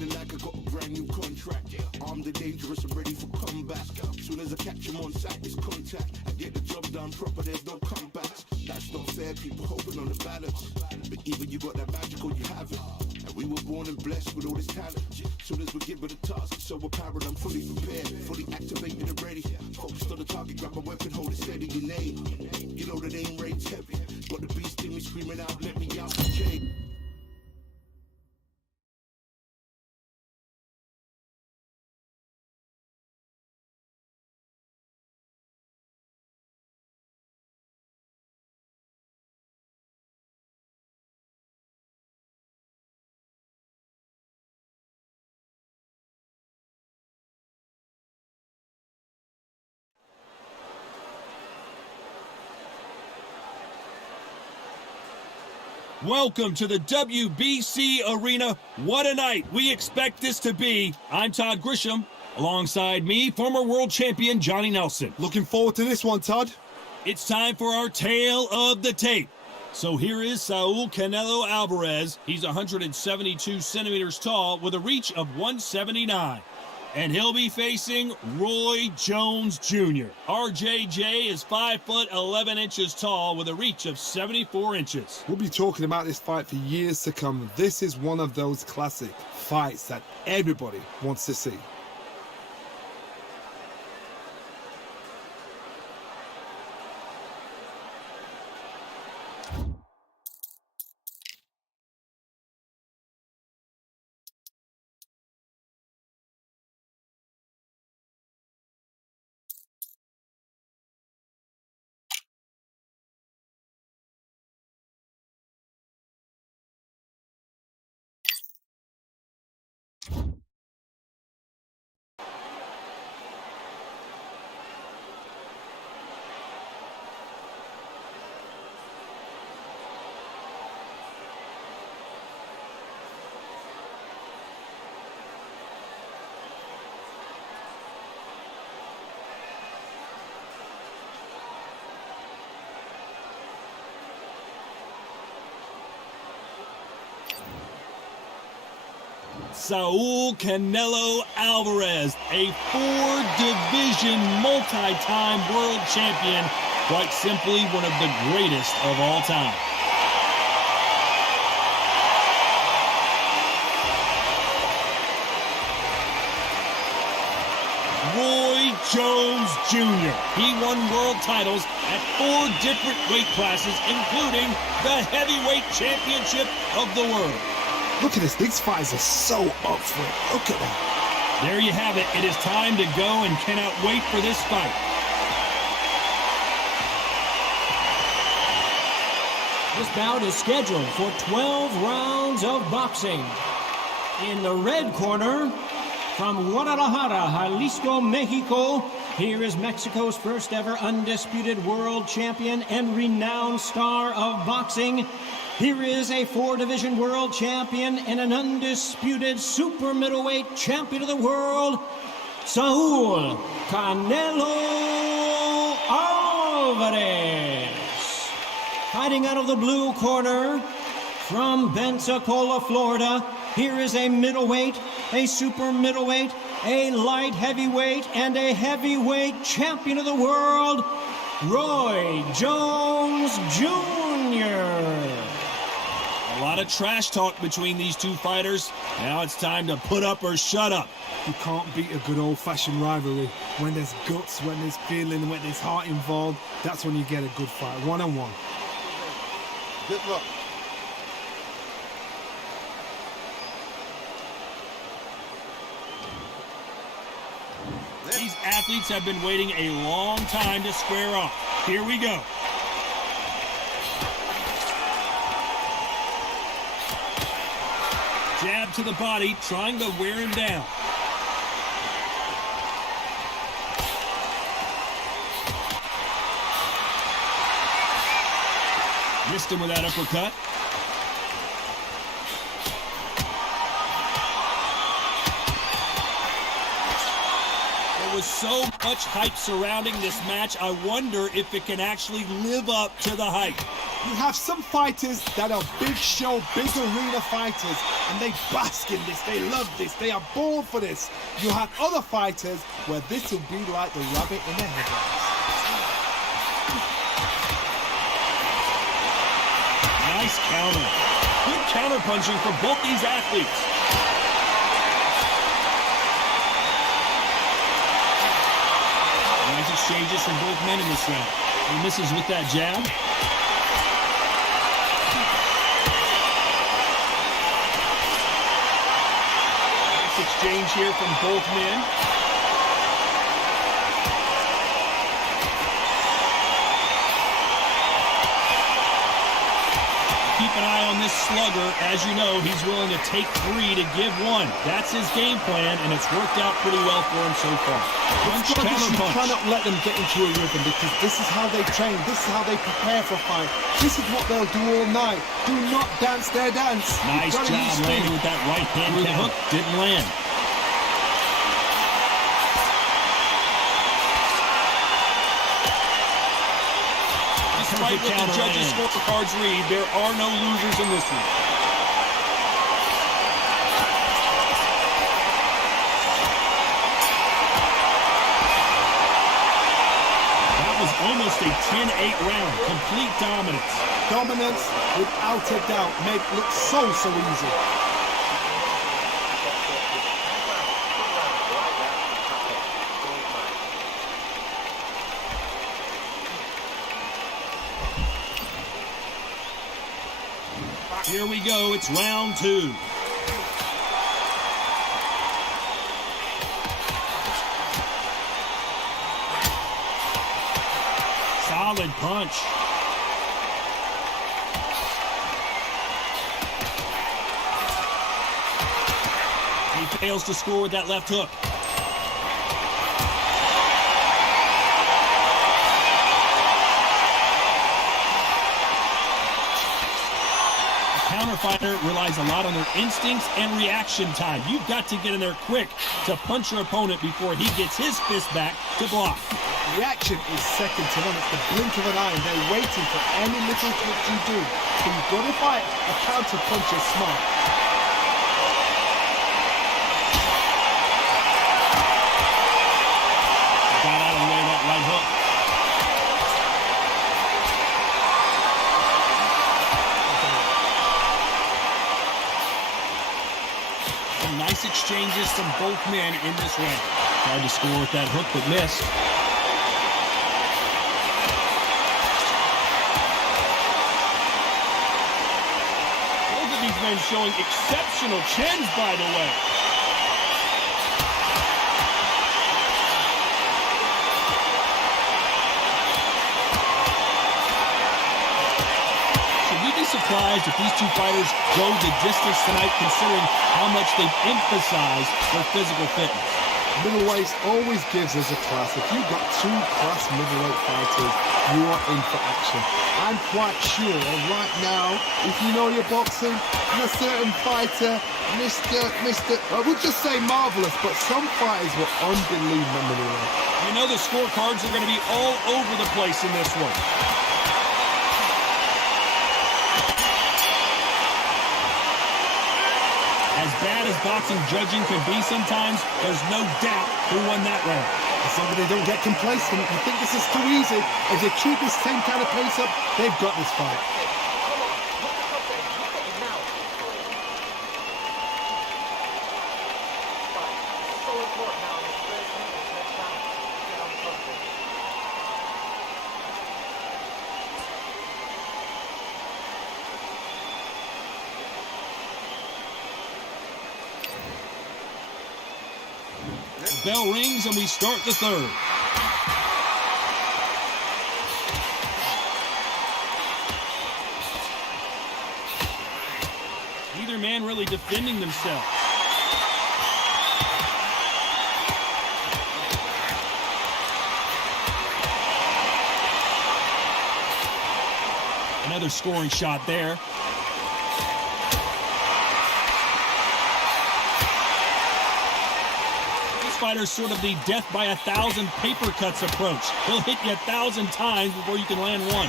feeling like I got a brand new contract. Armed and dangerous and ready for comeback. Soon as I catch him on sight, it's contact. I get the job done proper, there's no comebacks. That's not fair, people hoping on the balance. But even you got that magical, you have it. And we were born and blessed with all this talent. Soon as we give it a task, it's so apparent, I'm fully prepared, fully activated and ready. Focused on the target, grab my weapon, hold it steady, your name. You know the name rates heavy. Got the beast in me screaming out, let me out the cage. Welcome to the WBC Arena. What a night we expect this to be. I'm Todd Grisham. Alongside me, former world champion Johnny Nelson. Looking forward to this one, Todd. It's time for our tale of the tape. So here is Saul Canelo Alvarez. He's 172 centimeters tall with a reach of 179. And he'll be facing Roy Jones Jr. RJJ is 5 foot 11 inches tall with a reach of 74 inches. We'll be talking about this fight for years to come. This is one of those classic fights that everybody wants to see. Saul Canelo Alvarez, a four-division multi-time world champion, quite simply one of the greatest of all time. Roy Jones Jr. He won world titles at 4 different weight classes, including the heavyweight championship of the world. Look at this. These fighters are so up for it. Look at that. There you have it. It is time to go and cannot wait for this fight. This bout is scheduled for 12 rounds of boxing. In the red corner, from Guadalajara, Jalisco, Mexico, here is Mexico's first ever undisputed world champion and renowned star of boxing. Here is a 4-division world champion and an undisputed super middleweight champion of the world, Saul Canelo Alvarez. Fighting out of the blue corner, from Pensacola, Florida, here is a middleweight, a super middleweight, a light heavyweight, and a heavyweight champion of the world, Roy Jones Jr. A lot of trash talk between these two fighters. Now it's time to put up or shut up. You can't beat a good old-fashioned rivalry. When there's guts, when there's feeling, when there's heart involved, that's when you get a good fight, one-on-one. Good luck. These athletes have been waiting a long time to square off. Here we go. Jab to the body, trying to wear him down. Missed him with that uppercut. There was so much hype surrounding this match, I wonder if it can actually live up to the hype. You have some fighters that are big show, big arena fighters, and they bask in this, they love this, they are born for this. You have other fighters where this will be like the rabbit in the headlights. Nice counter. Good counter punching from both these athletes. Nice exchanges from both men in this round. He misses with that jab. Nice exchange here from both men. Keep an eye on this slugger. As you know, he's willing to take 3 to give 1. That's his game plan, and it's worked out pretty well for him so far. Punch, counter You punch. cannot let them get into a rhythm because this is how they train. This is how they prepare for a fight. This is what they'll do all night. Do not dance their dance. Nice job landing with that right hand. Through the hook, didn't land. Despite what the judges' scorecards read, there are no losers in this one. That was almost a 10-8 round. Complete dominance. Dominance, without a doubt, made it look so easy. Here we go, it's round 2. Solid punch. He fails to score with that left hook. Fighter relies a lot on their instincts and reaction time. You've got to get in there quick to punch your opponent before he gets his fist back to block. Reaction is second to none. It's the blink of an eye, and they're waiting for any little twitch you do. So you've got to fight a counter punch is smart. Got out of the way of that right hook. Nice exchanges from both men in this round. Tried to score with that hook, but missed. Both of these men showing exceptional chins, by the way. Surprised if these two fighters go the distance tonight, considering how much they've emphasized their physical fitness. Middleweight always gives us a class. If you've got 2 class middleweight fighters, you are in for action. I'm quite sure right now, if you know your boxing, a certain fighter, I would just say marvelous, but some fighters were unbelievable middleweight. You know the scorecards are going to be all over the place in this one. As bad as boxing judging can be sometimes, there's no doubt who won that round. Somebody don't get complacent. You think this is too easy. If they keep this same kind of pace up, they've got this fight. Bell rings and we start the third. Neither man really defending themselves. Another scoring shot there. Fighter's sort of the death by 1,000 paper cuts approach. He'll hit you 1,000 times before you can land one.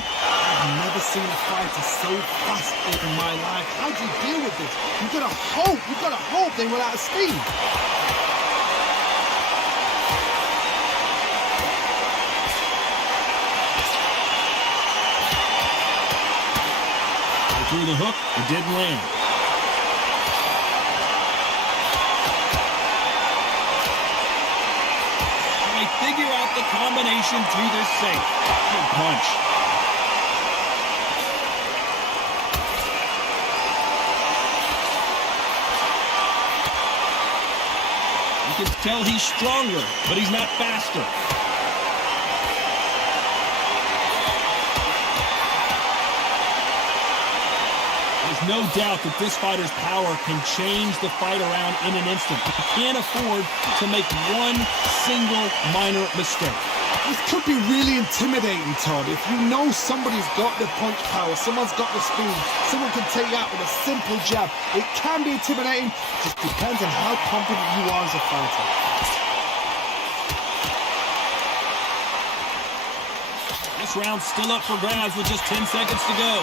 I've never seen a fighter so fast in my life. How do you deal with this? You've got to hope they run out of steam. Through the hook, it didn't land. They figure out the combination to the safe. Good punch. You can tell he's stronger, but he's not faster. There's no doubt that this fighter's power can change the fight around in an instant. He can't afford to make one single minor mistake. This could be really intimidating, Todd. If you know somebody's got the punch power, someone's got the speed, someone can take you out with a simple jab. It can be intimidating. Just depends on how confident you are as a fighter. This round's still up for grabs with just 10 seconds to go.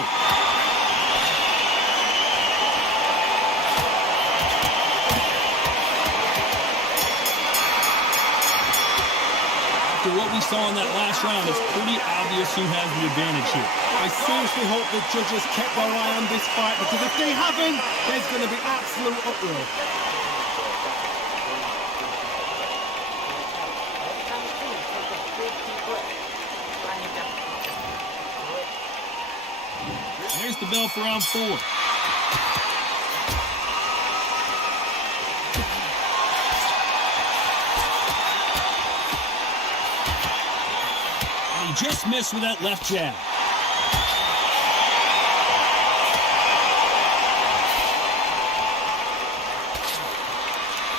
After what we saw in that last round, it's pretty obvious who has the advantage here. I seriously hope the judges kept their eye on this fight, because if they haven't, there's going to be absolute uproar. There's the bell for round 4. He just missed with that left jab.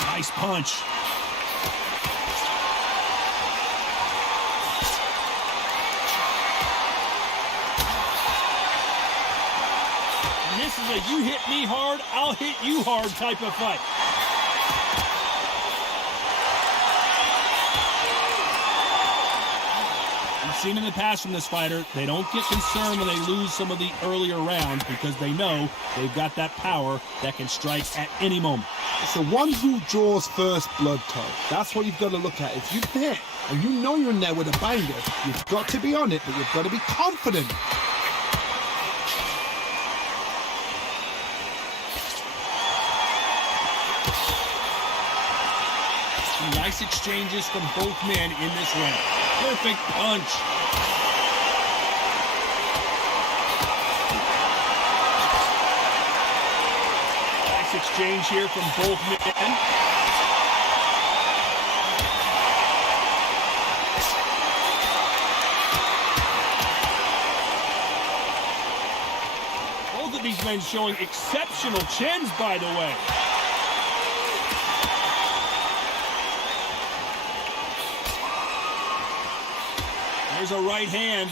Nice punch. And this is a you hit me hard, I'll hit you hard type of fight. Seen in the past from this fighter, they don't get concerned when they lose some of the earlier rounds because they know they've got that power that can strike at any moment. It's the one who draws first blood, Todd. That's what you've got to look at. If you're there and you know you're in there with a banger, you've got to be on it, but you've got to be confident. Nice exchanges from both men in this round. Perfect punch. Nice exchange here from both men. Both of these men showing exceptional chins, by the way. There's a right hand.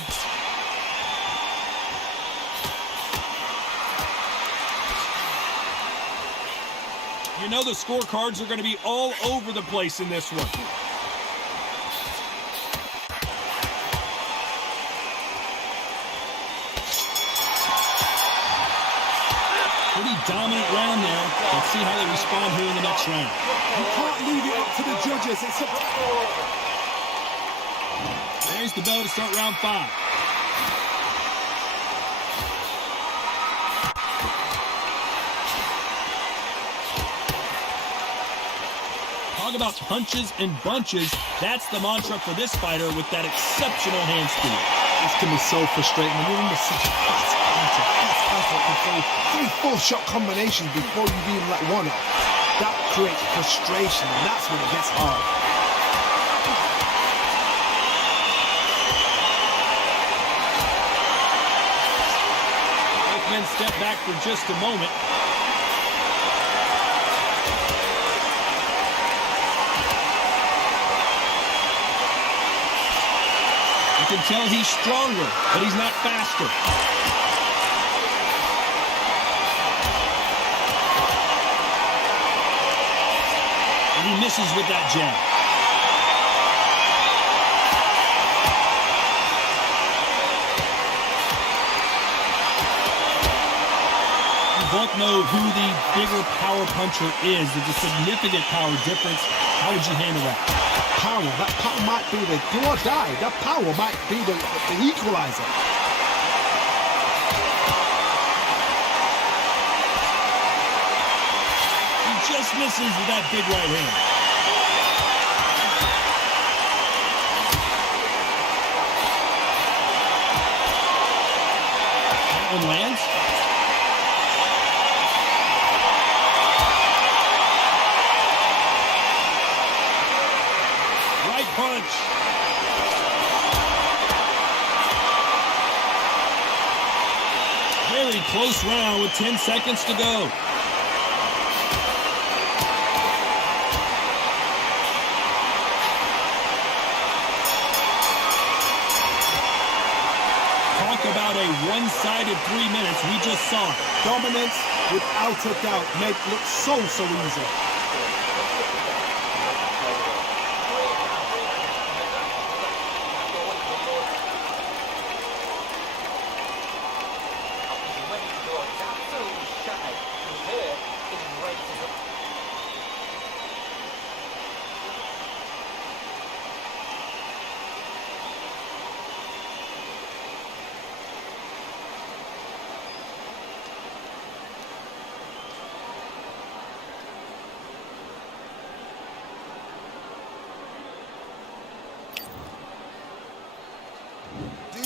You know the scorecards are going to be all over the place in this one. Pretty dominant round there. Let's see how they respond here in the next round. You can't leave it up to the judges. It's up to... There's the bell to start round 5. Talk about punches and bunches. That's the mantra for this fighter with that exceptional hand speed. This can be so frustrating when you're under such a fast fighter. Three full-shot combinations before you even let one off. That creates frustration, and that's when it gets hard. Men step back for just a moment. You can tell he's stronger, but he's not faster. And he misses with that jab. both know who the bigger power puncher is. There's a significant power difference. How would you handle that? That power might be the do or die. That power might be the equalizer. He just misses with that big right hand. That one lands. Punch. Very close round with 10 seconds to go. Talk about a one-sided 3 minutes. We just saw it. Dominance, without a doubt, make it look so easy.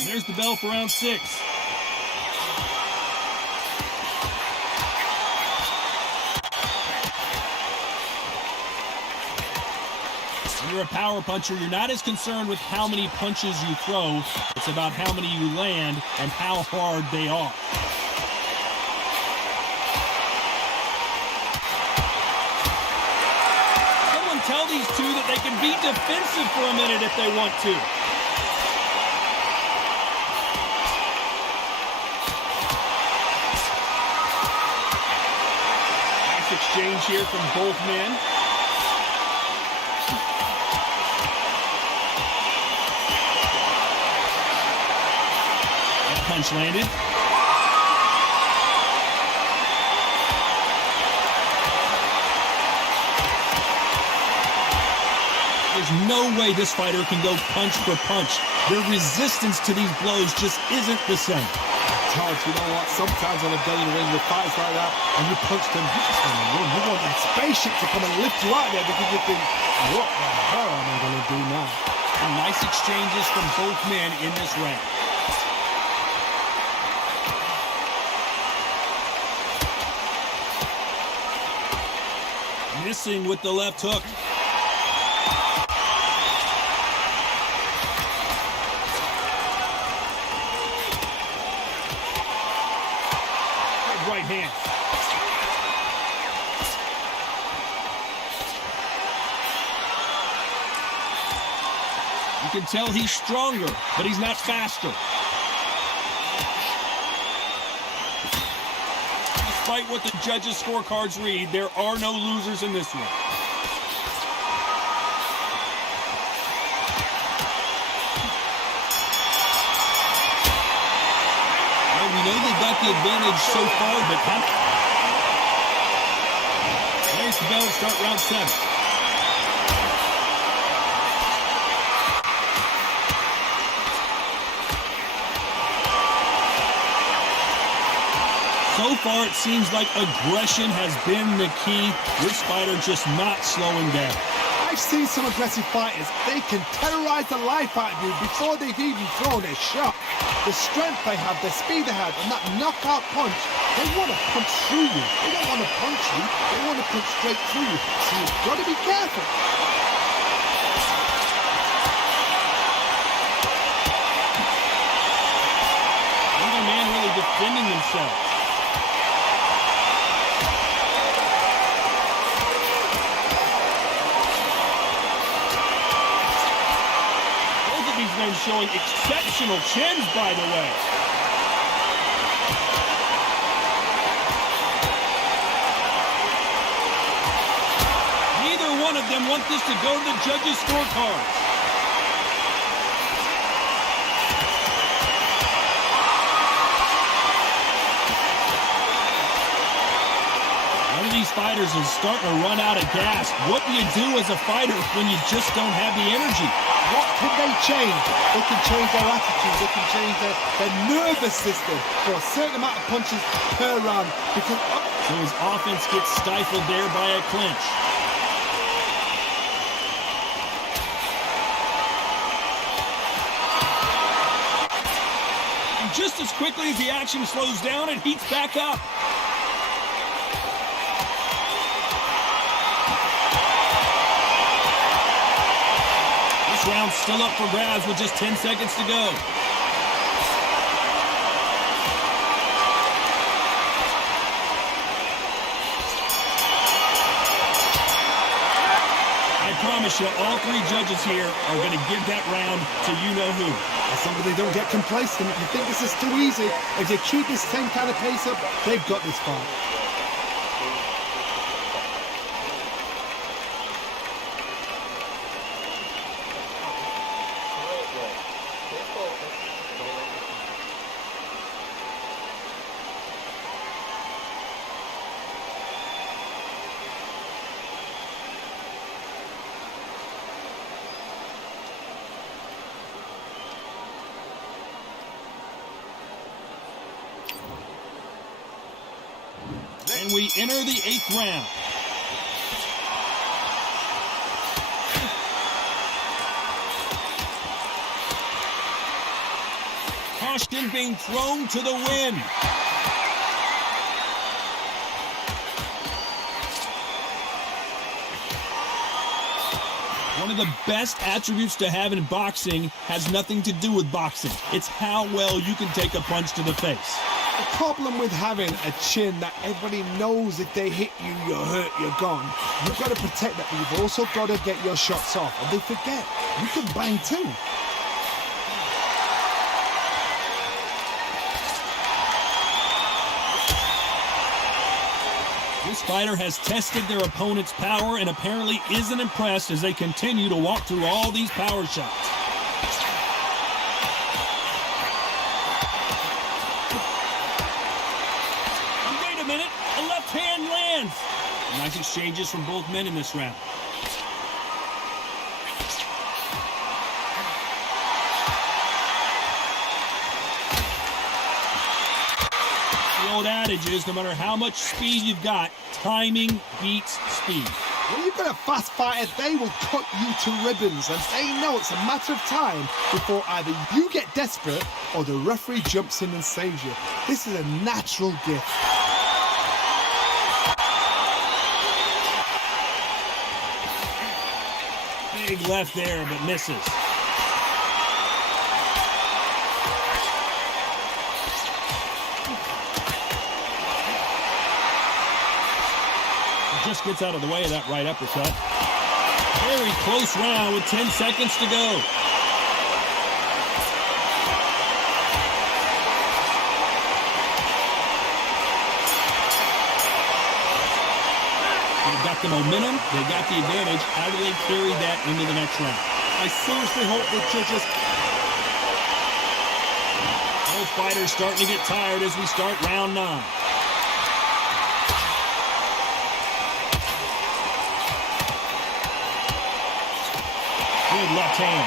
There's the bell for round 6. When you're a power puncher, you're not as concerned with how many punches you throw. It's about how many you land and how hard they are. Someone tell these two that they can be defensive for a minute if they want to. Exchange here from both men. That punch landed. There's no way this fighter can go punch for punch. Their resistance to these blows just isn't the same. Hard, you know what? Sometimes when I've done in the ring with fights like that, and you punch them, you just want to run. You want that spaceship to come and lift you out there because you think, what the hell am I going to do now? And nice exchanges from both men in this round. Missing with the left hook. Right hand. You can tell he's stronger, but he's not faster. Despite what the judges' scorecards read, there are no losers in this one. We know they got the advantage so far, but there's the bell to start round 7. So far, it seems like aggression has been the key. This fighter just not slowing down. I've seen some aggressive fighters. They can terrorize the life out of you before they've even thrown a shot. The strength they have, the speed they have, and that knockout punch, they want to punch through you. They don't want to punch you. They want to punch straight through you. So you've got to be careful. Neither man really defending themselves. Men showing exceptional chins, by the way. Neither one of them want this to go to the judges' scorecards. of these fighters is starting to run out of gas. What do you do as a fighter when you just don't have the energy? What can they change? They can change their attitude. They can change their nervous system for a certain amount of punches per round. Because so his offense gets stifled there by a clinch. And just as quickly as the action slows down, it heats back up. This round's still up for grabs with just 10 seconds to go. I promise you, all three judges here are going to give that round to you-know-who. as long as they don't get complacent, if you think this is too easy, if they keep this same kind of pace up, they've got this far. And we enter the 8th round. Caution being thrown to the wind. One of the best attributes to have in boxing has nothing to do with boxing. It's how well you can take a punch to the face. The problem with having a chin that everybody knows if they hit you, you're hurt, you're gone. You've got to protect that, but you've also got to get your shots off. And they forget, you can bang too. This fighter has tested their opponent's power and apparently isn't impressed as they continue to walk through all these power shots. A left hand lands. Nice exchanges from both men in this round. The old adage is no matter how much speed you've got, timing beats speed. When you've got a fast fighter, they will cut you to ribbons, and they know it's a matter of time before either you get desperate or the referee jumps in and saves you. This is a natural gift. Big left there, but misses. Just gets out of the way of that right uppercut. Very close round with 10 seconds to go. They've got the momentum, they got the advantage. How do they carry that into the next round? I seriously hope the judges... Both fighters starting to get tired as we start round 9. Good left hand.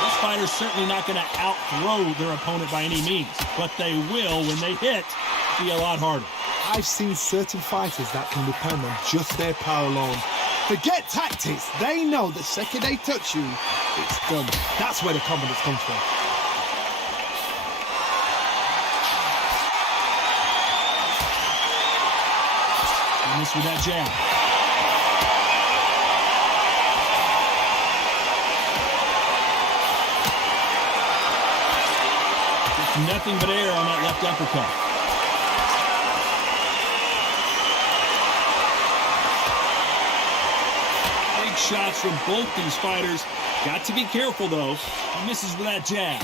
This fighter's certainly not going to outthrow their opponent by any means, but they will, when they hit, be a lot harder. I've seen certain fighters that can depend on just their power alone. Forget tactics. They know the second they touch you, it's done. That's where the confidence comes from. Miss with that jab. Just nothing but air on that left uppercut. Big shots from both these fighters. Got to be careful, though. He misses with that jab.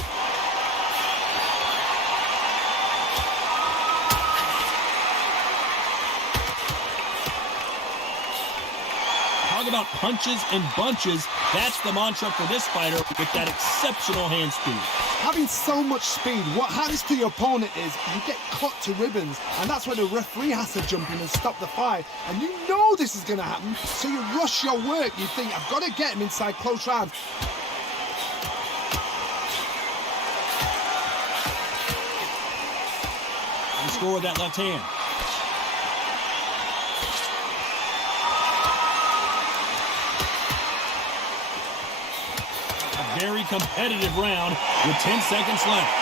about punches and bunches. That's the mantra for this fighter with that exceptional hand speed. Having so much speed, what happens to your opponent is you get cut to ribbons, and that's when the referee has to jump in and stop the fight. And you know this is going to happen, so you rush your work. You think, I've got to get him inside close rounds. And score with that left hand. Very competitive round with 10 seconds left.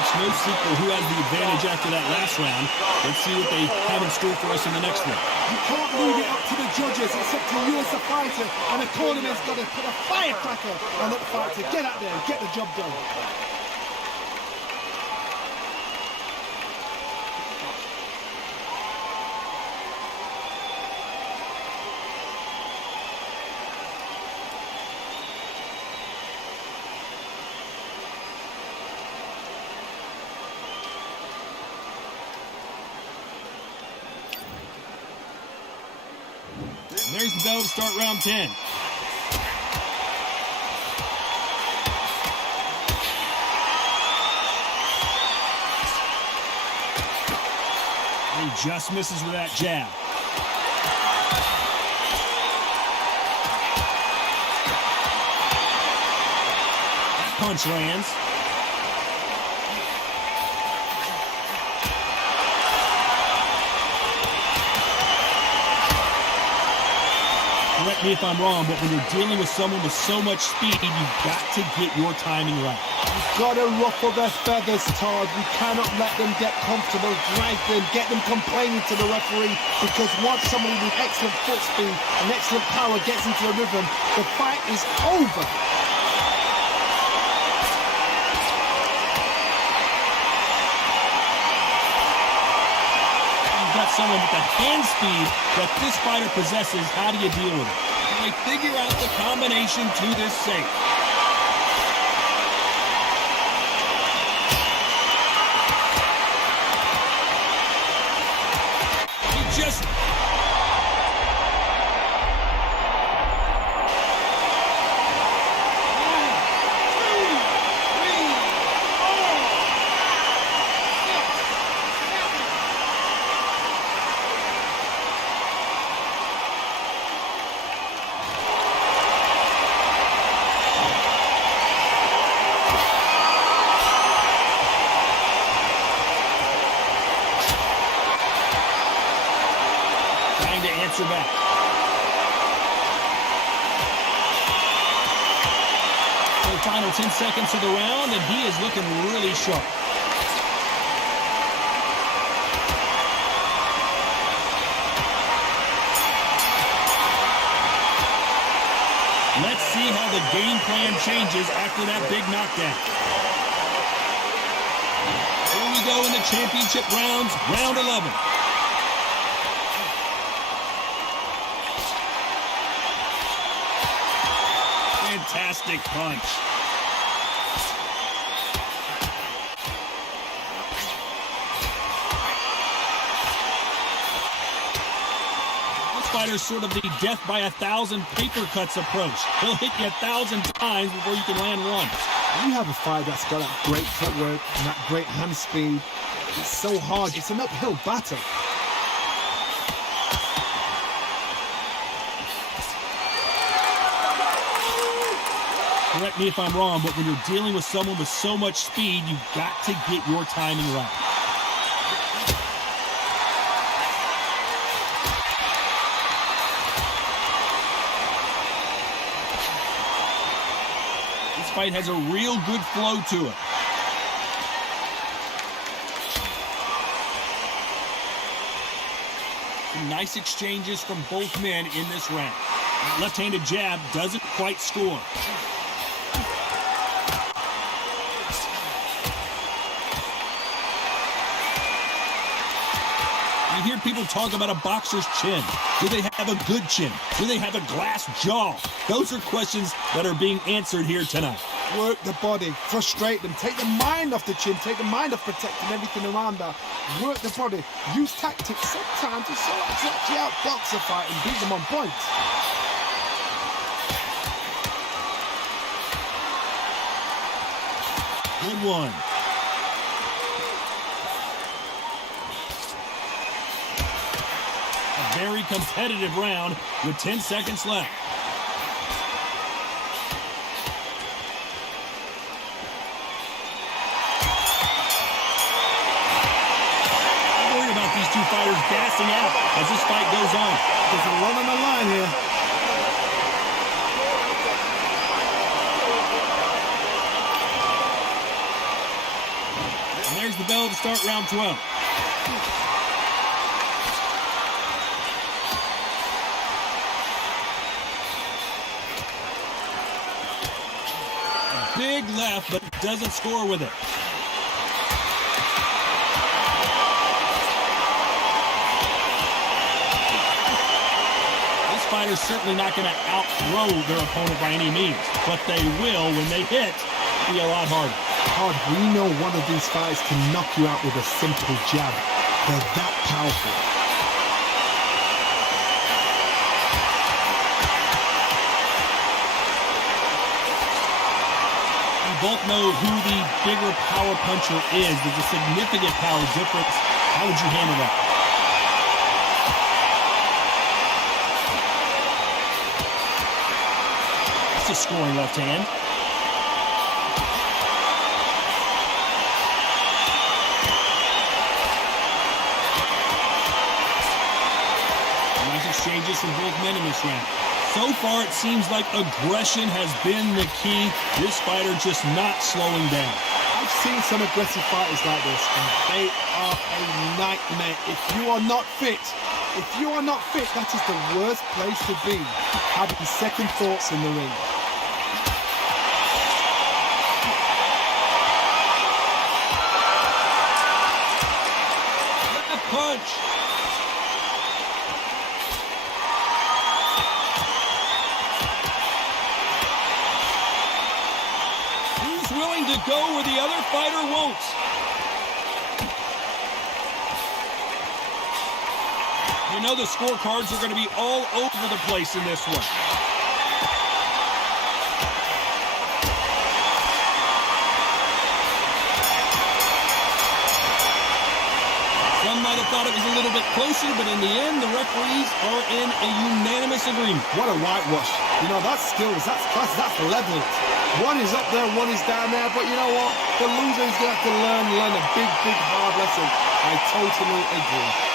It's no secret who has the advantage after that last round. Let's see what they have in store for us in the next one. You can't leave it up to the judges. It's up to you as the fighter, and the cornerman's got to put a firecracker on that fighter. Get out there and get the job done. And there's the bell to start round 10. He just misses with that jab. Punch lands. Correct me if I'm wrong, but when you're dealing with someone with so much speed, you've got to get your timing right. You've got to ruffle their feathers, Todd. You cannot let them get comfortable, drag them, get them complaining to the referee, because once somebody with excellent foot speed and excellent power gets into the rhythm, the fight is over. Someone with the hand speed that this fighter possesses. How do you deal with it? They figure out the combination to this safe. He just... answer back. So final 10 seconds of the round, and he is looking really sharp. Let's see how the game plan changes after that big knockdown. Here we go in the championship rounds, round 11. Fantastic punch. This fighter's sort of the death by 1,000 paper cuts approach. He'll hit you 1,000 times before you can land one. You have a fight that's got that great footwork and that great hand speed. It's so hard. It's an uphill battle. Correct me if I'm wrong, but when you're dealing with someone with so much speed, you've got to get your timing right. This fight has a real good flow to it. Some nice exchanges from both men in this round. That left-handed jab doesn't quite score. You hear people talk about a boxer's chin. Do they have a good chin? Do they have a glass jaw? Those are questions that are being answered here tonight. Work the body, frustrate them, take the mind off the chin, take the mind off protecting everything around that. Work the body, use tactics sometimes to actually outbox a fight and beat them on points. Good one. A very competitive round with 10 seconds left. I'm worried about these two fighters gassing out as this fight goes on. There's a lot on the line here. And there's the bell to start round 12. A big left, but doesn't score with it. This fighter's certainly not going to outthrow their opponent by any means, but they will, when they hit, be a lot harder. We know one of these fighters can knock you out with a simple jab. They're that powerful. We both know who the bigger power puncher is. There's a significant power difference. How would you handle that? That's a scoring left hand. Exchanges from both men in this round. So far, it seems like aggression has been the key. This fighter just not slowing down. I've seen some aggressive fighters like this, and they are a nightmare. If you are not fit, that is the worst place to be. Having second thoughts in the ring. Left punch. Willing to go where the other fighter won't. You know the scorecards are going to be all over the place in this one. Some might have thought it was a little bit closer, but in the end, the referees are in a unanimous agreement. What a whitewash. You know, that's skills, that's class, that's levels. One is up there, one is down there, but you know what? The loser is going to have to learn a big, hard lesson. I totally agree.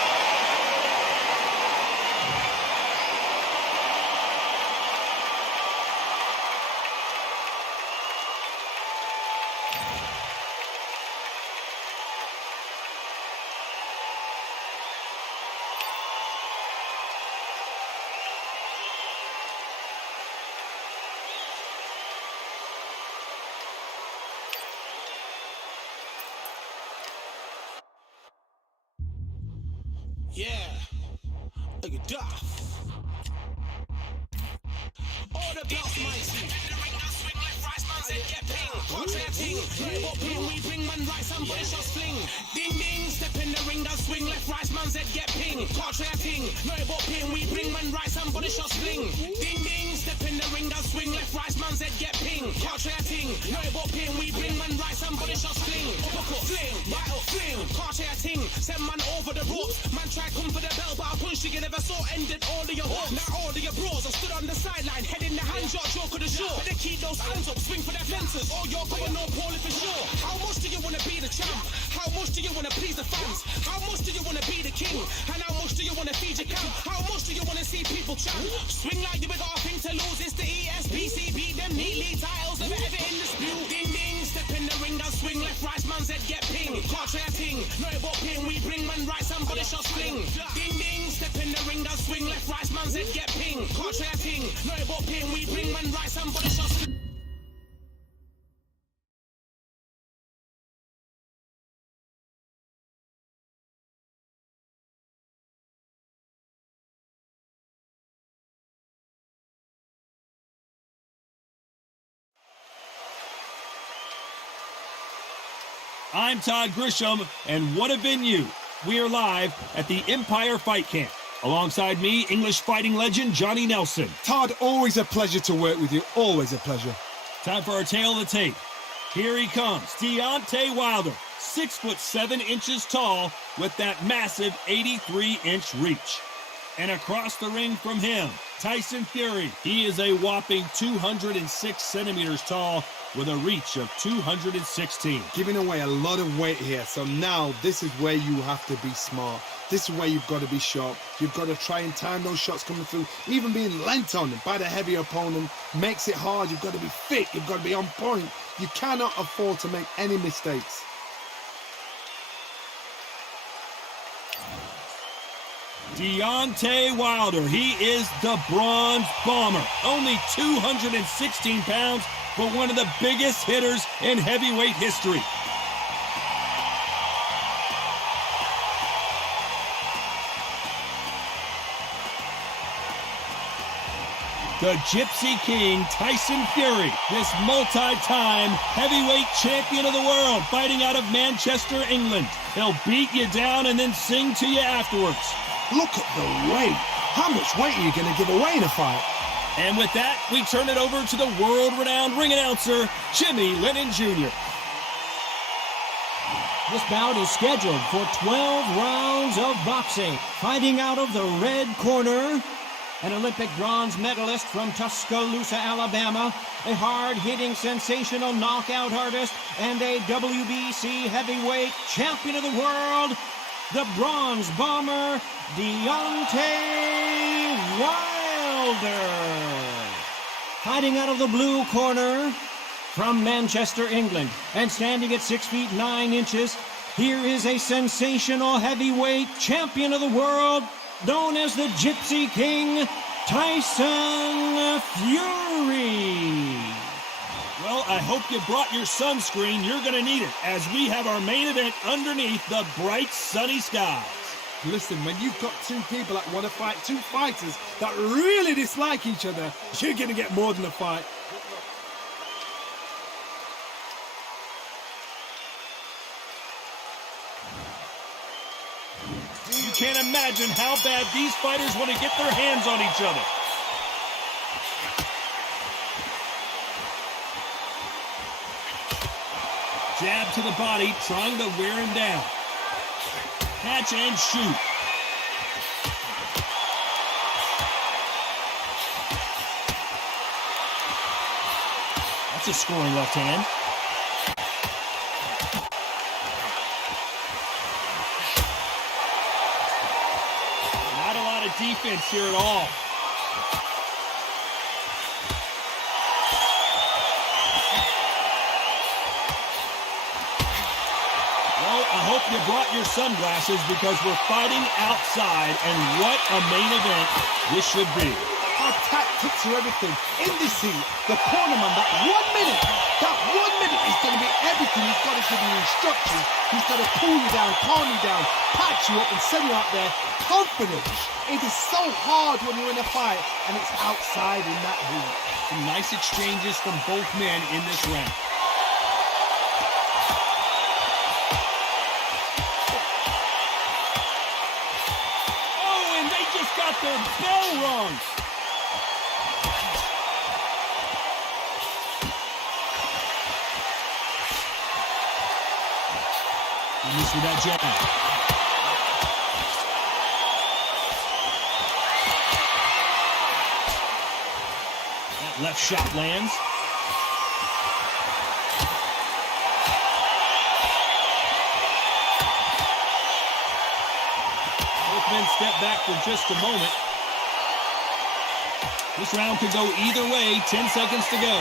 Yeah, look at Duff. All the belts, mighty. Swing left, right, man said get ping. Contract ting, what ping we bring, man right, somebody shots fling. Ding ding, step in the ring, down swing left, right, man said get ping. Contract ting, no what ping we bring, man right, somebody shots fling. Ding ding, step in the ring, down swing left, right, man said get ping. Contract ting, no what ping we bring, man right, somebody shots fling. Uppercut, fling, right up, fling. Contract ting, send man over the ropes. Man try come for the bell, but I punched you never saw ended all of your hopes. Now all of your bros are stood on the sideline, head in the hand, shot, joke of the show. Better keep those hands up, swing for their fences, or you're going no poorly for sure. How much do you want to be the champ? How much do you want to please the fans? How much do you want to be the king? And how much do you want to feed your camp? How much do you want to see people chant? Swing like you got a thing to lose, it's the ESBC, beat them neatly, titles never ever in dispute. Ding ding, step in the ring, down swing left, right, man said get ping. Can't try a ting, no about ping, we bring man right, somebody shots fling. Ding ding, step in the ring, down swing left, right, man said get ping. Can't try a ting, no about ping, we bring man right, somebody shots fling. I'm Todd Grisham, and what a venue. We are live at the Empire Fight Camp. Alongside me, English fighting legend Johnny Nelson. Todd, always a pleasure to work with you. Always a pleasure. Time for our tale of the tape. Here he comes, Deontay Wilder, 6'7" tall with that massive 83-inch reach. And across the ring from him, Tyson Fury. He is a whopping 206 centimeters tall with a reach of 216. Giving away a lot of weight here. So now this is where you have to be smart. This is where you've got to be sharp. You've got to try and time those shots coming through. Even being lent on by the heavy opponent makes it hard. You've got to be fit. You've got to be on point. You cannot afford to make any mistakes. Deontay Wilder, he is the Bronze Bomber. Only 216 pounds, but one of the biggest hitters in heavyweight history. The Gypsy King, Tyson Fury, this multi-time heavyweight champion of the world, fighting out of Manchester, England. He'll beat you down and then sing to you afterwards. Look at the weight. How much weight are you going to give away in a fight? And with that, we turn it over to the world-renowned ring announcer, Jimmy Lennon Jr. This bout is scheduled for 12 rounds of boxing. Fighting out of the red corner, an Olympic bronze medalist from Tuscaloosa, Alabama, a hard-hitting, sensational knockout artist, and a WBC heavyweight champion of the world, the Bronze Bomber, Deontay Wilder. Fighting out of the blue corner, from Manchester, England, and standing at 6 feet 9 inches, here is a sensational heavyweight champion of the world, known as the Gypsy King, Tyson Fury. Well, I hope you brought your sunscreen. You're going to need it as we have our main event underneath the bright sunny skies. Listen, when you've got two people that want to fight, two fighters that really dislike each other, you're going to get more than a fight. You can't imagine how bad these fighters want to get their hands on each other. Jab to the body, trying to wear him down. Catch and shoot. That's a scoring left hand. Not a lot of defense here at all. I hope you brought your sunglasses because we're fighting outside, and what a main event this should be. Our tactics are everything. In this scene, the cornerman, that 1 minute is going to be everything. He's got to give you instructions. He's got to pull you down, calm you down, patch you up, and send you out there confident. It is so hard when you're in a fight, and it's outside in that heat. Some nice exchanges from both men in this round. Got their bell rung. He missed with that jab. That left shot lands. Men step back for just a moment. This round could go either way. 10 seconds to go.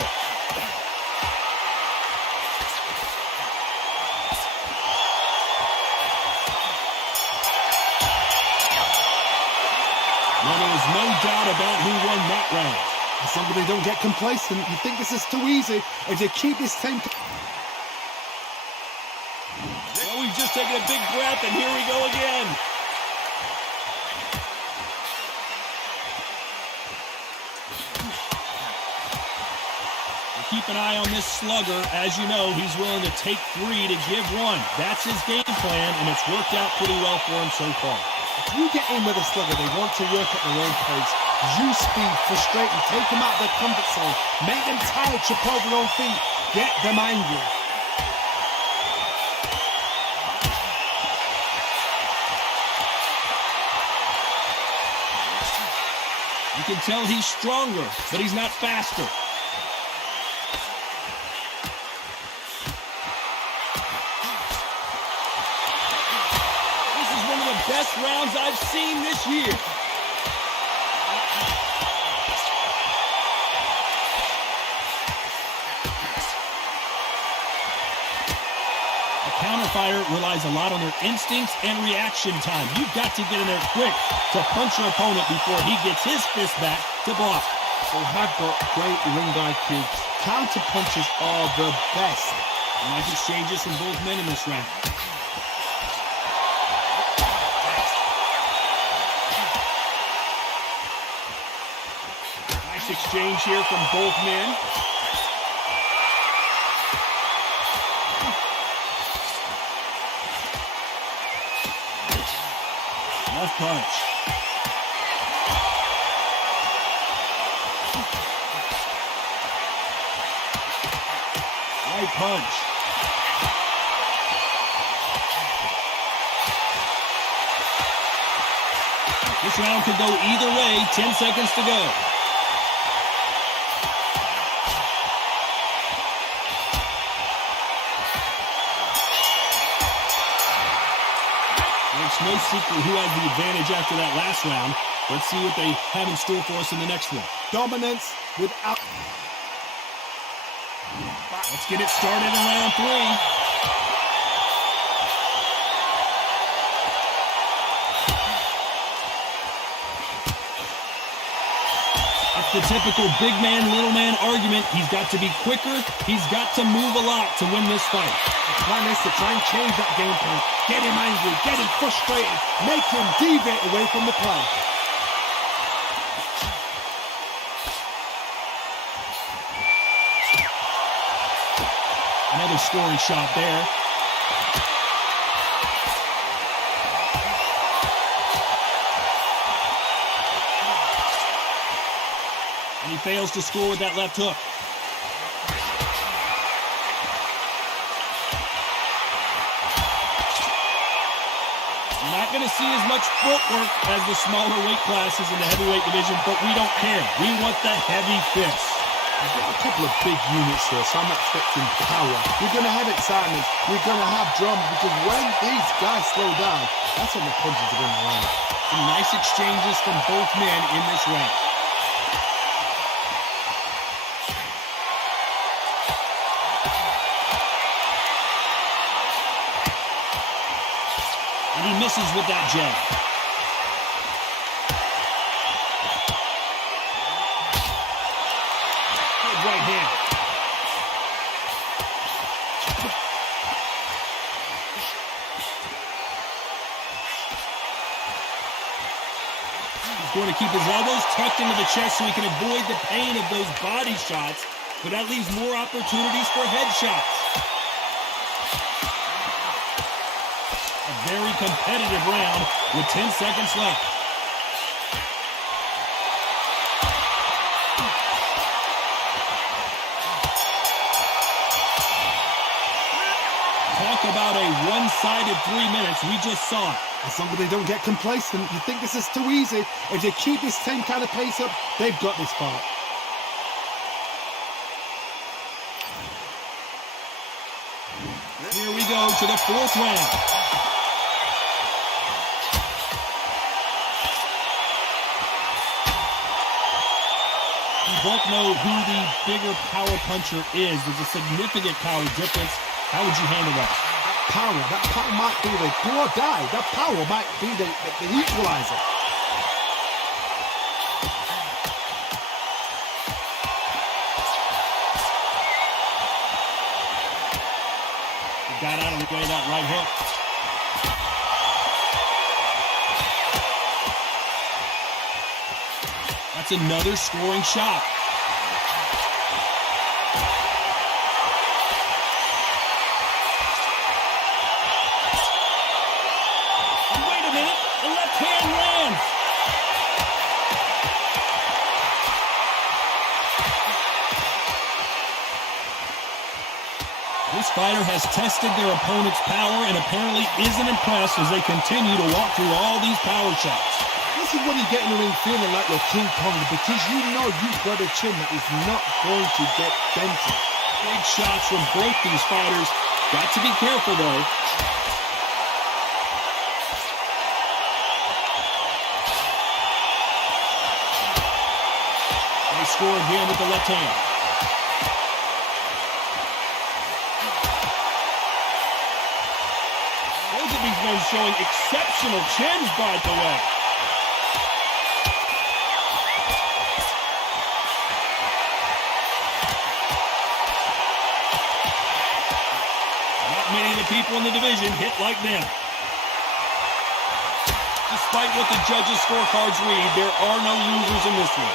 Well, there was no doubt about who won that round. Somebody don't get complacent. You think this is too easy. If you keep this same... Well, we've just taken a big breath, and here we go again. keep an eye on this slugger. As you know, he's willing to take 3 to give 1. That's his game plan, and it's worked out pretty well for him so far. If you get in with a slugger, they want to work at their own pace. Use speed, frustrate them, take them out of their comfort zone, make them tired, trip over their own feet, get them angry. You can tell he's stronger, but he's not faster. This is one of the best rounds I've seen this year. Counterfire relies a lot on their instincts and reaction time. You've got to get in there quick to punch your opponent before he gets his fist back to block. They have got great ring IQ. Counter punches are the best. Nice exchanges from both men in this round. Nice exchange here from both men. Left punch. Right punch. This round could go either way. 10 seconds to go. It's no secret who has the advantage after that last round. Let's see what they have in store for us in the next one. Dominance without... Let's get it started in round 3. It's the typical big man, little man argument. He's got to be quicker. He's got to move a lot to win this fight. The plan is to try and change that game plan. Get him angry, get him frustrated, make him deviate away from the play. Another scoring shot there. And he fails to score with that left hook. You're not going to see as much footwork as the smaller weight classes in the heavyweight division, but we don't care. We want the heavy fists. We've got a couple of big units here, so I'm expecting power. We're going to have excitement. We're going to have drama, because when these guys slow down, that's when the punches are going to land. Some nice exchanges from both men in this round. And he misses with that jab. Good right hand. He's going to keep his elbows tucked into the chest so he can avoid the pain of those body shots, but that leaves more opportunities for headshots. Very competitive round with 10 seconds left. Talk about a one-sided 3 minutes. We just saw it. As long as they don't get complacent, you think this is too easy. If they keep this same kind of pace up, they've got this far. Here we go to the 4th round. Both know who the bigger power puncher is. There's a significant power difference. How would you handle that? That power might be the do or die. That power might be the equalizer. He got out of the way of that right hook. That's another scoring shot. fighter has tested their opponent's power and apparently isn't impressed as they continue to walk through all these power shots. This is when you get in the ring feeling like you're King Kong because you know you've got a chin that is not going to get bent. Big shots from both these fighters. Got to be careful, though. They score again with the left hand. Both of these men showing exceptional chins, by the way. Many of the people in the division hit like them. Despite what the judges' scorecards read, there are no losers in this one.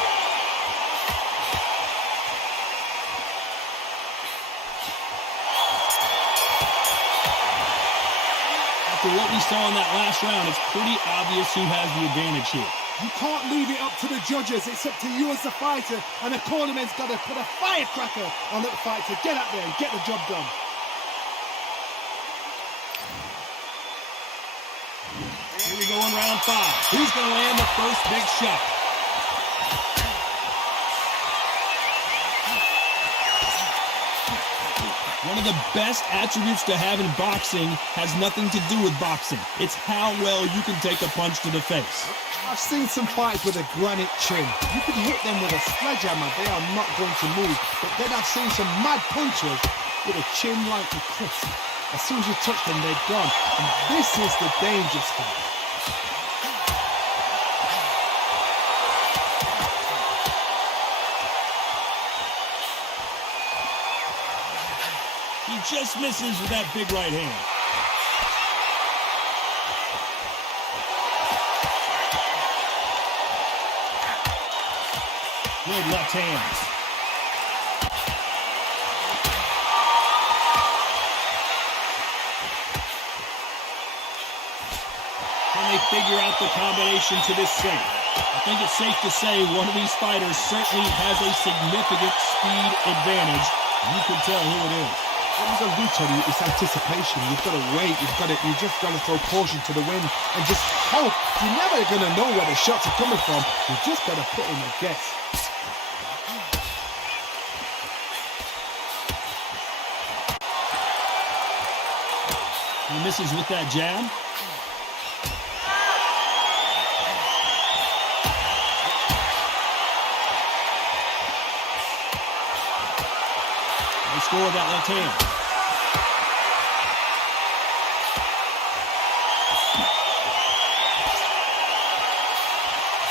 After what we saw in that last round, it's pretty obvious who has the advantage here. You can't leave it up to the judges. It's up to you as the fighter, and the cornerman's got to put a firecracker on that fight to get up there and get the job done. Here we go in round 5. Who's going to land the first big shot? One of the best attributes to have in boxing has nothing to do with boxing. It's how well you can take a punch to the face. I've seen some fighters with a granite chin. You can hit them with a sledgehammer, they are not going to move. But then I've seen some mad punchers with a chin like a crisp. As soon as you touch them, they're gone. And this is the dangerous part. He just misses with that big right hand. Good left hand. Can they figure out the combination to this sink? I think it's safe to say one of these fighters certainly has a significant speed advantage. You can tell who it is. What is a reach on you? It's anticipation. You've got to wait. You just got to throw caution to the wind and just hope. You're never going to know where the shots are coming from. You just got to put in a guess. He misses with that jab. They score with that left hand.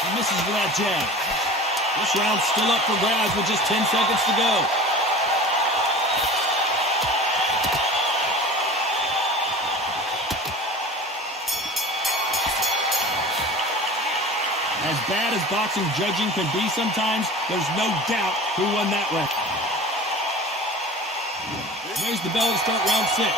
He misses with that jab. This round's still up for grabs with just 10 seconds to go. As bad as boxing judging can be sometimes, there's no doubt who won that round. There's the bell to start round 6.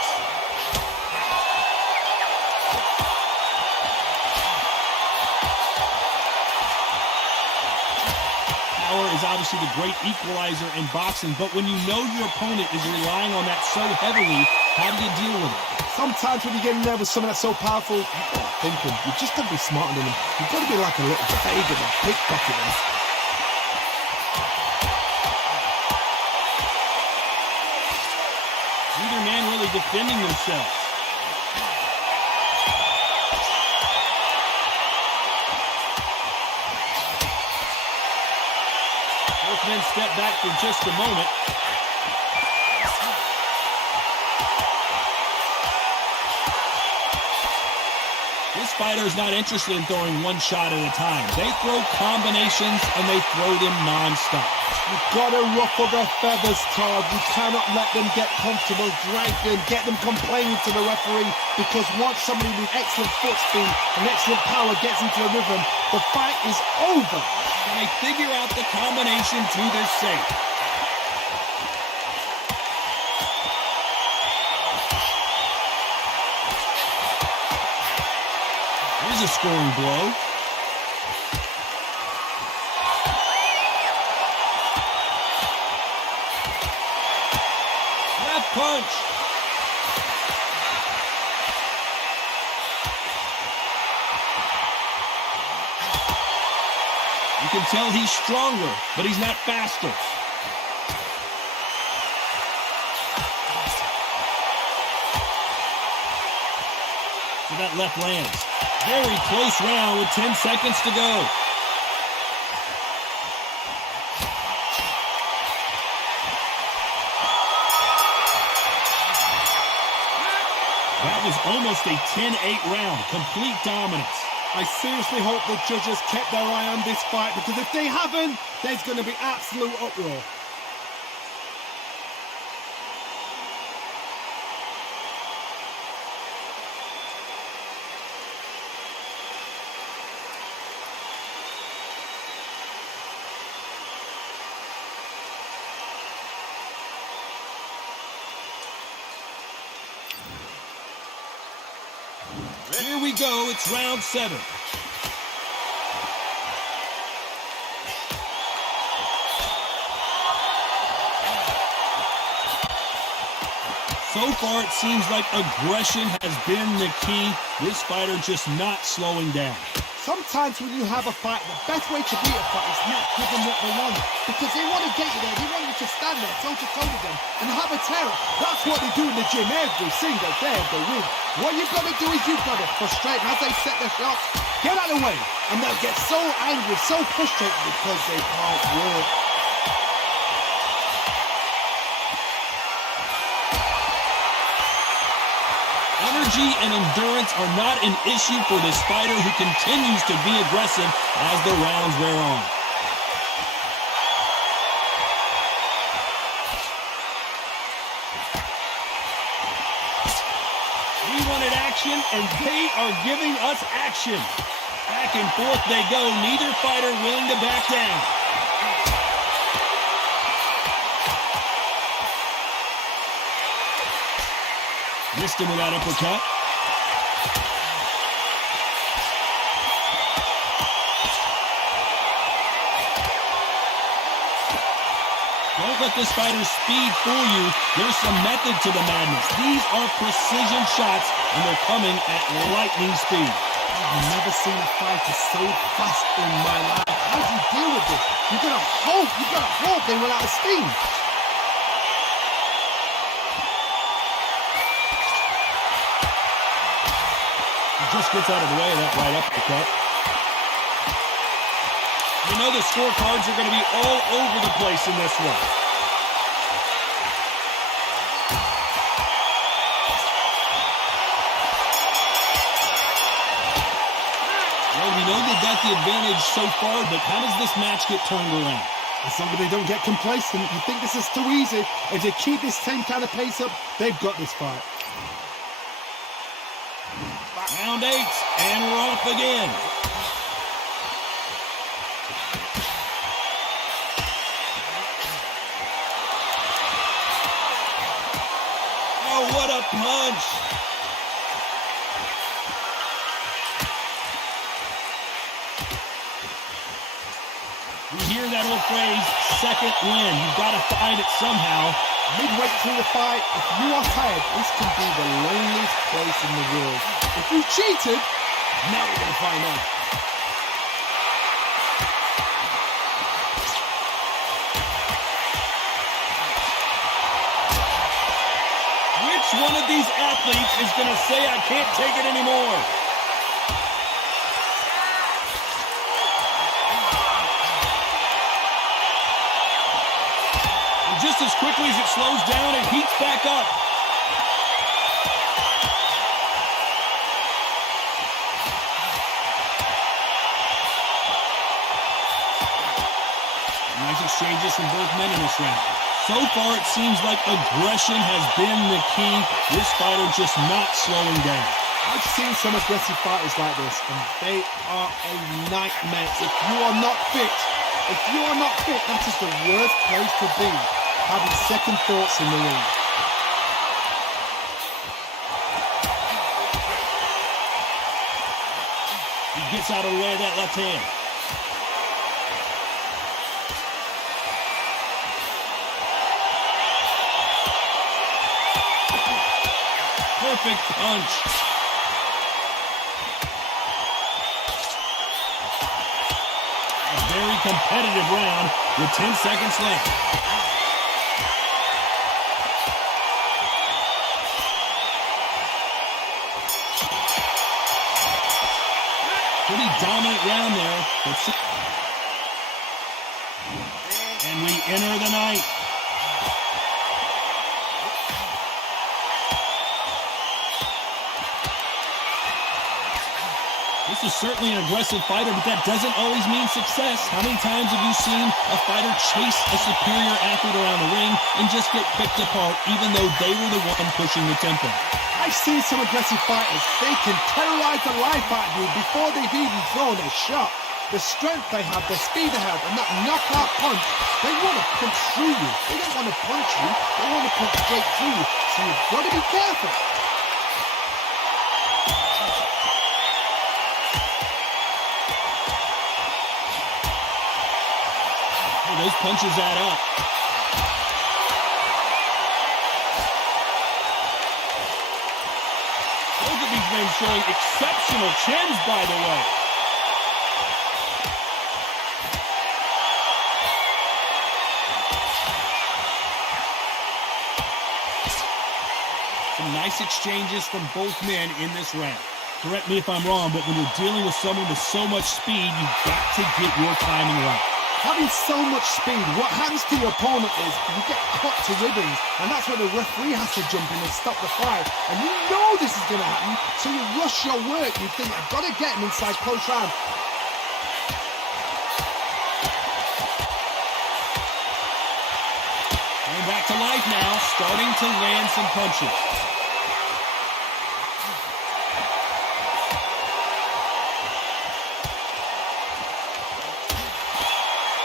Power is obviously the great equalizer in boxing, but when you know your opponent is relying on that so heavily, how do you deal with it? Sometimes when you get in there with someone that's so powerful, you've got to think him. You've just got to be smarter than him. You've got to be like a little baby and pickpocket him. Neither man really defending themselves. Both men step back for just a moment. This fighter is not interested in throwing one shot at a time. They throw combinations and they throw them non-stop. You've got to ruffle their feathers, Todd. You cannot let them get comfortable, drag them, get them complaining to the referee, because once somebody with excellent foot speed and excellent power gets into a rhythm, the fight is over. Can they figure out the combination to this safe? Here's a scoring blow. Left punch. You can tell he's stronger, but he's not faster. So that left lands. Very close round with 10 seconds to go. That was almost a 10-8 round. Complete dominance. I seriously hope the judges kept their eye on this fight, because if they haven't, there's going to be absolute uproar. Here we go, it's round 7. So far, it seems like aggression has been the key. This fighter just not slowing down. Sometimes when you have a fight, the best way to beat a fight is not give them what they want. Because they want to get you there, they want you to stand there toe-to-toe with them and have a terror. That's what they do in the gym every single day of the week. What you've got to do is you've got to frustrate them as they set their shots. Get out of the way. And they'll get so angry, so frustrated because they can't work. Energy and endurance are not an issue for this fighter who continues to be aggressive as the rounds wear on. We wanted action, and they are giving us action. Back and forth they go, neither fighter willing to back down. Missed him with that uppercut. Don't let this fighter's speed fool you. There's some method to the madness. These are precision shots, and they're coming at lightning speed. I've never seen a fighter so fast in my life. How do you deal with this? You've got to hope they run out of steam. Just gets out of the way of that right uppercut. You know the scorecards are going to be all over the place in this one. Well, we know they've got the advantage so far, but how does this match get turned around? As long as they don't get complacent, you think this is too easy. If they keep this same kind of pace up, they've got this fight. Round 8, and we're off again. Oh, what a punch! We hear that old phrase, second win. You've got to find it somehow. Midway through the fight, if you are tired, this can be the loneliest place in the world. If you cheated, now we're going to find out. Which one of these athletes is going to say, I can't take it anymore? Just as quickly as it slows down, it heats back up. Nice exchanges from both men in this round. So far, it seems like aggression has been the key. This fighter just not slowing down. I've seen some aggressive fighters like this, and they are a nightmare. If you are not fit, that is the worst place to be. Having second thoughts in the ring. He gets out of the way of that left hand. Perfect punch. Very competitive round with 10 seconds left. Pretty dominant round there. And we enter the ninth. This is certainly an aggressive fighter, but that doesn't always mean success. How many times have you seen a fighter chase a superior athlete around the ring and just get picked apart, even though they were the one pushing the tempo? I've seen some aggressive fighters. They can terrorize the life out of you before they've even thrown a shot. The strength they have, the speed they have, and that knockout punch, they want to punch through you. They don't want to punch you, they want to punch straight through you. So you've got to be careful. Those punches add up. Both of these men showing exceptional chins, by the way. Some nice exchanges from both men in this round. Correct me if I'm wrong, but when you're dealing with someone with so much speed, you've got to get your timing right. Having so much speed, what happens to your opponent is you get cut to ribbons, and that's when the referee has to jump in and stop the fight. And you know this is going to happen, so you rush your work. You think, I've got to get him inside close round. Going back to life now, starting to land some punches.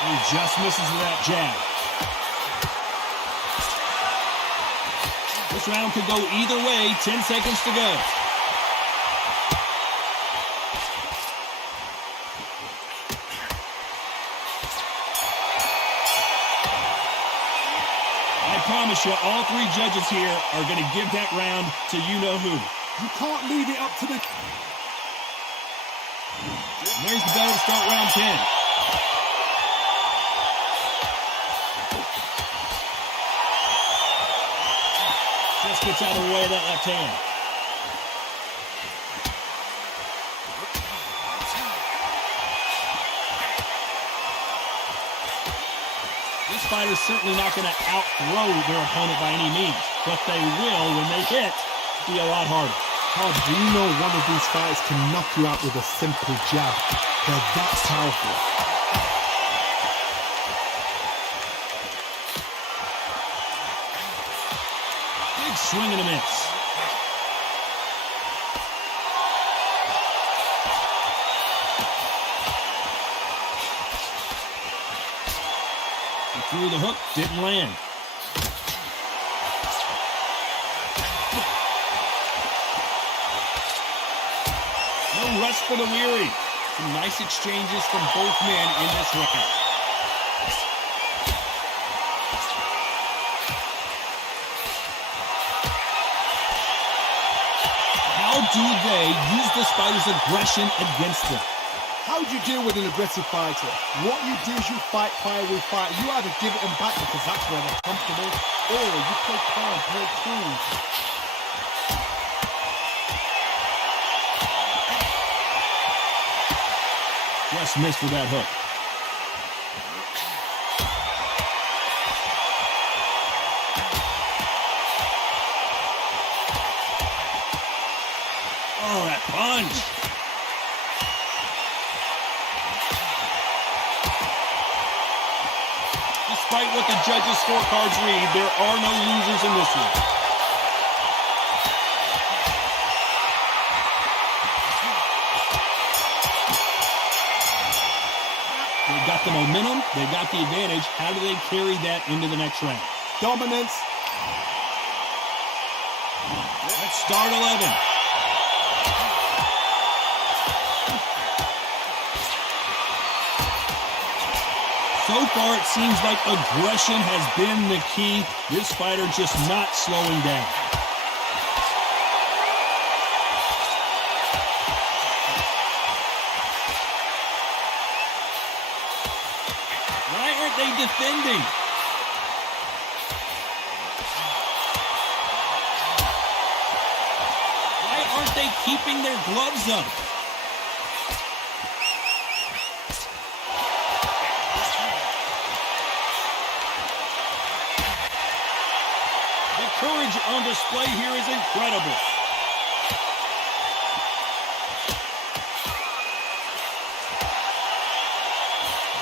He just misses with that jab. This round could go either way. 10 seconds to go. I promise you, all three judges here are going to give that round to you-know-who. You can't leave it up to the... And there's the bell to start round 10. Just gets out of the way of that left hand. This fighter's certainly not going to outthrow their opponent by any means, but they will, when they hit, be a lot harder. How do you know one of these fighters can knock you out with a simple jab? They're that powerful. Swing and a miss. He threw the hook, didn't land. No rest for the weary. Some nice exchanges from both men in this round. How do they use this fighter's aggression against them? How do you deal with an aggressive fighter? What you do is you fight fire with fire. You either give it them back because that's where they're comfortable, or you play calm, play cool. Just missed with that hook. Oh, that punch. Despite what the judges' scorecards read, there are no losers in this one. They've got the momentum, they've got the advantage. How do they carry that into the next round? Dominance. Let's start 11. So far, it seems like aggression has been the key. This fighter just not slowing down. aren't they defending? Why aren't they keeping their gloves up? The courage on display here is incredible.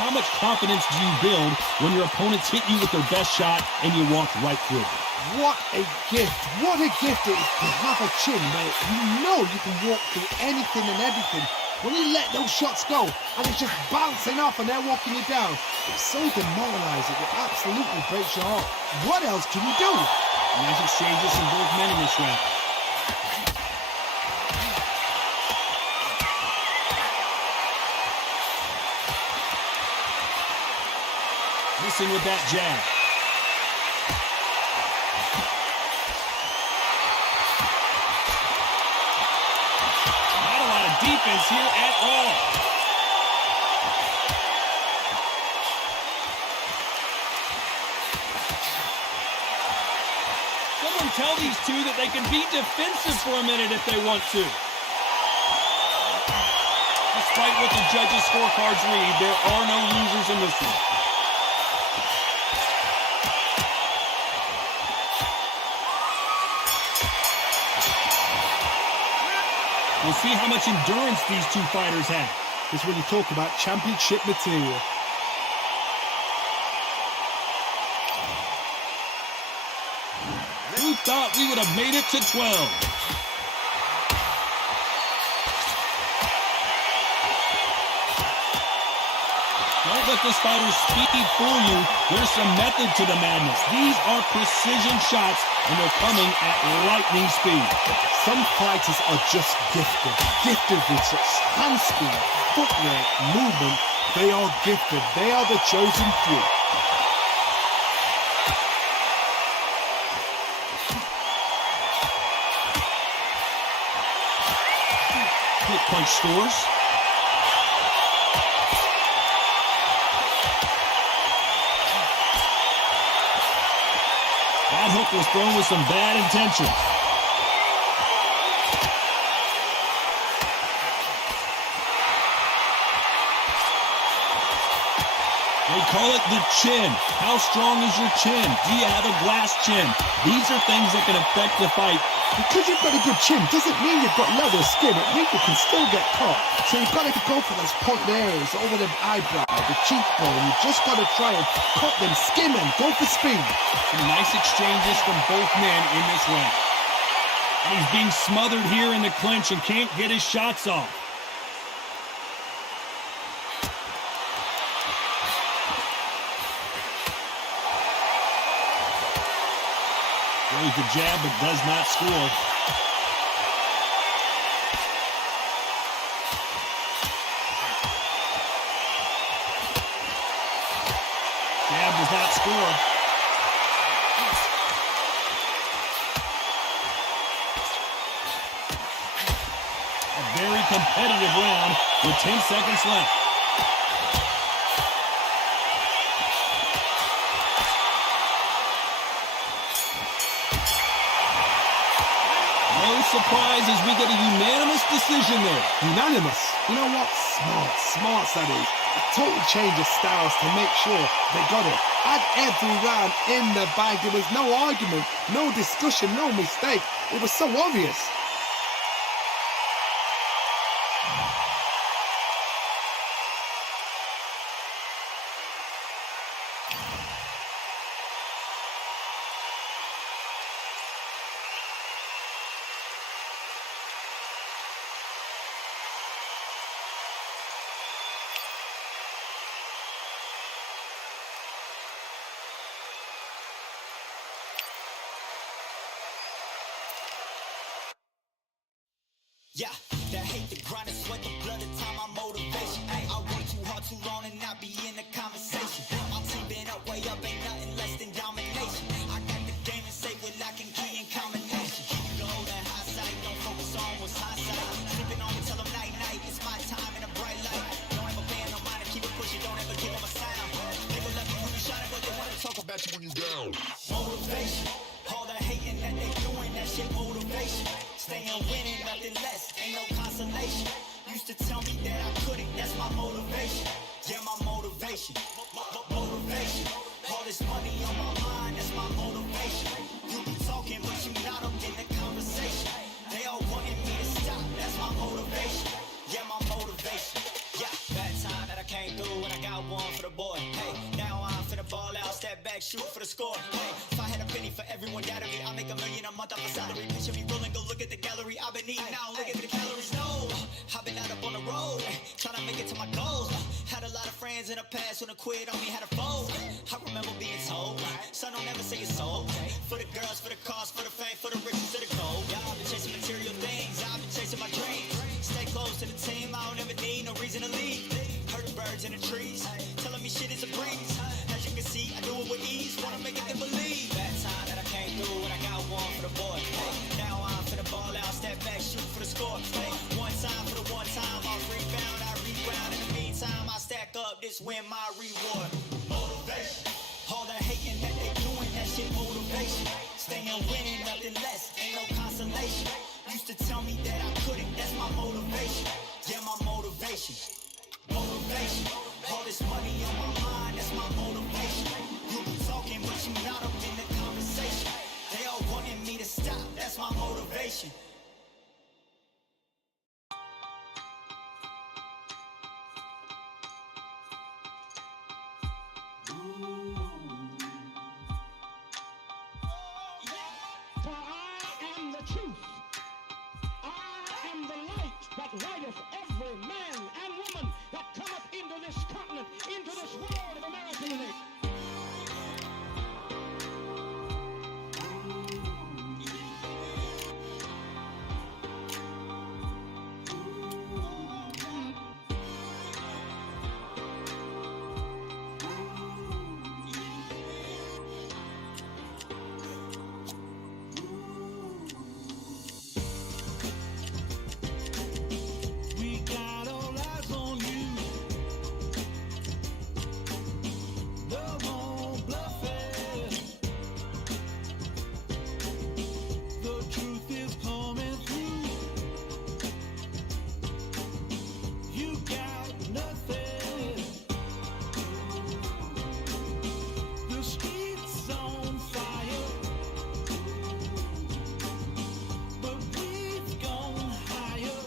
How much confidence do you build when your opponents hit you with their best shot and you walk right through it? What a gift. What a gift it is to have a chin where you know you can walk through anything and everything. When you let those shots go and it's just bouncing off and they're walking you down, it's so demoralizing. It absolutely breaks your heart. What else can you do? Nice exchanges from both men in this round. Missing with that jab. Not a lot of defense here at all. Someone tell these two that they can be defensive for a minute if they want to. Despite what the judges' scorecards read, there are no losers in this one. We'll see how much endurance these two fighters have. It's when you talk about championship material. Who thought we would have made it to 12? Don't let this fighter's speed fool you. There's some method to the madness. These are precision shots, and they're coming at lightning speed. Some fighters are just gifted. Gifted with such hand speed, footwork, movement. They are gifted. They are the chosen few. Hit punch scores. That hook was thrown with some bad intentions. They call it the chin. How strong is your chin? Do you have a glass chin? These are things that can affect the fight. Because you've got a good chin doesn't mean you've got leather skin. It means you can still get caught. So you've got to go for those point areas over the eyebrow, the cheekbone. You've just got to try and cut them, skim them, go for speed. Some nice exchanges from both men in this round. And he's being smothered here in the clinch and can't get his shots off. Throws the jab but does not score. Jab does not score. A very competitive round with 10 seconds left. No surprise as we get a unanimous decision there. Unanimous. You know what? Smart that is. A total change of styles to make sure they got it. Had every round in the bag. There was no argument, no discussion, no mistake. It was so obvious. me that I couldn't, that's my motivation. Yeah, my motivation. Motivation. All this money on my mind, that's my motivation. You be talking, but you not up in the conversation. They all wanting me to stop, that's my motivation. Yeah, my motivation. Yeah, that time that I came through and I got one for the boy. Hey, now I'm finna ball out, step back, shoot for the score. Hey, if I had a penny for everyone doubting me, I'll make $1 million a month off a salary. Picture me rolling, go look at the gallery. I've been eating now, look at the calories. No, I've been out up on the road, trying to make it to my goals. Had a lot of friends in the past when I quit on me, had a fold. I remember being told, son, don't ever say it's sold. For the girls, for the cars, for the fame, for the riches, for the gold. Yeah, I've been chasing material things, I've been chasing my dreams. Stay close to the team, I don't ever need no reason to leave. Heard the birds in the trees, telling me shit is a breeze. As you can see, I do it with ease, wanna make it and believe. That time that I came through and I got one for the boy. Now I'm finna ball out, step back, shoot for the score. One time for the one time, I'll rebound, I reground. In the meantime, I stack up, this win my reward. Motivation. All that hating that they doing, that shit motivation. Staying winning, nothing less, ain't no consolation. Used to tell me that I couldn't, that's my motivation. Yeah, my motivation. Motivation. All this money on my mind, that's my motivation. You be talking, but you not up in the conversation. They all wanting me to stop, that's my motivation. For I am the truth. I am the light that lighteth every man and woman that cometh into this continent, into this world of America today. We got all eyes on you. No more bluffing. The truth is coming through. You got nothing. The streets on fire, but we've gone higher.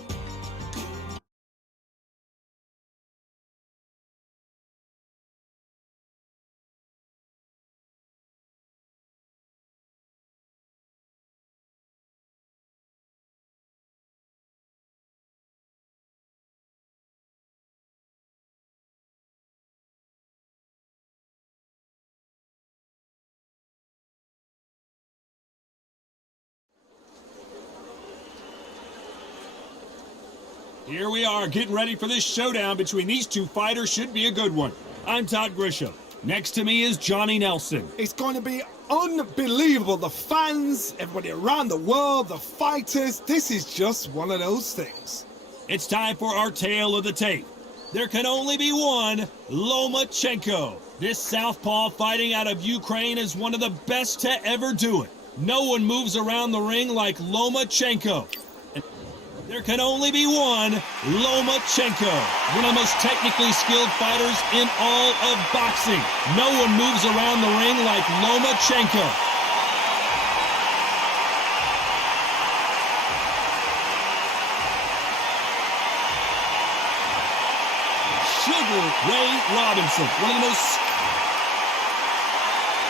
Here we are, getting ready for this showdown between these two fighters. Should be a good one. I'm Todd Grisham. Next to me is Johnny Nelson. It's going to be unbelievable. The fans, everybody around the world, the fighters. This is just one of those things. It's time for our tale of the tape. There can only be one, Lomachenko. This southpaw fighting out of Ukraine is one of the best to ever do it. No one moves around the ring like Lomachenko. There can only be one, Lomachenko, one of the most technically skilled fighters in all of boxing. No one moves around the ring like Lomachenko. Sugar Ray Robinson, one of the most...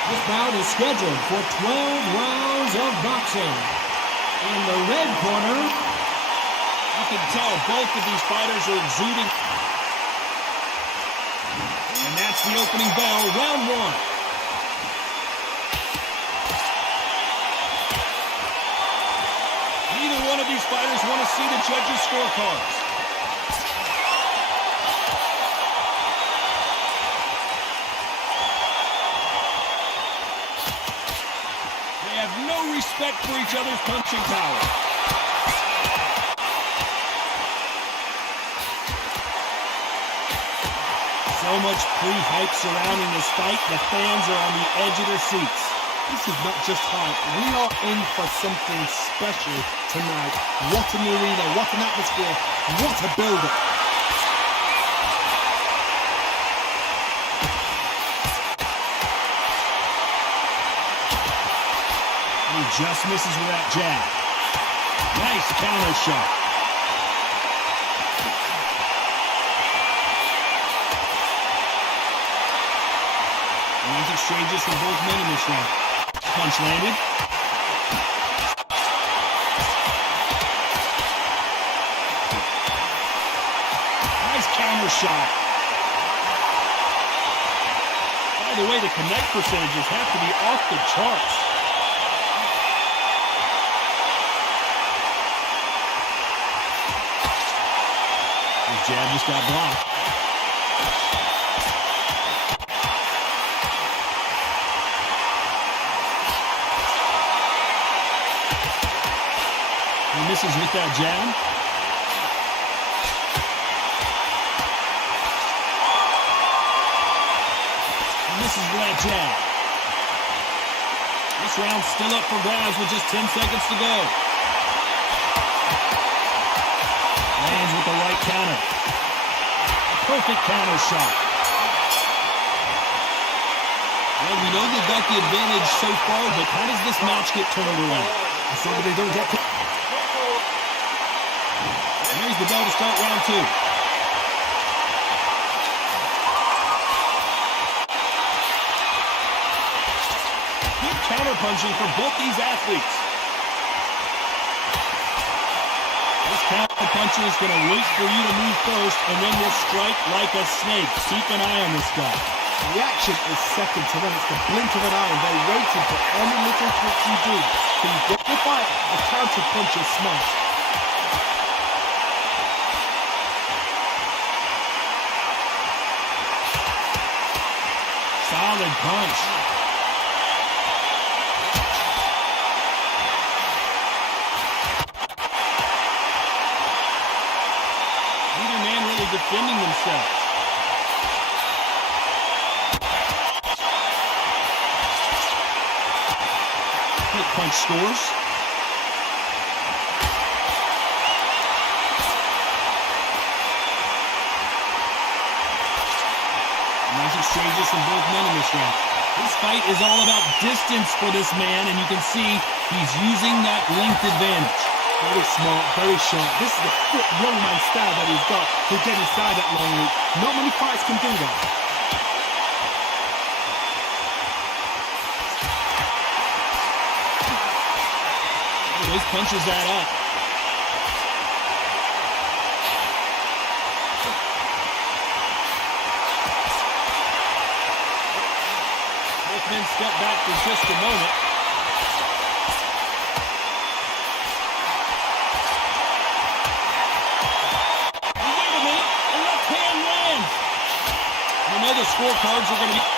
This bout is scheduled for 12 rounds of boxing. In the red corner, You can tell both of these fighters are exuding. And that's the opening bell, round one. Neither one of these fighters want to see the judges' scorecards. They have no respect for each other's punching power. So much pre-hype surrounding this fight, the fans are on the edge of their seats. This is not just hype. We are in for something special tonight. What an arena, what an atmosphere, what a build-up. Just misses with that jab. Nice counter shot. Nice exchanges from both men in this round. Punch landed. Nice counter shot. By the way, the connect percentages have to be off the charts. His jab just got blocked. He misses with that jab. He misses with that jab. This round's still up for grabs with just 10 seconds to go. Lands with the right counter. A perfect counter shot. Well, we know they've got the advantage so far, but how does this match get turned around? Somebody don't get to... Here's the bell to start round two. Good counter-punching for both these athletes. This counter-puncher is going to wait for you to move first, and then will strike like a snake. Keep an eye on this guy. Reaction is second to them. It's the blink of an eye, and they're waiting for any little twitch you do. So you get the fight, a counter-puncher smash. Solid punch. Neither man really defending themselves. Quick punch scores. Nice exchanges from both men in this round. This fight is all about distance for this man, and you can see he's using that length advantage. Very smart, very sharp. This is the fit young man style that he's got to get inside that long reach. Not many fights can do that. Those punches add up. Both men step back for just a moment. Oh, wait a minute, a left hand lands. You know the scorecards are going to be...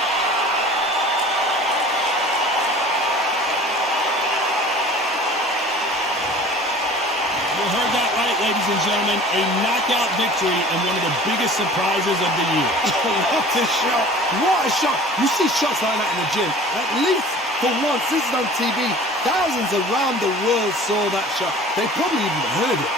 You heard that right, ladies and gentlemen. A knockout victory and one of the biggest surprises of the year. What a shot! What a shot! You see shots like that in the gym. At least for once, this is on TV. Thousands around the world saw that shot. They probably even heard it.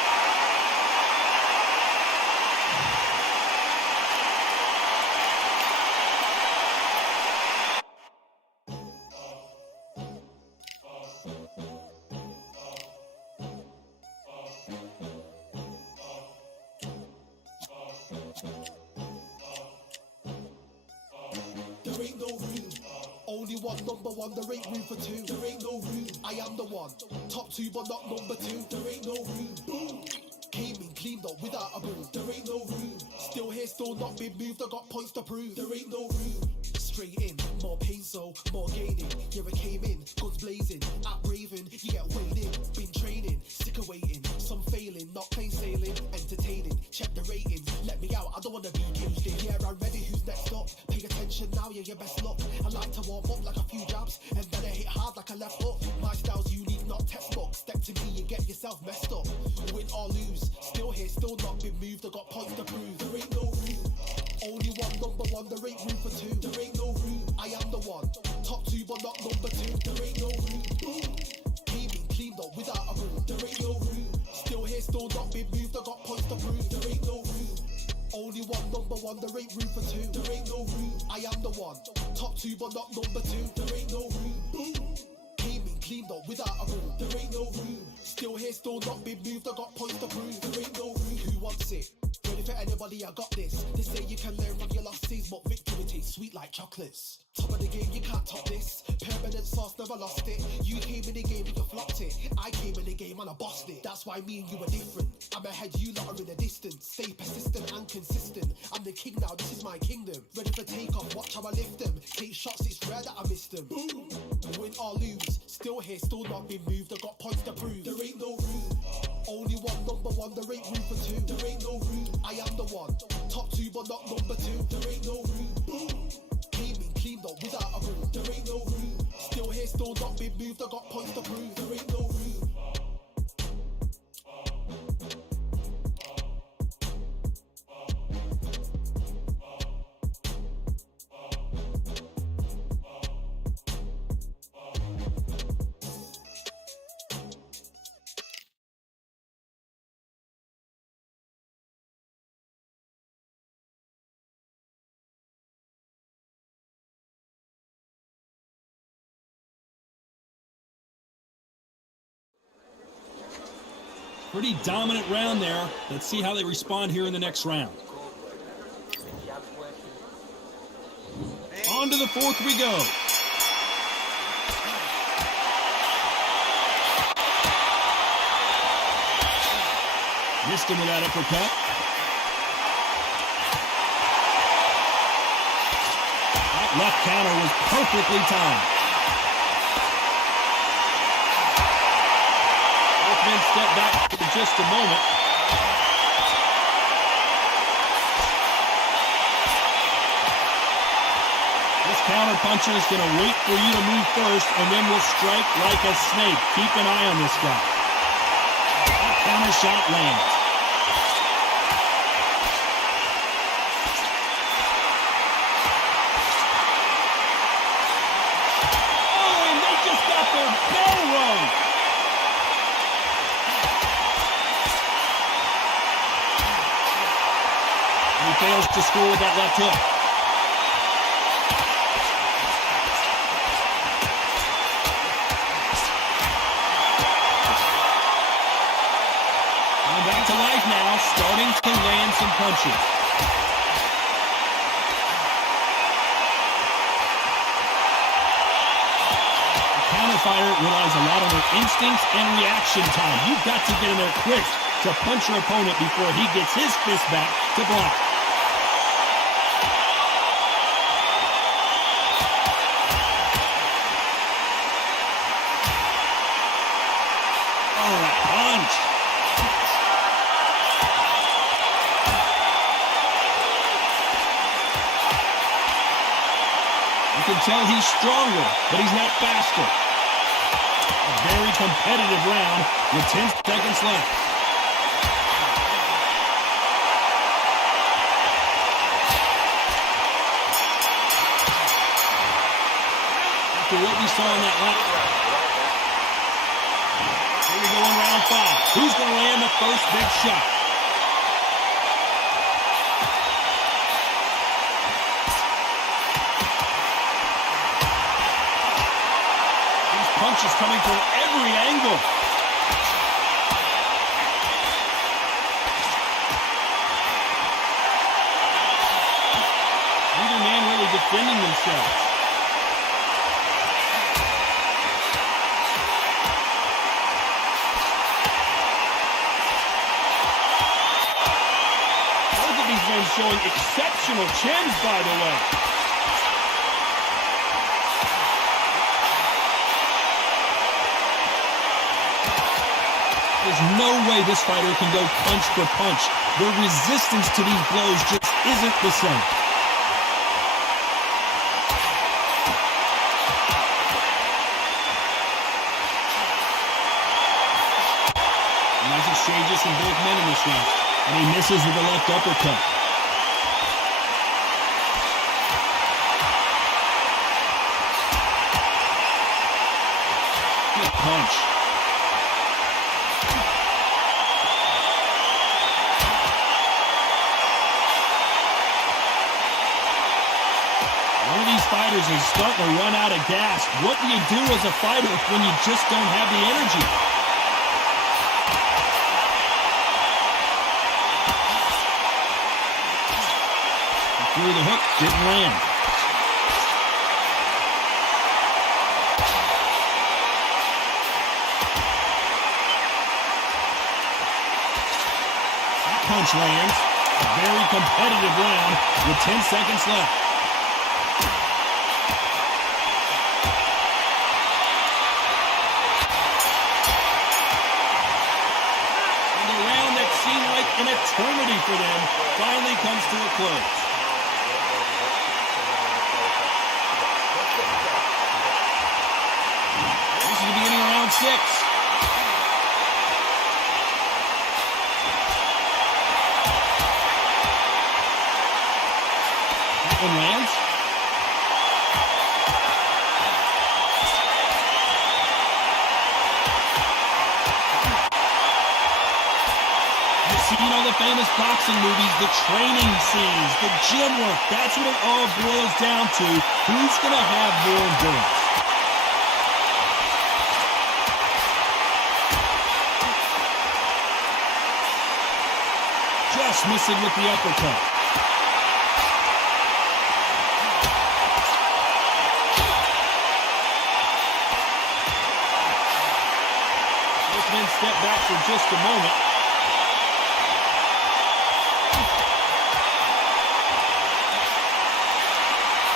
There ain't no room. Only one, number one. There ain't room for two. There ain't no room. I am the one. Top two, but not number two. There ain't no room. Boom. Came in, cleaned up without a broom. There ain't no room. Still here, still not been moved. I got points to prove. There ain't no room. Straight in, more pain, so more gaining. Yeah, I came in, guns blazing. At Raven, you get weighed in. Been training, sick of waiting. Some failing, not plain sailing. Entertaining, check the ratings. Let me out, I don't wanna be caged in. Yeah, I'm ready, who's next up? Pay attention now, yeah, your best luck. I like to warm up like a few jabs, and then I hit hard like a left hook. My style's unique, not textbook. Step to me, you get yourself messed up. Win or lose, still here, still not been moved. I got points to prove. There ain't no room. Only one, number one. There ain't room for two. There ain't no room. I am the one. Top two, but not number two. There ain't no room. Boom. Came in, cleaned up without a broom. There ain't no room. Still here, still not been moved. I got points to prove. There ain't no room. Only one, number one. There ain't room for two. There ain't no room. I am the one. Top two, but not number two. There ain't no room. Boom. Came in, clean though, without a room. There ain't no room. Still here, still not been moved. I got points to prove. There ain't no room. Who wants it? Ready for anybody, I got this. They say you can learn from your losses, but victory tastes sweet like chocolates. Top of the game, you can't top this. Permanent sauce, never lost it. You came in the game and you flopped it. I came in the game and I bossed it. That's why me and you are different. I'm ahead, you lot are in the distance. Stay persistent and consistent. I'm the king now, this is my kingdom. Ready for takeoff, watch how I lift them. Take shots, it's rare that I miss them. Boom! Win or lose, still here, still not been moved. I got points to prove. There ain't no room. Only one, number one, there ain't room for two. There ain't no room. I am the one. Top two, but not number two. There ain't no room. Boom! Came in clean though, without a room. There ain't no room. Still here, still not been moved. I got points to prove. There ain't no room. Pretty dominant round there. Let's see how they respond here in the next round. On to the fourth we go. Missed him with that uppercut. That left counter was perfectly timed. Then step back for just a moment. This counter puncher is going to wait for you to move first and then will strike like a snake. Keep an eye on this guy. That counter shot lands. Oh, and they just got their bell rung. He fails to score with that left hook. And back to life now, starting to land some punches. The counterfighter relies a lot on their instincts and reaction time. You've got to get in there quick to punch your opponent before he gets his fist back to block. Punch. You can tell he's stronger, but he's not faster. A very competitive round with 10 seconds left. After what we saw in that last round. Here we go in round 5. Who's going to land the first big shot? These punches coming from every angle. Neither man really defending themselves. Showing exceptional chins, by the way. There's no way this fighter can go punch for punch. The resistance to these blows just isn't the same. Nice exchanges from both men in this round. And he misses with the left uppercut. Good punch. One of these fighters is starting to run out of gas. What do you do as a fighter when you just don't have the energy? He threw the hook, didn't land. That punch lands. A very competitive round with 10 seconds left. An eternity for them finally comes to a close. This is the beginning of round 6. That one lands. You know the famous boxing movies, the training scenes, the gym work. That's what it all boils down to. Who's going to have more endurance? Just missing with the uppercut. Both men step back for just a moment.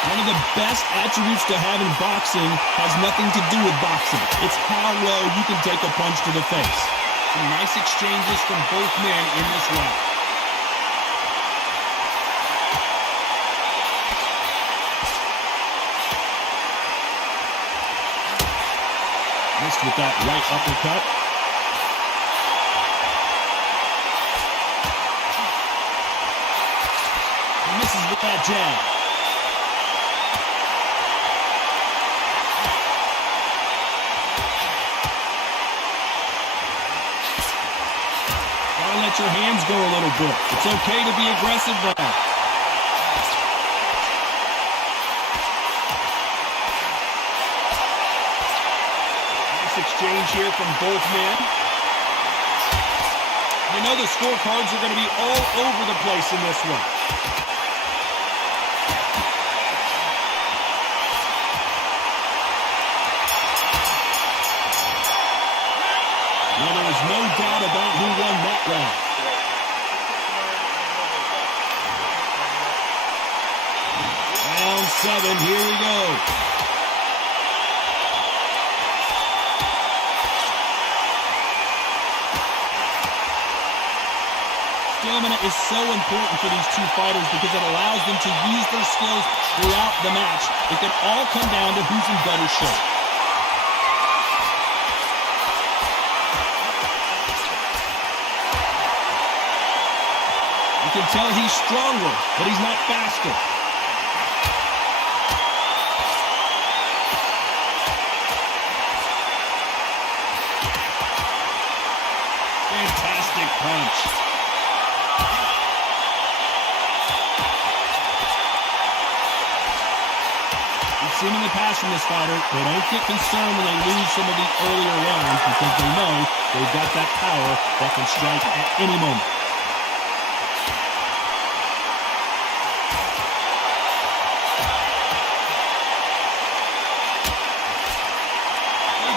One of the best attributes to have in boxing has nothing to do with boxing. It's how well you can take a punch to the face. Some nice exchanges from both men in this round. Missed with that right uppercut. He misses with that jab. Let your hands go a little bit. It's okay to be aggressive now. Nice exchange here from both men. You know the scorecards are going to be all over the place in this one. Well, there is no doubt about who won that round. Round 7, here we go. Stamina is so important for these two fighters because it allows them to use their skills throughout the match. It can all come down to who's in better shape. You can tell he's stronger, but he's not faster. Fantastic punch. We've seen in the past from this fighter, they don't get concerned when they lose some of the earlier rounds because they know they've got that power that can strike at any moment.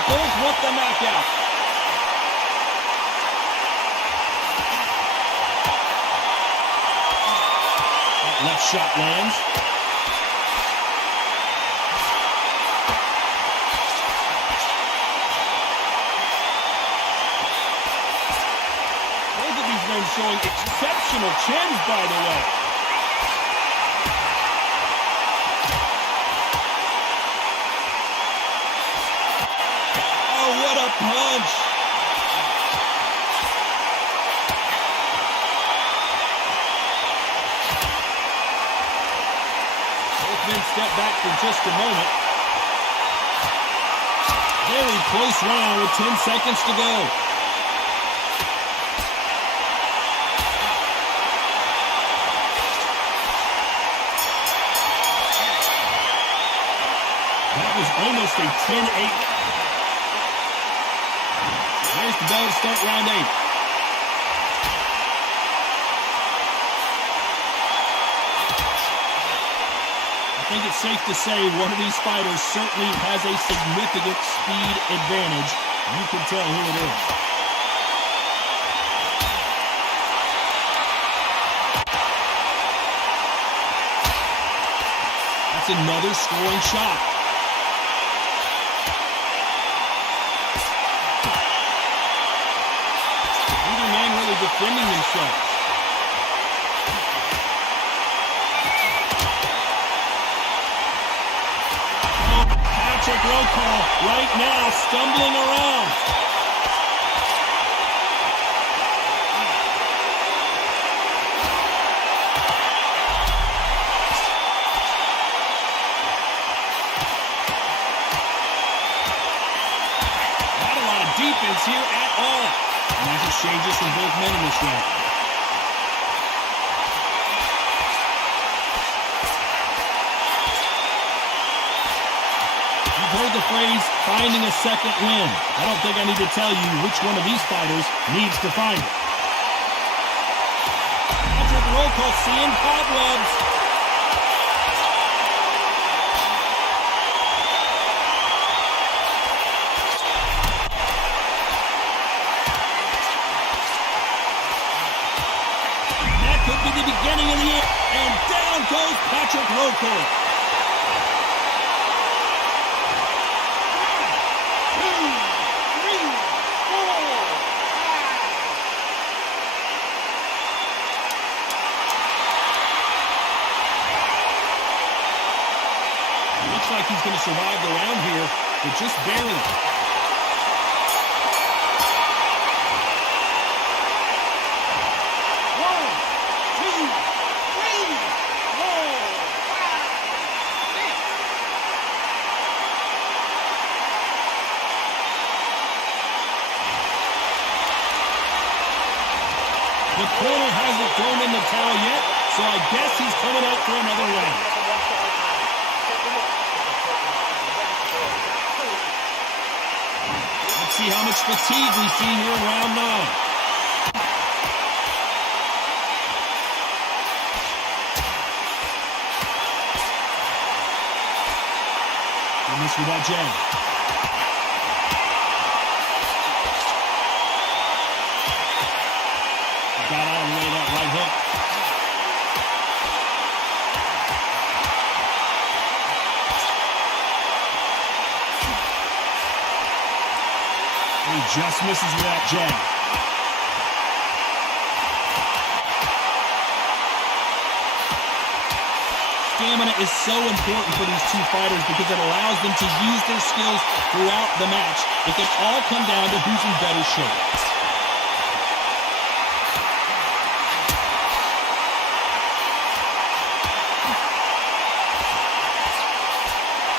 Both want the knockout. That left shot lands. Both of these men showing exceptional chins, by the way. What a punch! Both men step back for just a moment. Very close round with 10 seconds to go. almost a 10-8. There's the bell to start round 8. I think it's safe to say one of these fighters certainly has a significant speed advantage. You can tell who it is. That's another scoring shot. Neither man really defending themselves. Patrick roll call right now, stumbling around. Not a lot of defense here at all. And that's exchanges from both men in this round. Heard the phrase, finding a second win. I don't think I need to tell you which one of these fighters needs to find it. Patrick roll call, seeing cobwebs. That could be the beginning of the end. And down goes Patrick roll call. Looks like he's going to survive the round here, but just barely. The corner hasn't thrown in the towel yet, so I guess he's coming out for another round. Let's see how much fatigue we see here in round 9. And this with that jab. Got out of the way of that right hook. He just misses with that jab. Stamina is so important for these two fighters because it allows them to use their skills throughout the match. It can all come down to who's in better shape.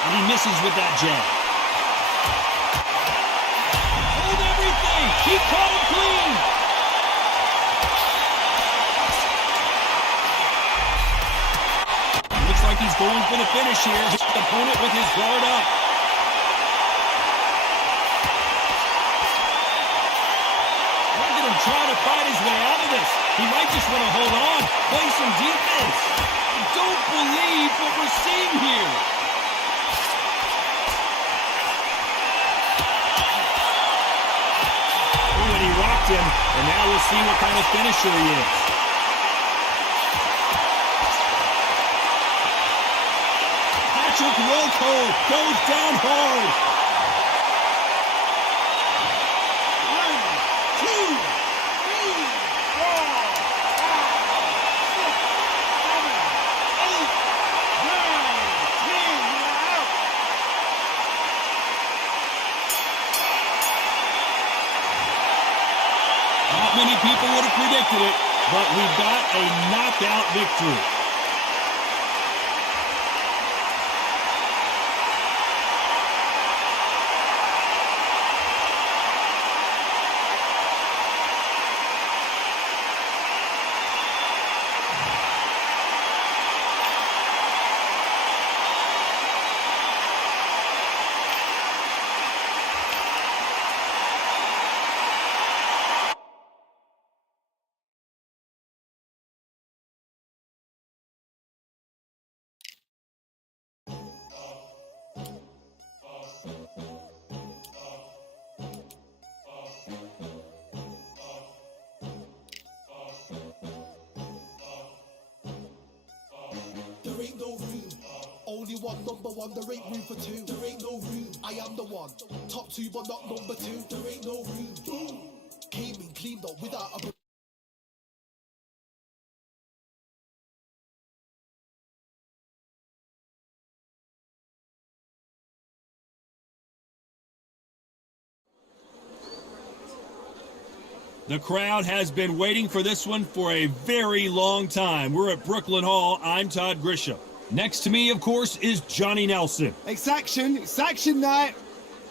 And he misses with that jab. Hold everything! Keep calm clean! Looks like he's going for the finish here. His opponent with his guard up. Look at him trying to fight his way out of this. He might just want to hold on, play some defense. I don't believe what we're seeing here. And he rocked him, and now we'll see what kind of finisher he is. Patrick roll call goes down hard. 1, 2, 3, 4, 5, 6, 7, 8, 9, 10, you're out. Not many people would have predicted it, but we've got a knockout victory. Only one number one, there ain't room for two. There ain't no room. I am the one. Top two, but not number two. There ain't no room. Boom. Came in cleaned up without a. The crowd has been waiting for this one for a very long time. We're at Brooklyn Hall. I'm Todd Grisham. Next to me, of course, is Johnny Nelson. It's action night.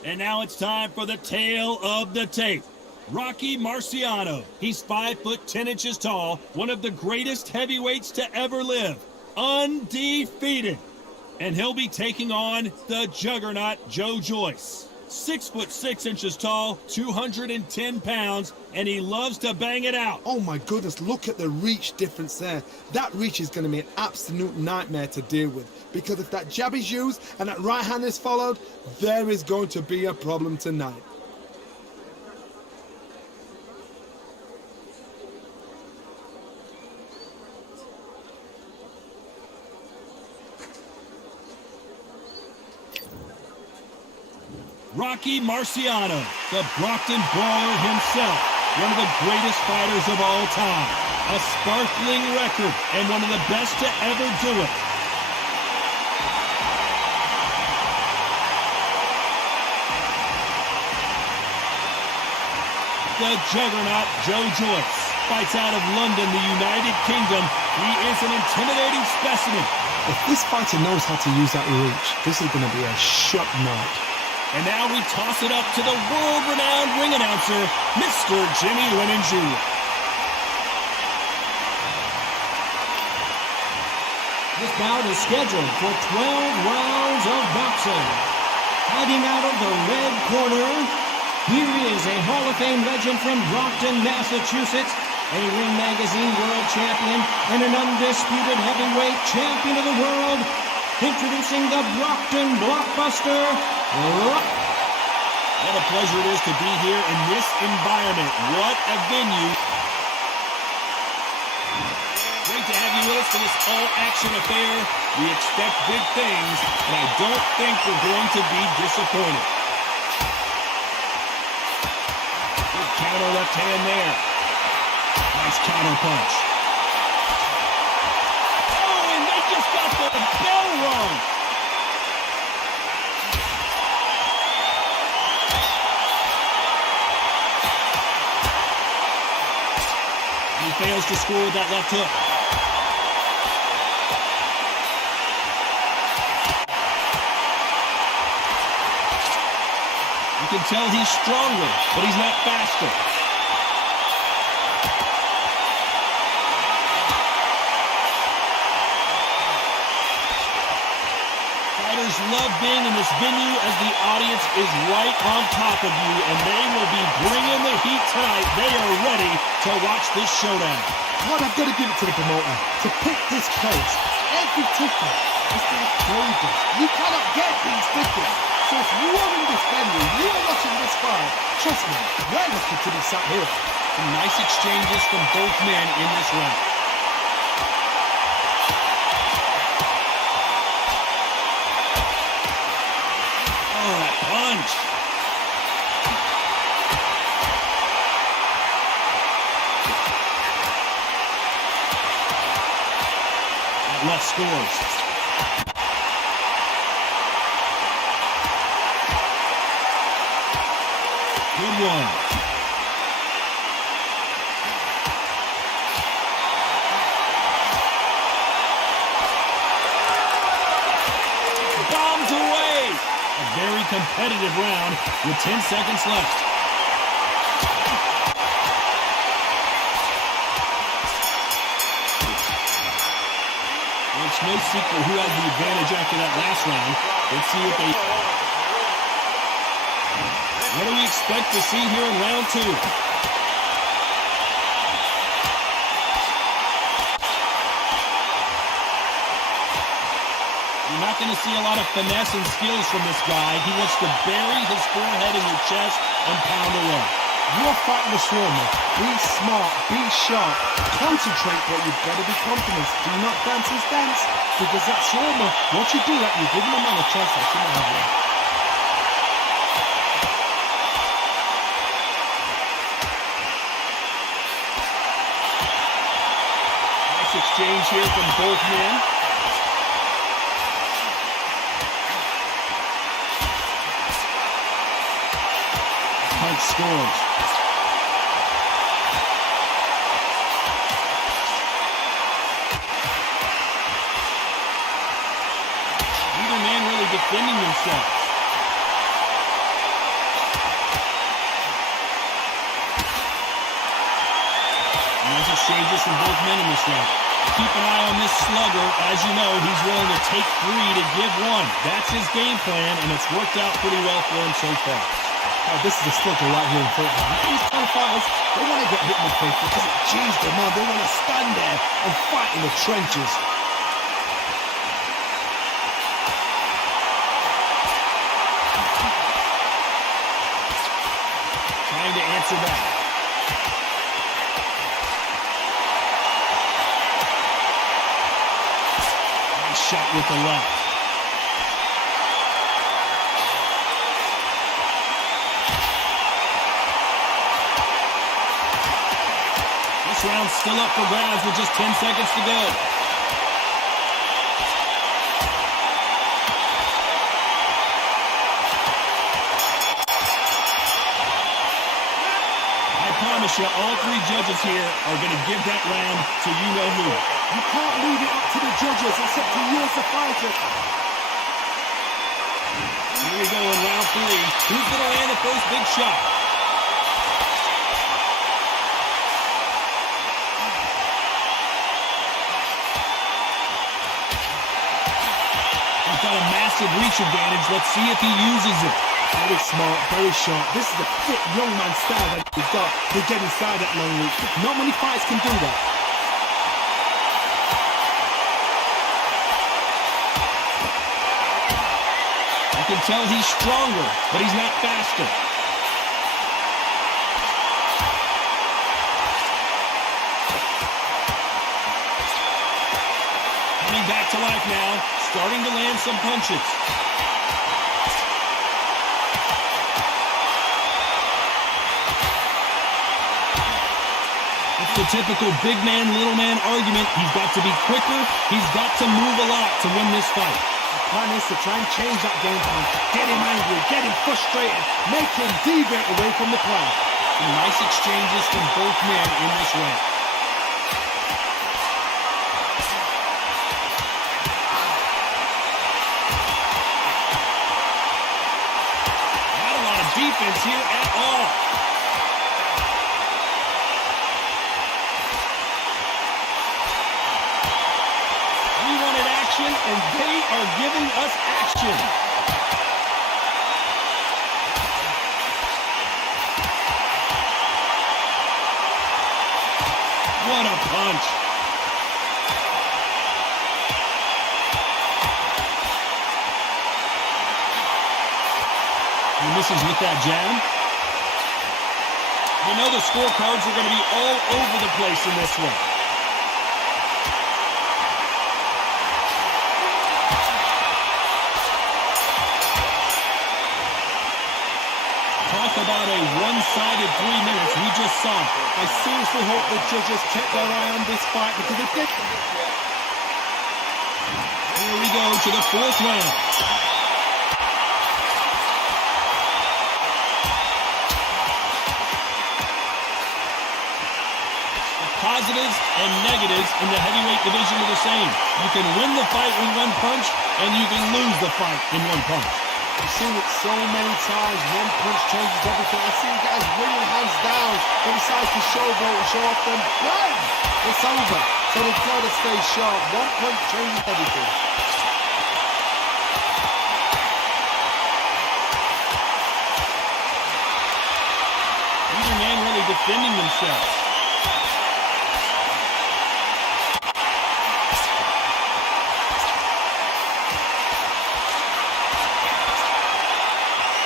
And now it's time for the tale of the tape. Rocky Marciano. He's 5 foot 10 inches tall, one of the greatest heavyweights to ever live, undefeated. And he'll be taking on the juggernaut Joe Joyce. 6 foot 6 inches tall, 210 pounds, and he loves to bang it out. Oh my goodness, look at the reach difference there. That reach is going to be an absolute nightmare to deal with, because if that jab is used and that right hand is followed, there is going to be a problem tonight. Rocky Marciano, the Brockton Brawler himself, one of the greatest fighters of all time. A sparkling record and one of the best to ever do it. The juggernaut Joe Joyce fights out of London, the United Kingdom. He is an intimidating specimen. If this fighter knows how to use that reach, this is going to be a shock night. And now we toss it up to the world-renowned ring announcer, Mr. Jimmy Lennon Jr. This bout is scheduled for 12 rounds of boxing. Fighting out of the red corner, here is a Hall of Fame legend from Brockton, Massachusetts, a Ring Magazine world champion and an undisputed heavyweight champion of the world, introducing the Brockton Blockbuster, What a pleasure it is to be here in this environment. What a venue. Great to have you with us for this all-action affair. We expect big things, and I don't think we're going to be disappointed. Good counter left hand there. Nice counter punch. Oh, and they just got the bell rung. He fails to score with that left hook. You can tell he's stronger, but he's not faster. Fighters love being in this venue as the audience is right on top of you, and they will be bringing the heat tonight. They are ready to watch this showdown. What I've got to give it to the promoter. To pick this place, every ticket is like crazy. You cannot get these tickets. So if you are in this venue, you are watching this fight, trust me, we're lucky to be sat here. Some nice exchanges from both men in this round. Oh, that punch. That left scores. Good one. Bombs away. A very competitive round with 10 seconds left. Well, it's no secret who has the advantage after that last round. Let's see what they... What do we expect to see here in round two? You're not going to see a lot of finesse and skills from this guy. He wants to bury his forehead in your chest and pound away. You're fighting the swarmer. Be smart, be sharp, concentrate, but you've got to be confident. Do not dance his dance, because that swarmer, once you do that, you're giving a man a chance that shouldn't have one. Nice exchange here from both men. Punch scores. Neither man really defending themselves. Nice exchanges from both men in this round. Keep an eye on this slugger. As you know, he's willing to take 3 to give 1. That's his game plan, and it's worked out pretty well for him so far. Oh, this is a struggle right here in front of him. These kind of fighters, they want to get hit in the face because it cheers them on. They want to stand there and fight in the trenches. Trying to answer back. Nice shot with the left. This round's still up for grabs with just 10 seconds to go. I promise you, all 3 judges here are going to give that round to you-know-who. You can't leave it up to the judges. It's up to you as the fighter. Here we go in round 3. Who's going to land the first big shot? He's got a massive reach advantage. Let's see if he uses it. Very smart, very sharp. This is a fit young man style that he's got to get inside that long reach. Not many fighters can do that. I can tell he's stronger, but he's not faster. Coming back to life now, starting to land some punches. It's the typical big man, little man argument. He's got to be quicker. He's got to move a lot to win this fight. Plan is to try and change that game plan. Get him angry, get him frustrated, make him deviate away from the plan. Some nice exchanges from both men in this round. Not a lot of defense here at all. We wanted action, and they are giving us action. What a punch. He misses with that jab. You know the scorecards are going to be all over the place in this one. Talk about a one-sided 3 minutes we just saw. I seriously hope the judges kept their eye on this fight because if they... Here we go to the 4th round. The positives and negatives in the heavyweight division are the same. You can win the fight in 1 punch, and you can lose the fight in 1 punch. I've seen it so many times. 1 punch changes everything. I've seen guys winning hands down. They decide to showboat and show off them. Bang! It's over. So they've got to stay sharp. 1 punch changes everything. Neither man really defending themselves.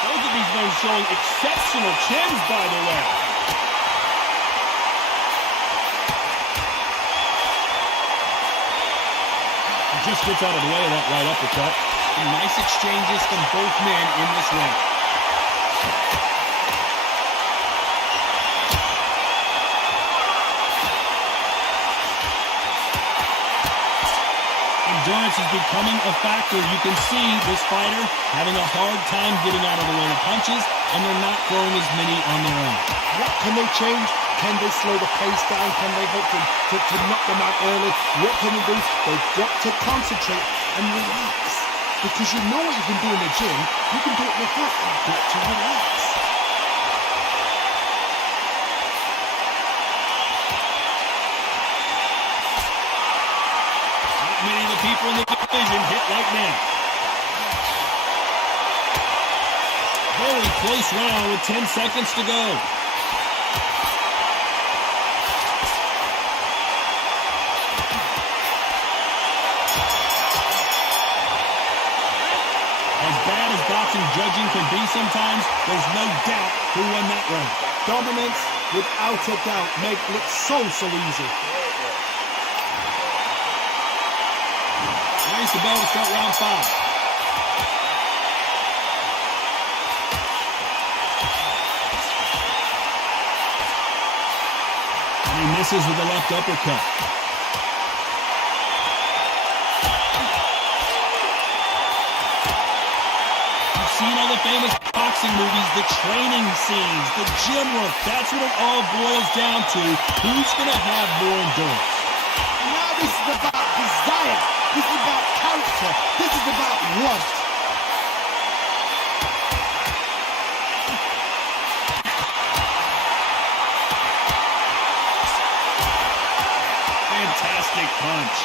Both of these men showing exceptional chins, by the way. Just gets out of the way of that right uppercut. And nice exchanges from both men in this ring. Endurance is becoming a factor. You can see this fighter having a hard time getting out of the way of punches, and they're not throwing as many on their own. What can they change? Can they slow the pace down? Can they hope to knock them out early? What can they do? They've got to concentrate and relax. Because you know what you can do in the gym, you can do it in the house. You've got to relax. Not many of the people in the division hit like that. Very close round with 10 seconds to go. As bad as boxing judging can be sometimes, there's no doubt who won that round. Dominance, without a doubt, make it look so easy. Raise the bell to start round 5. And he misses with the left uppercut. You've seen all the famous boxing movies, the training scenes, the gym work. That's what it all boils down to. Who's going to have more endurance? Now this is about desire. This is about character. This is about want. Fantastic punch.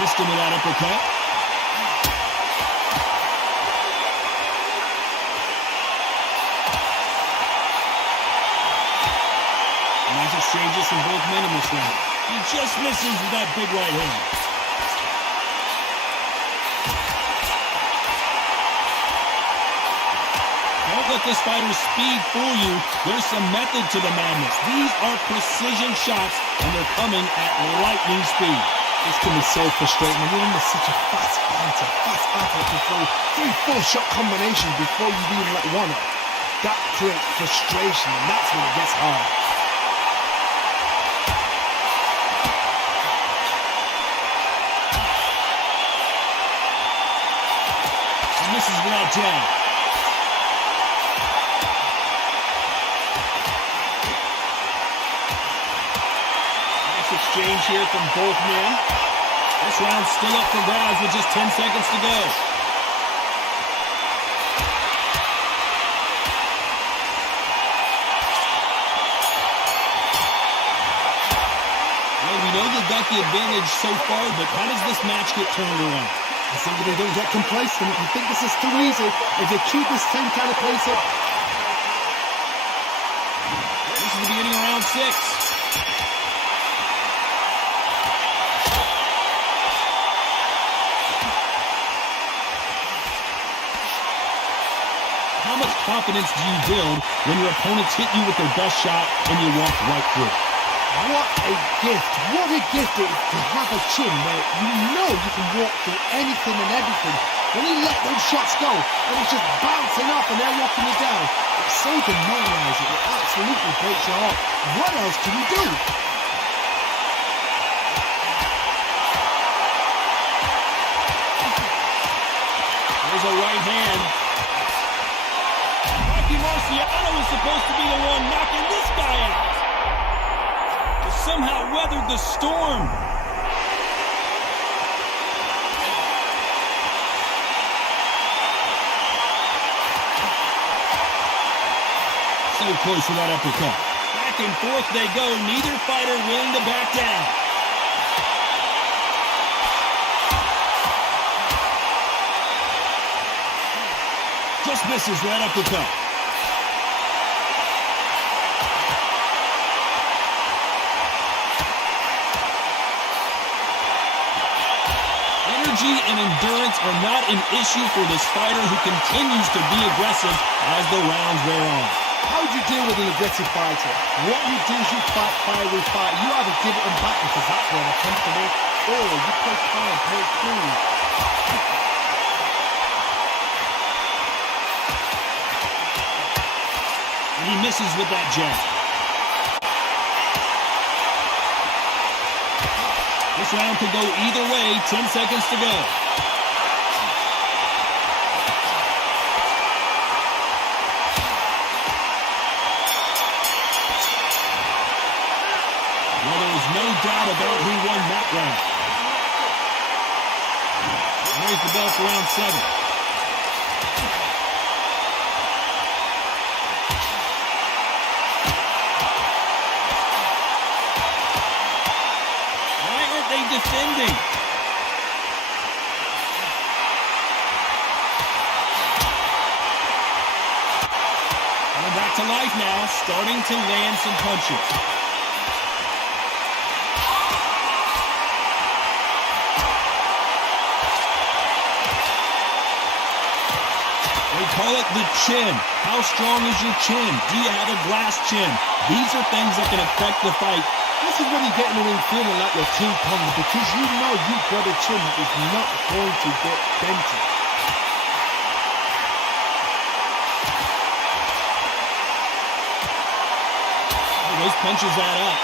Missed him with that uppercut. Nice exchanges from both men in this round. He just misses with that big right hand. Don't let this fighter's speed fool you. There's some method to the madness. These are precision shots, and they're coming at lightning speed. This can be so frustrating when you're under such a fast battle before 3-4 shot combination before you even let one up. That creates frustration, and that's when it gets hard. And misses with that jab. Exchange here from both men. This round's still up for grabs with just 10 seconds to go. Well, we know they've got the advantage so far, but how does this match get turned around? I think they don't get complacent. You think this is too easy. If they keep this same kind of pace up. This is the beginning of round 6. How much confidence do you build when your opponents hit you with their best shot and you walk right through? What a gift. What a gift it is to have a chin where you know you can walk through anything and everything. When you let those shots go and it's just bouncing off and they're walking you down, it's so demoralizing. It absolutely breaks your heart. What else can you do? There's a right hand. Marciano was supposed to be the one knocking this guy out. But somehow weathered the storm. So close to that uppercut. Back and forth they go. Neither fighter willing to back down. Just misses with that uppercut. Energy and endurance are not an issue for this fighter who continues to be aggressive as the rounds wear on. How do you deal with an aggressive fighter? What you do is you fight fire with fire. You either give it them back because that's where they're comfortable, or you play calm, play cool. And he misses with that jab. This round could go either way. 10 seconds to go. Well, there is no doubt about who won that round. There's the bell for round 7. Why aren't they defending? Coming back to life now, starting to land some punches. Call it the chin. How strong is your chin? Do you have a glass chin? These are things that can affect the fight. This is when you get in the ring feeling like you're King Kong because you know you've got a chin that is not going to get dented. Oh, those punches add up.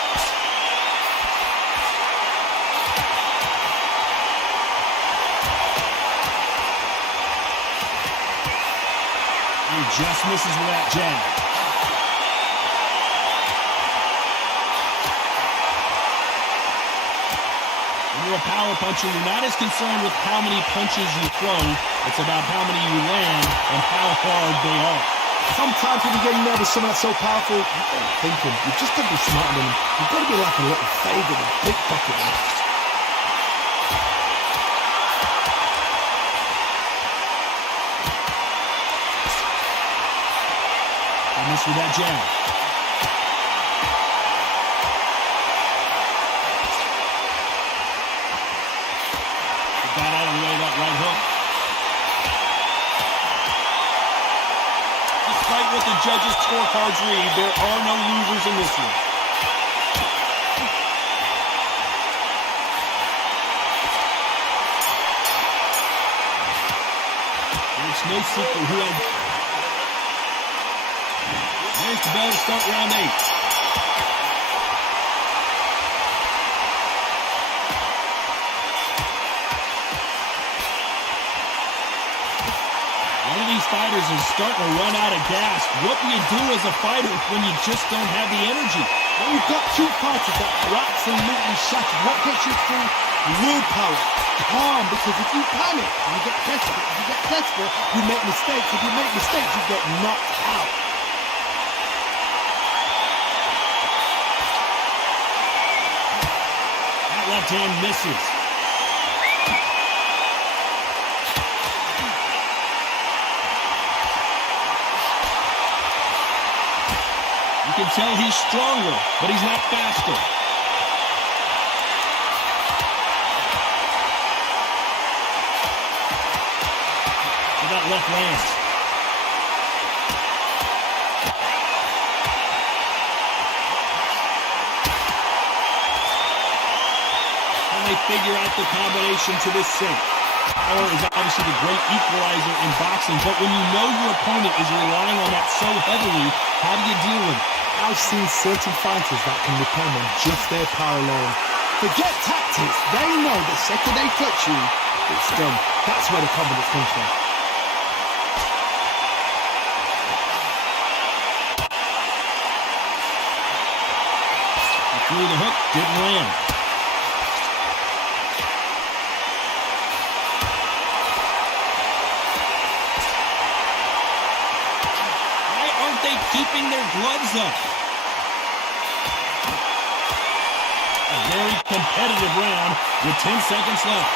He just misses with that jab. When you're a power puncher, you're not as concerned with how many punches you throw. It's about how many you land and how hard they are. Sometimes when you get nervous, someone that's so powerful, you've got to think him. You've just got to be smarter than him. You've got to be like a little faggot and pickpocket him. Miss with that jab. Got out of the way of that right hook. Despite what the judges' scorecards read, there are no losers in this one. It's no secret who had... There's the bell to start round 8. One of these fighters is starting to run out of gas. What do you do as a fighter when you just don't have the energy? When you've got two fighters that are absolutely shattered, what gets you through? Willpower, calm, because if you panic, you get desperate. If you get desperate, you make mistakes. If you make mistakes, you get knocked out. Left hand misses. You can tell he's stronger, but he's not faster. So that left lands. They figure out the combination to this sink. Power is obviously the great equalizer in boxing, but when you know your opponent is relying on that so heavily, how do you deal with it? I've seen certain fighters that can depend on just their power alone. Forget tactics. They know the second they touch you, it's done. That's where the confidence comes from. He threw the hook, didn't land. Keeping their gloves up. A very competitive round with 10 seconds left.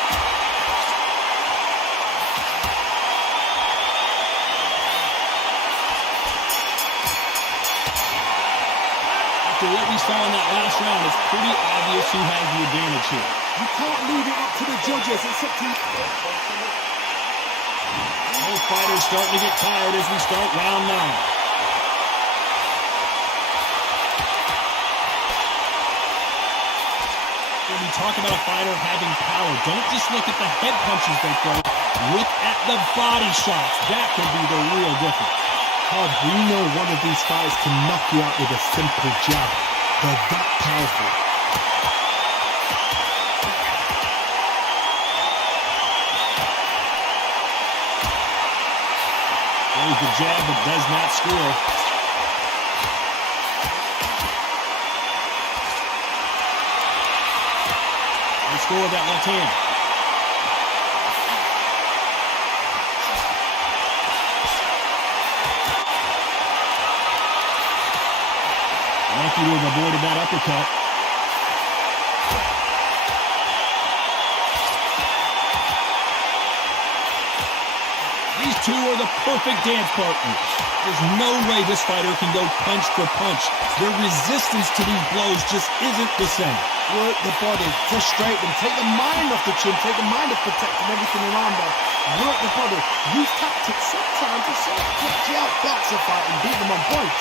After what we saw in that last round, it's pretty obvious who has the advantage here. You can't leave it up to the judges. It's up to you. Both fighters starting to get tired as we start round 9. When we talk about a fighter having power, don't just look at the head punches they throw. Look at the body shots. That can be the real difference. Todd, we know one of these fighters can knock you out with a simple jab. They're that powerful. Throws the jab but does not score. They score with that left hand. Lucky to have avoided that uppercut. These two are the perfect dance partners. There's no way this fighter can go punch for punch. Their resistance to these blows just isn't the same. Work the body, frustrate them, take the mind off the chin, take the mind off protecting everything around them. Work the body, use tactics sometimes to sort of get you out, box a fight and beat them on points.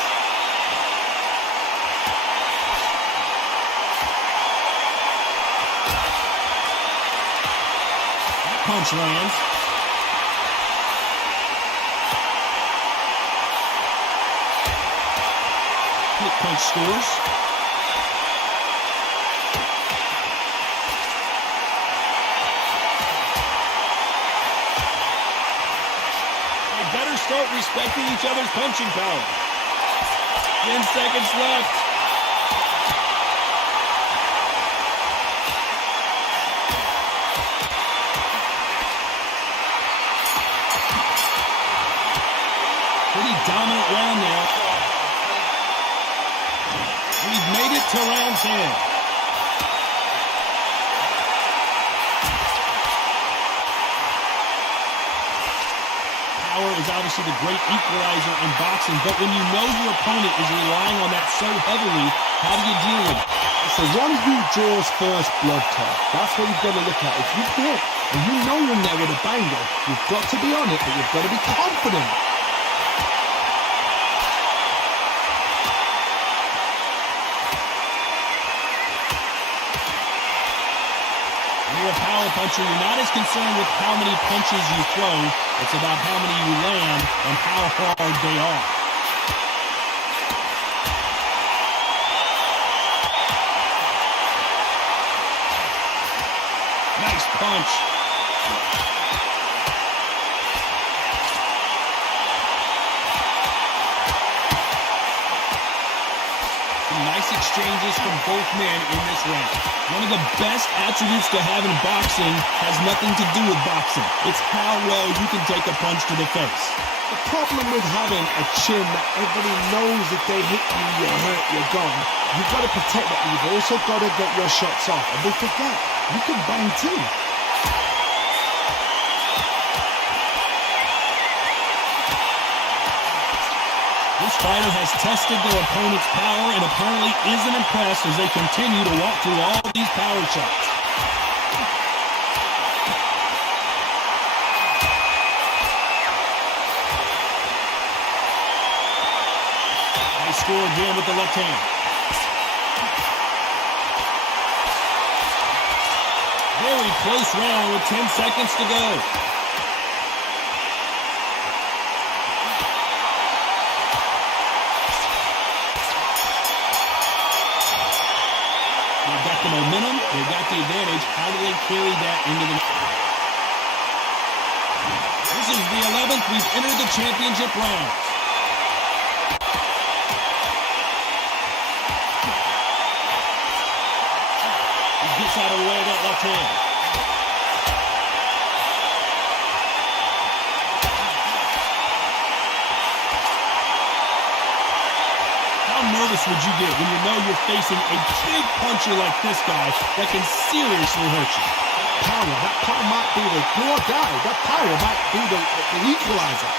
Punch lands. Hit punch scores. They better start respecting each other's punching power. 10 seconds left. Pretty dominant round now. We've made it to round 10. Power is obviously the great equalizer in boxing, but when you know your opponent is relying on that so heavily, how do you deal with it? It's the one who draws first blood, Todd. That's what you've got to look at. If you hit and you know you're in there with a banger, you've got to be on it, but you've got to be confident. You're a power puncher. You're not as concerned with how many punches you throw. It's about how many you land and how hard they are. Nice punch. Nice exchanges from both men in this round. One of the best attributes to have in boxing has nothing to do with boxing. It's how well you can take a punch to the face. The problem with having a chin that everybody knows if they hit you, you're hurt, you're gone. You've got to protect that. You've also got to get your shots off. And they forget, you can bang too. This fighter has tested their opponent's power and apparently isn't impressed as they continue to walk through all of these power shots. They score again with the left hand. Very close round with 10 seconds to go. They've got the momentum, they've got the advantage. How do they carry that into the... This is the 11th. We've entered the championship round. He gets out of the way of that left hand. How nervous would you get when you know you're facing a big puncher like this guy that can seriously hurt you? That power might be the do or die. That power might be the equalizer.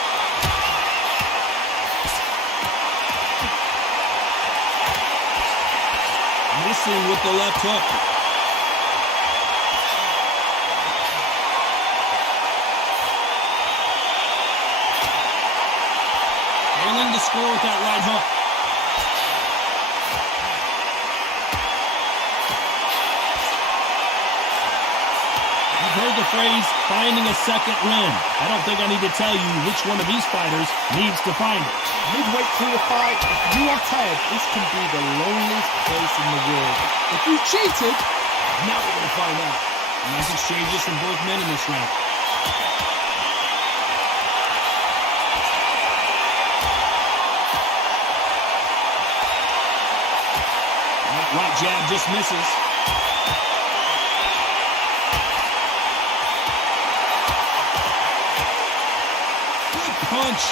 Missing with the left hook. Failing to score with that right hook. You've heard the phrase, finding a second win. I don't think I need to tell you which one of these fighters needs to find it. Midway through the fight, if you are tired, this can be the loneliest place in the world. If you cheated, now we're going to find out. Nice exchanges from both men in this round. That right jab just misses. Good punch.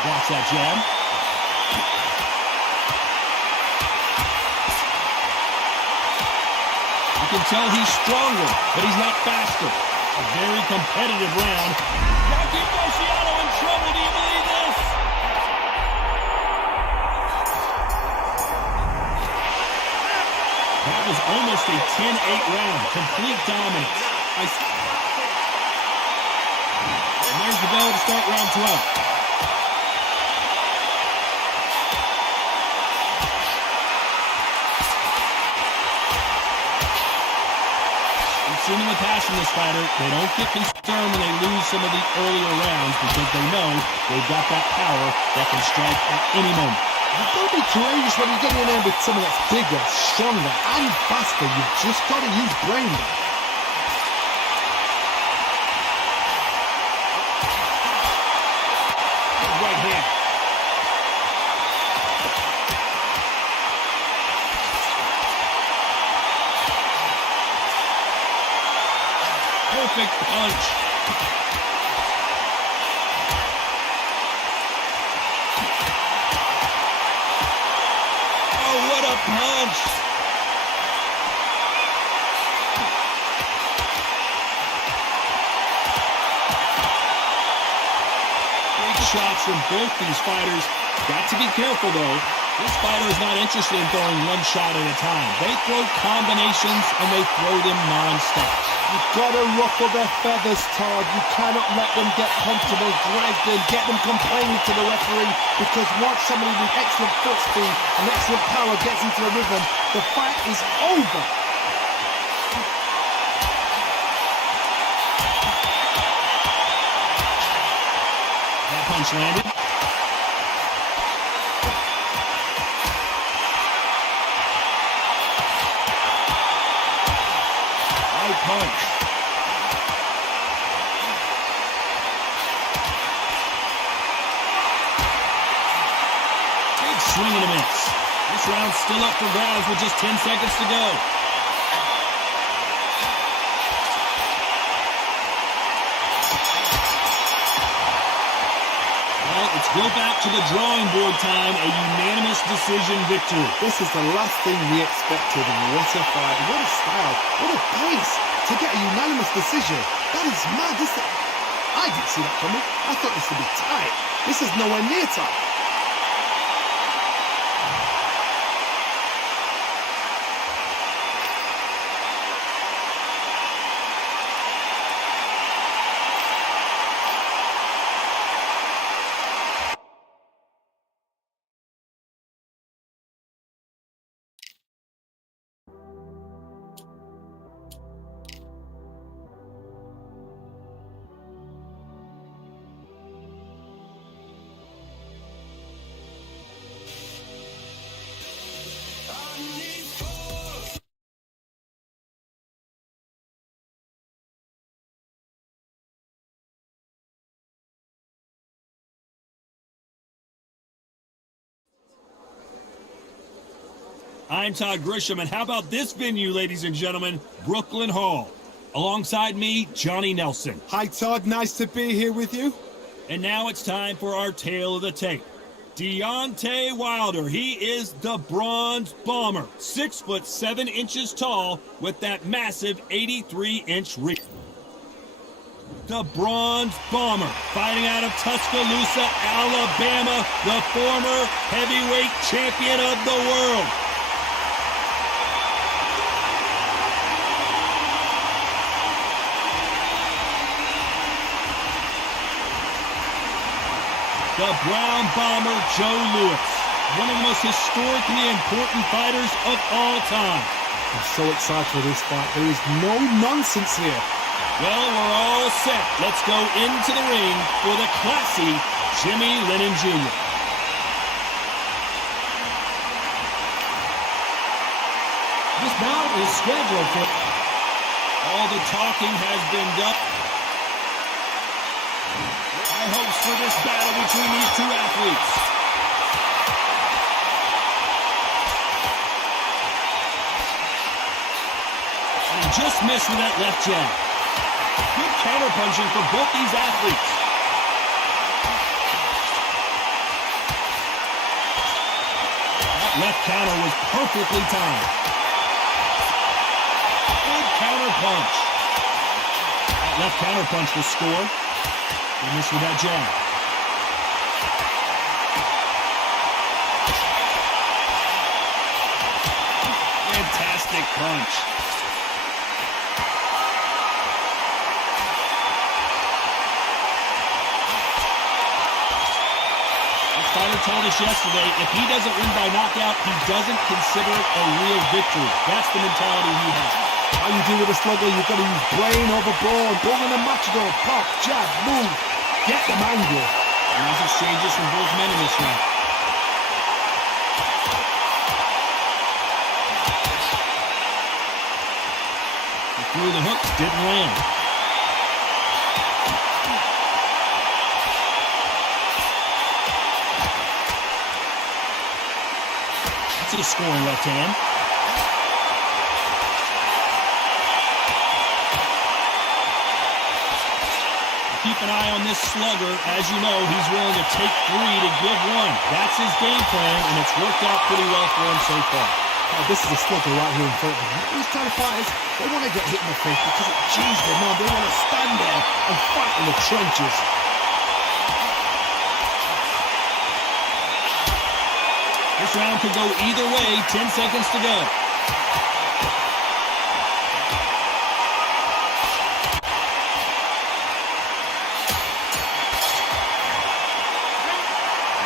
Blocks that jab. You can tell he's stronger, but he's not faster. A very competitive round. Rocky Marciano in trouble. Do you believe this? That was almost a 10-8 round. Complete dominance. And there's the bell to start round 12. In the past in this fighter, they don't get concerned when they lose some of the earlier rounds because they know they've got that power that can strike at any moment. You've got to be courageous when you're getting in there with someone that's bigger, stronger, and faster. You've just got to use brain. Right hand. Perfect punch. Oh, what a punch. Big shots from both these fighters. Got to be careful, though. This fighter is not interested in throwing one shot at a time. They throw combinations, and they throw them non-stop. You've got to ruffle their feathers, Todd. You cannot let them get comfortable, drag them, get them complaining to the referee, because once somebody with excellent foot speed and excellent power gets into the rhythm, the fight is over. That punch landed. Punch. Big swing and a miss. This round's still up for grabs with just 10 seconds to go. Well, let's go back to the drawing board time. A unanimous decision victory. This is the last thing we expected. What a fight. What a style. What a pace. To get a unanimous decision. That is mad. I didn't see that coming. I thought this would be tight. This is nowhere near tight. I'm Todd Grisham, and how about this venue, ladies and gentlemen? Brooklyn Hall. Alongside me, Johnny Nelson. Hi, Todd. Nice to be here with you. And now it's time for our tale of the tape. Deontay Wilder, he is the Bronze Bomber. 6'7" tall with that massive 83-inch reach. The Bronze Bomber, fighting out of Tuscaloosa, Alabama, the former heavyweight champion of the world. the Brown Bomber Joe Louis, one of the most historically important fighters of all time. I'm so excited for this fight. There is no nonsense here. Well, we're all set. Let's go into the ring for the classy Jimmy Lennon Jr. This bout is scheduled for... All the talking has been done. High hopes for this battle between these two athletes. And he just missed with that left jab. Good counterpunching for both these athletes. That left counter was perfectly timed. Good counter punch. That left counter punch will score. He missed with that jab. Fantastic punch. This fighter told us yesterday, if he doesn't win by knockout, he doesn't consider it a real victory. That's the mentality he has. How you deal with a slugger, you've got to use brain over brawn. Bowling a matador, pop, jab, move, get them angry. Nice exchanges from both men in this round. He threw the hooks, didn't land. That's a scoring left hand. Keep an eye on this slugger. As you know, he's willing to take 3 to give 1. That's his game plan, and it's worked out pretty well for him so far. Oh, this is a slugger right here in front of him. These kind of fighters, they want to get hit in the face because it chews them on. They want to stand there and fight in the trenches. This round could go either way. 10 seconds to go.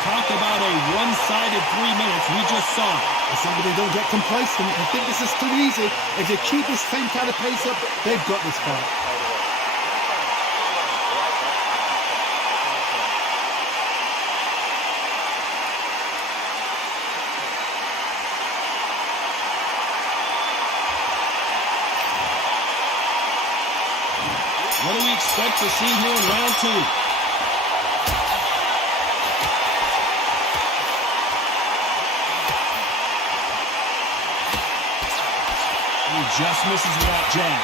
Talk about a one-sided 3 minutes. We just saw it. If somebody don't get complacent and think this is too easy, if they keep this same kind of pace up, they've got this fight. What do we expect to see here in round 2? He just misses with that jab.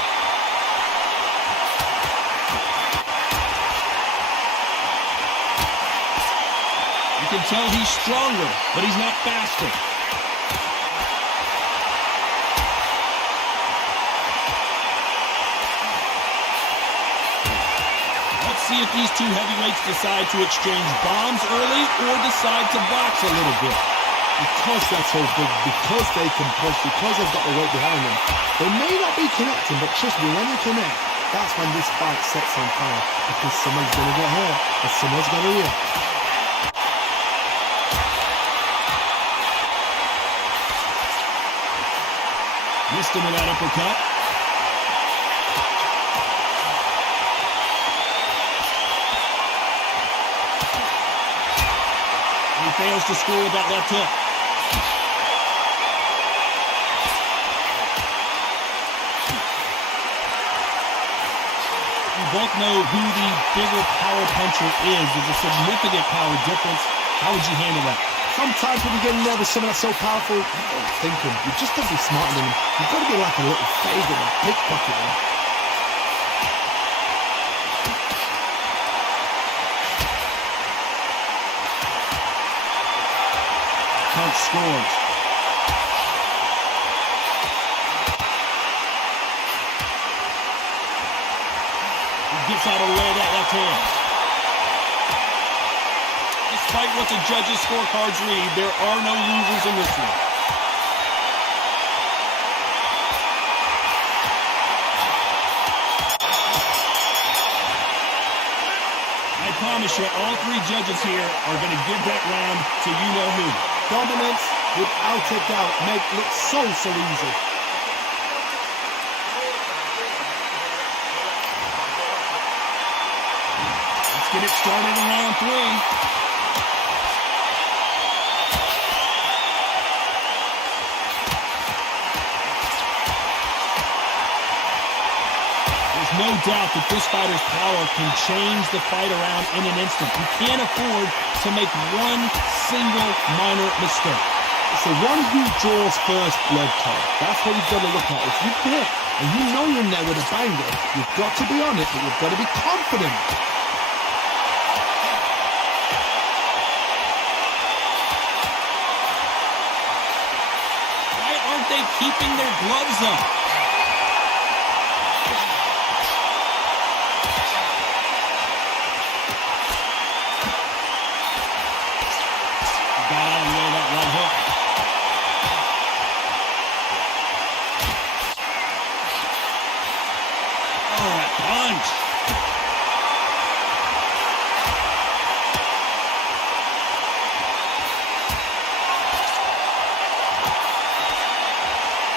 You can tell he's stronger, but he's not faster. Let's see if these two heavyweights decide to exchange bombs early or decide to box a little bit. Because they're so big, because they can push, because they've got the weight behind them, they may not be connecting, but trust me, when they connect, that's when this fight sets on fire. Because someone's going to get hurt, and someone's going to win. Missed him with that uppercut. He fails to score with that left hook. We both know who the bigger power puncher is. There's a significant power difference. How would you handle that? Sometimes when you get in there with someone that's so powerful, you don't think him. You just got to be smarter than him. You've got to be like a little faggot and pickpocket him. Punch scores. He gets out of the way of that left hand. Despite what the judges' scorecards read, there are no losers in this one. I promise you, all three judges here are going to give that round to you-know-who. Dominance, without a doubt, make it look so easy. Let's get it started in round 3. No doubt that this fighter's power can change the fight around in an instant. You can't afford to make one single minor mistake. It's the one who draws first blood, Tom. That's what you've got to look at. If you hit and you know you're in there with a banger, you've got to be on it, but you've got to be confident. Why aren't they keeping their gloves up?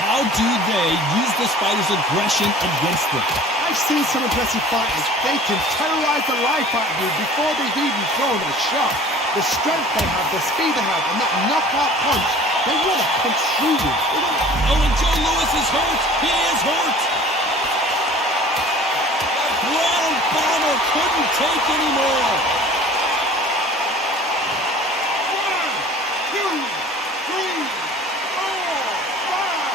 How do they use this fighter's aggression against them? I've seen some impressive fighters. They can terrorize the life out of you before they've even thrown a shot. The strength they have, the speed they have, and that knockout punch, they want to punch through you. Oh, and Joe Louis is hurt. He is hurt. The ground bomber couldn't take anymore. 1, 2, 3, 4, 5.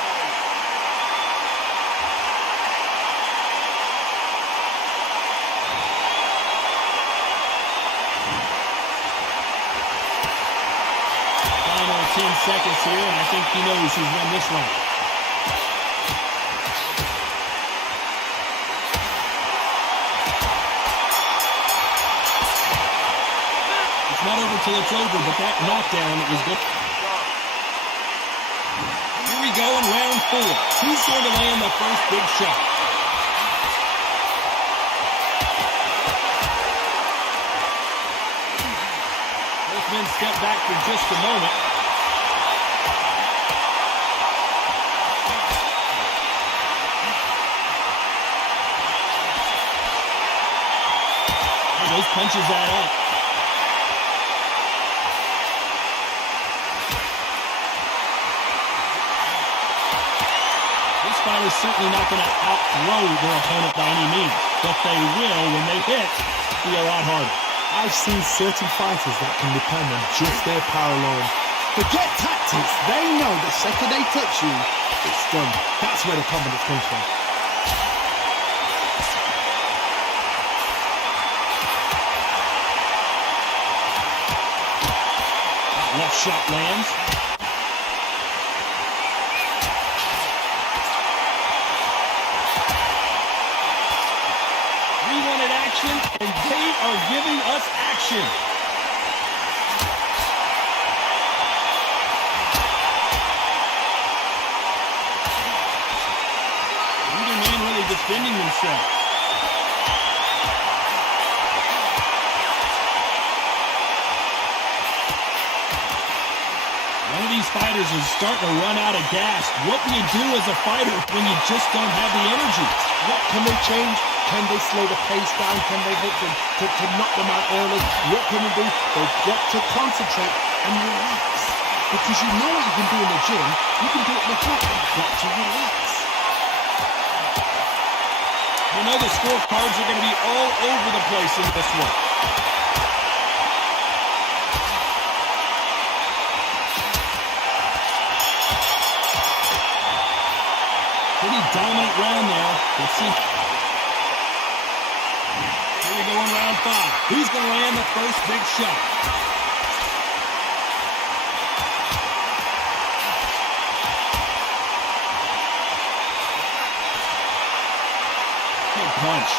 Final 10 seconds here, and I think he knows who's won this round. It's not over till it's over, but that knockdown is good. Here we go in round 4. Who's going to land the first big shot? Both men step back for just a moment. Hey, those punches add up. This fighter's certainly not going to outthrow their opponent by any means, but they will, when they hit, be a lot harder. I've seen certain fighters that can depend on just their power alone. Forget tactics. They know the second they touch you, it's done. That's where the confidence comes from. That left shot lands. We wanted action, and they are giving us action. Neither man really defending themselves. One of these fighters is starting to run out of gas. What do you do as a fighter when you just don't have the energy? What can they change? Can they slow the pace down? Can they hit them to knock them out early? What can they do? They've got to concentrate and relax. Because you know what you can do in the gym, you can do it in the club. You've got to relax. You know the scorecards are going to be all over the place in this one. Pretty dominant round there. Let's see. Here we go in round 5. Who's going to land the first big shot? Good punch.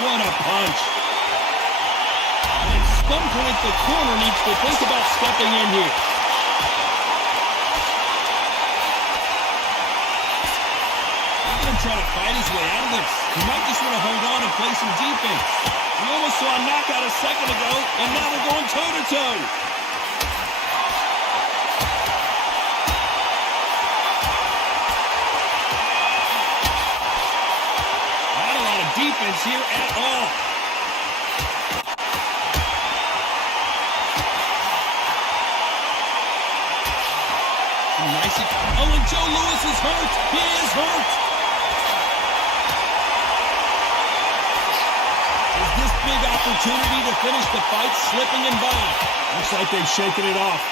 What a punch. At some point, the corner needs to think about stepping in here. try to fight his way out of this. He might just want to hold on and play some defense. We almost saw a knockout a second ago, and now they're going toe-to-toe. Not a lot of defense here at all. Nice. Oh, and Joe Louis is hurt. He is hurt. Is this big opportunity to finish the fight slipping and by? Looks like they've shaken it off.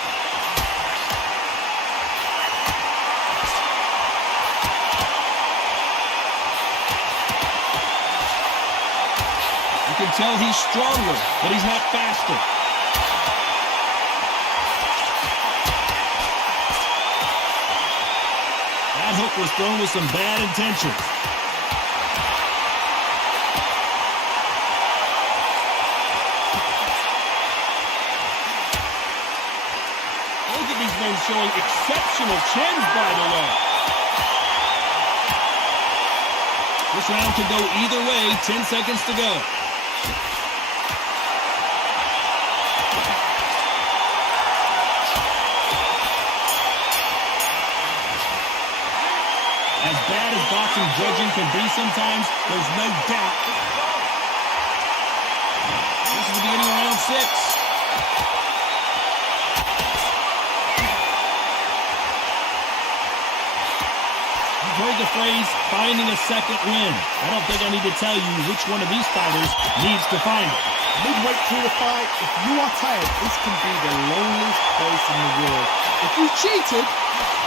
You can tell he's stronger, but he's not faster. That hook was thrown with some bad intentions. Both of these men showing exceptional chins, by the way. This round could go either way. 10 seconds to go. As bad as boxing judging can be sometimes, there's no doubt. This is the beginning of round 6. You've heard the phrase, finding a second win. I don't think I need to tell you which one of these fighters needs to find it. Midway through the fight, if you are tired, this can be the loneliest place in the world. If you cheated,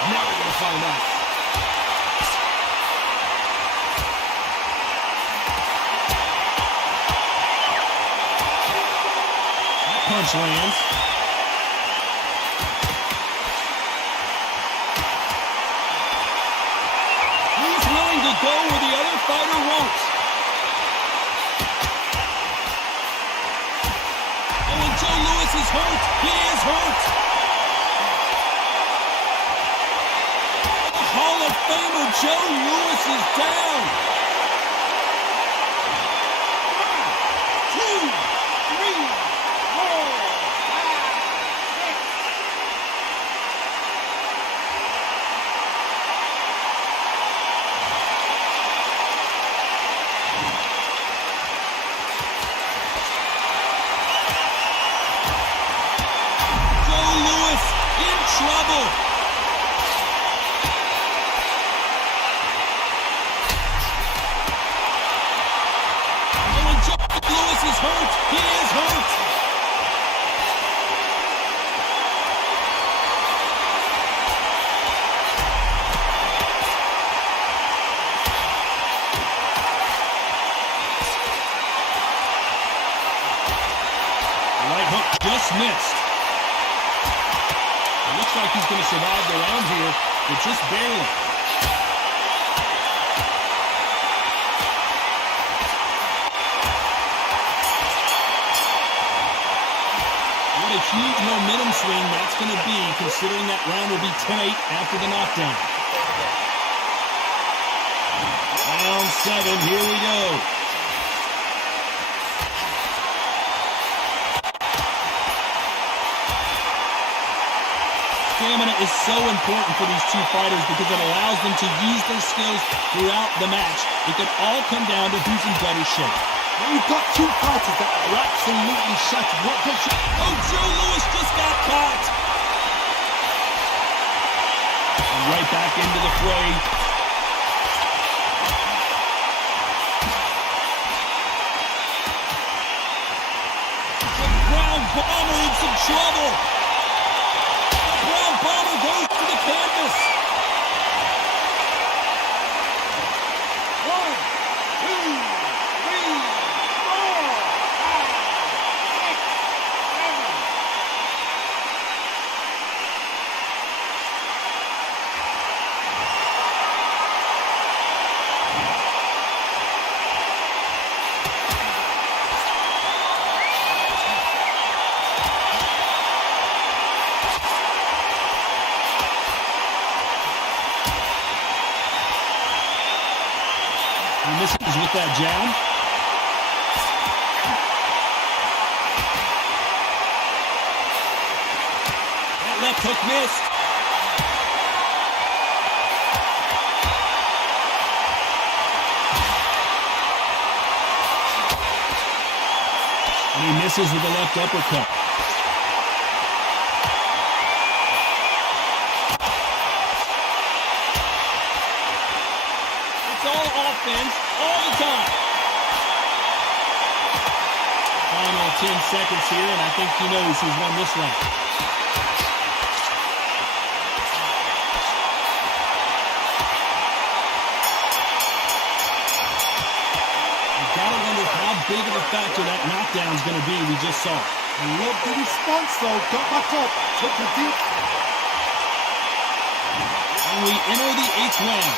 now we're going to find out. Punch lands. He's willing to go where the other fighter won't. Oh, and Joe Louis is hurt. He is hurt. The Hall of Famer Joe Louis is down. 1, 2, 3. Trouble. Oh, and Joe Louis is hurt. He is hurt. The right hook just missed. Looks like he's going to survive the round here, but just barely. What a huge momentum swing that's going to be, considering that round will be 10-8 after the knockdown. Round 7, here we go. Stamina is so important for these two fighters because it allows them to use their skills throughout the match. It could all come down to who's in better shape. Well, you've got two fighters that are absolutely shattered. What gets you? Oh, Joe Louis just got caught. And right back into the fray. The ground bomber in some trouble. Bomber goes to the canvas. 1, 2, 3, 4, 5, 6, 7. He misses with that jab. That left hook missed. And he misses with the left uppercut. It's all offense, all the time. Final 10 seconds here, and I think he knows who's won this round. You've got to wonder how big of a factor that knockdown's going to be we just saw. I love the response though. Got back up. Took the deep. And we enter the 8th round.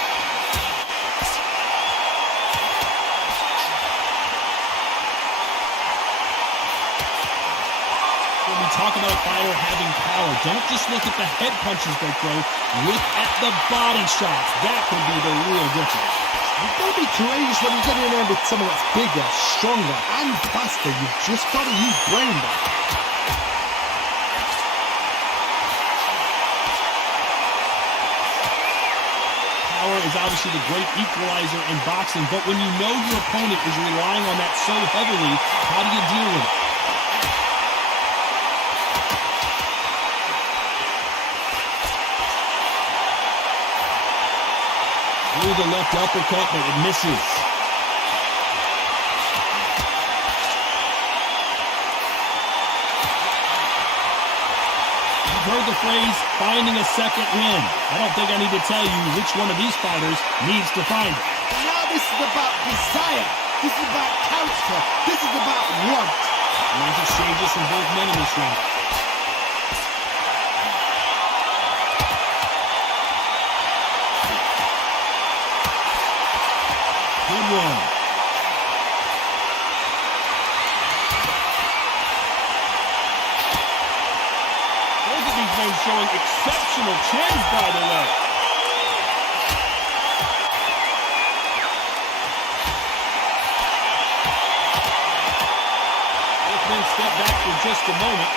When we talk about a fighter having power, don't just look at the head punches they throw. Look at the body shots. That could be the real difference. You've got to be courageous when you're getting in there with someone that's bigger, stronger, and faster. You've just got to use brain back. Power is obviously the great equalizer in boxing, but when you know your opponent is relying on that so heavily, how do you deal with it? Through the left uppercut, but it misses. You've heard the phrase, finding a second win. I don't think I need to tell you which one of these fighters needs to find it. Now this is about desire. This is about character. This is about want. Nice exchanges from both men in this round. Good one. Both of these men showing exceptional chins, by the way. Both men step back for just a moment.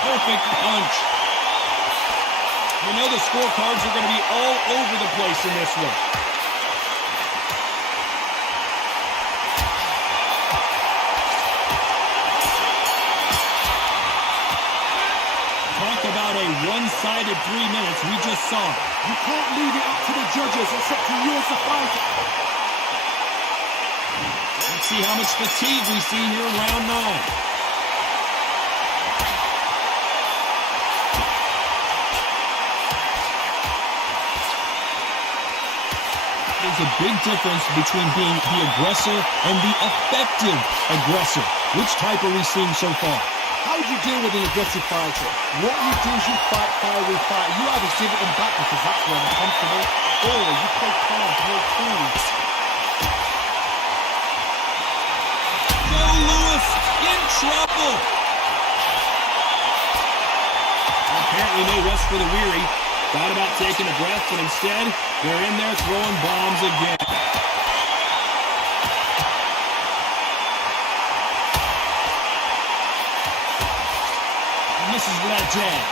Perfect punch. You know the scorecards are going to be all over the place in this one. Talk about a one-sided 3 minutes we just saw. You can't leave it up to the judges. It's up to you as the fighter. Let's see how much fatigue we see here in round 9. There's a big difference between being the aggressor and the effective aggressor. Which type are we seeing so far? How do you deal with an aggressive fighter? What you do is you fight fire with fire. You either give it them back because that's where they're comfortable, or you play calm, play cool. Joe Louis in trouble. Apparently no rest for the weary. Thought about taking a breath, but instead, they're in there throwing bombs again. And misses with that jab.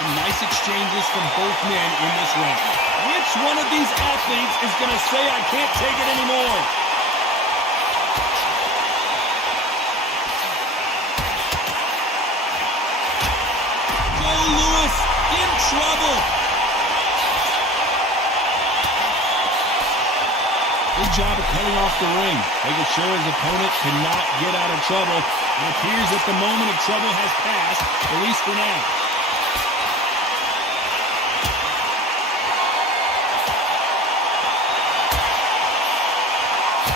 Some nice exchanges from both men in this round. Which one of these athletes is going to say, I can't take it anymore? Louis in trouble. Good job of cutting off the ring, making sure his opponent cannot get out of trouble. It appears that the moment of trouble has passed, at least for now.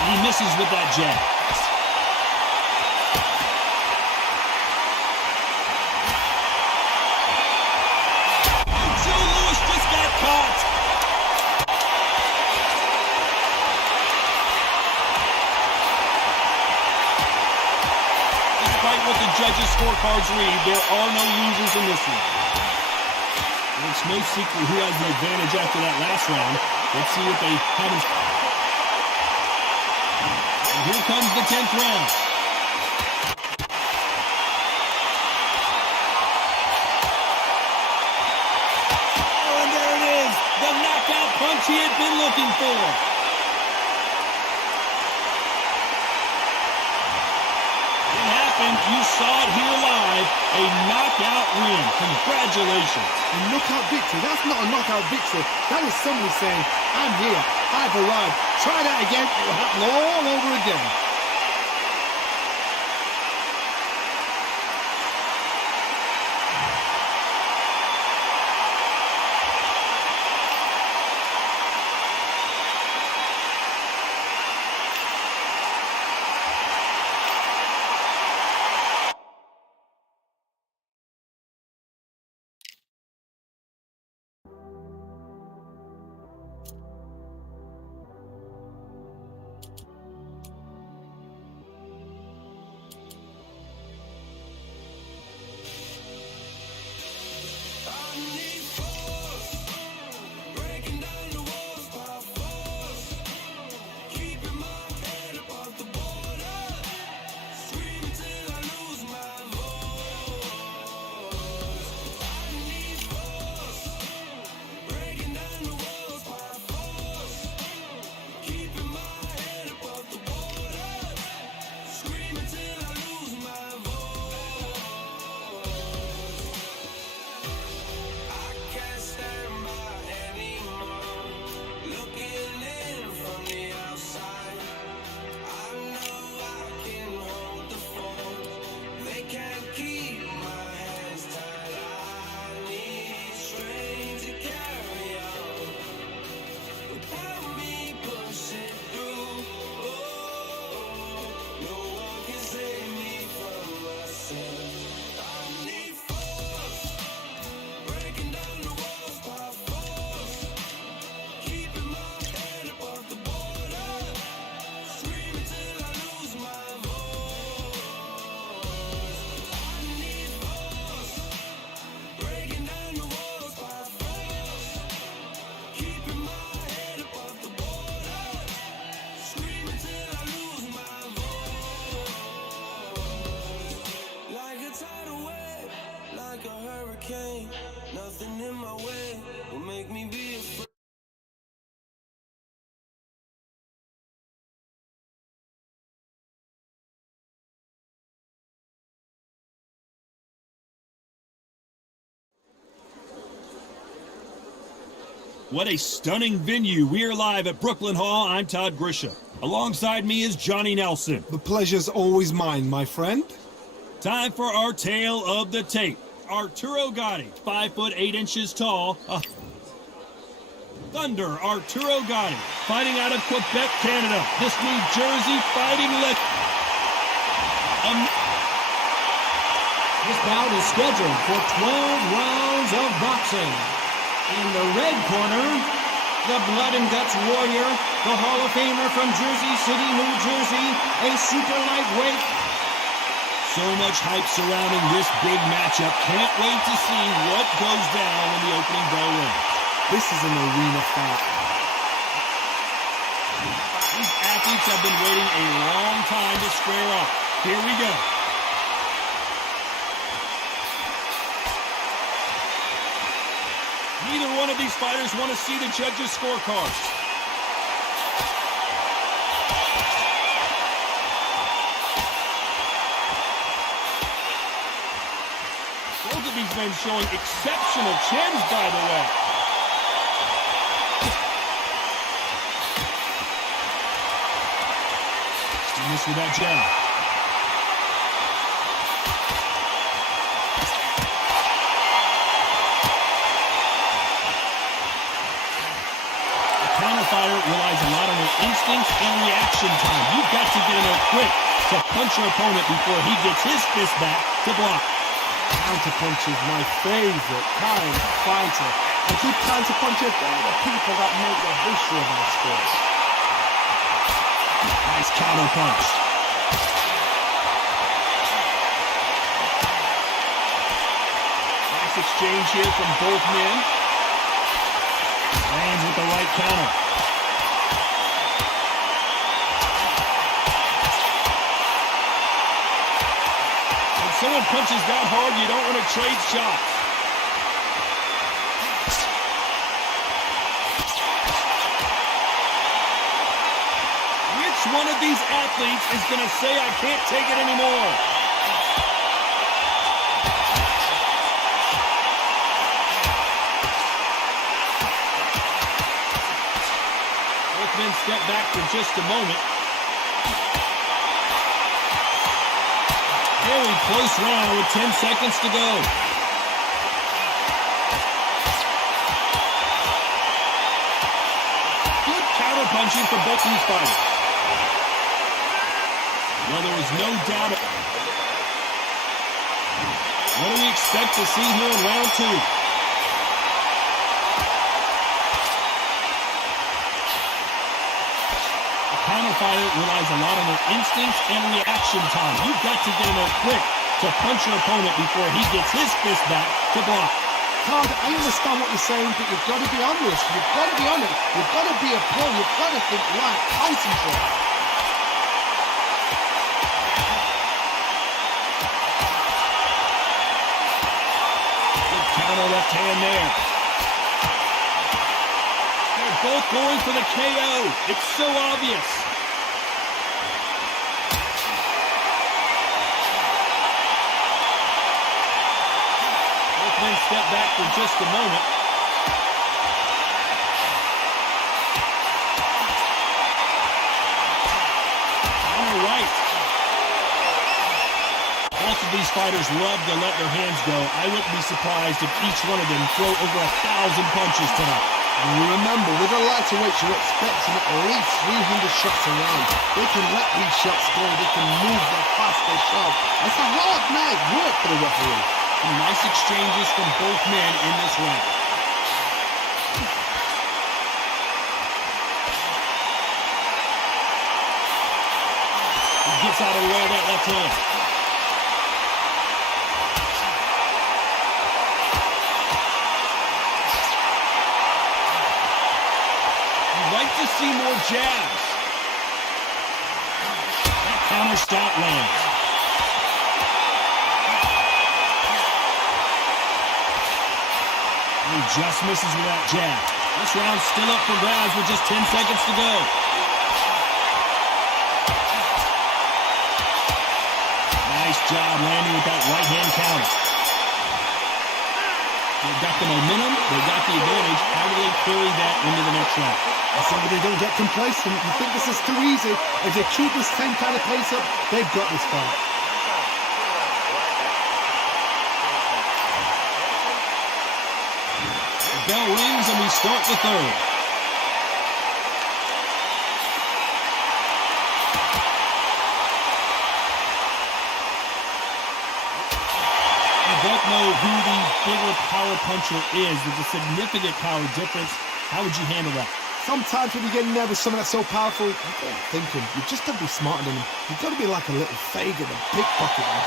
And he misses with that jab. scorecards read, there are no losers in this one. And it's no secret who has the advantage after that last round. Let's see what they have. And here comes the 10th round. Oh, and there it is. The knockout punch he had been looking for. You saw it here live, a knockout win. Congratulations. A knockout victory? That's not a knockout victory. That is somebody saying, I'm here, I've arrived. Try that again, it will happen all over again. Nothing in my way will make me be afraid. What a stunning venue. We are live at Brooklyn Hall. I'm Todd Grisha. Alongside me is Johnny Nelson. The pleasure's always mine, my friend. Time for our tale of the tape. Arturo Gatti, 5'8" tall. Thunder Arturo Gatti, fighting out of Quebec, Canada. This New Jersey fighting lift. This bout is scheduled for 12 rounds of boxing. In the red corner, the Blood and Guts Warrior, the Hall of Famer from Jersey City, New Jersey, a super lightweight. So much hype surrounding this big matchup. Can't wait to see what goes down when the opening bell rings. This is an arena fight. These athletes have been waiting a long time to square up. Here we go. Neither one of these fighters want to see the judges' scorecards. Both of these men showing exceptional chins, by the way. Still miss with that jab. The counter fighter relies a lot on their instincts and reaction time. You've got to get in there quick to punch your opponent before he gets his fist back to block. Counterpunch is my favorite kind of fighter. A good counterpuncher, they're the people that make the history of our sports. Nice counterpunch. exchange here from both men. Lands with the right counter. When someone punches that hard, you don't want to trade shots. Which one of these athletes is going to say, I can't take it anymore? Both men step back for just a moment. Very close round with 10 seconds to go. Good counter punching for both these fighters. Well, there is no doubt. What do we expect to see here in round two? The counter fighter relies a lot on their instincts and reaction time. You've got to get in there quick to punch your opponent before he gets his fist back to block. Todd, I understand what you're saying, but you've got to be honest. You've got to be honest. You've got to be a pro. You've got to think right. Concentrate. Counter left hand there. They're both going for the KO. It's so obvious. Both men step back for just a moment. On the right. Both of these fighters love to let their hands go. I wouldn't be surprised if each one of them throw over 1,000 punches tonight. And remember, with a lightweight, you're expecting at least 300 shots a round. They can let these shots go. They can move their fast, they're sharp. It's a hard night work for the referee. Some nice exchanges from both men in this round. He gets out of the way of that left hand. Like to see more jabs. That counter stout lands. He just misses with that jab. This round's still up for grabs with just 10 seconds to go. Nice job landing with that right hand counter. They've got the momentum, they've got the advantage. How do they carry that into the next round? So they don't get complacent. You think this is too easy. If they keep this same kind of pace up, they've got this fight. The bell rings and we start the third. You both know who the bigger power puncher is. There's a significant power difference. How would you handle that? Sometimes when you get nervous, someone that's so powerful, you don't think him. You just got to be smarter than him. You've got to be like a little Fagin and pickpocket him.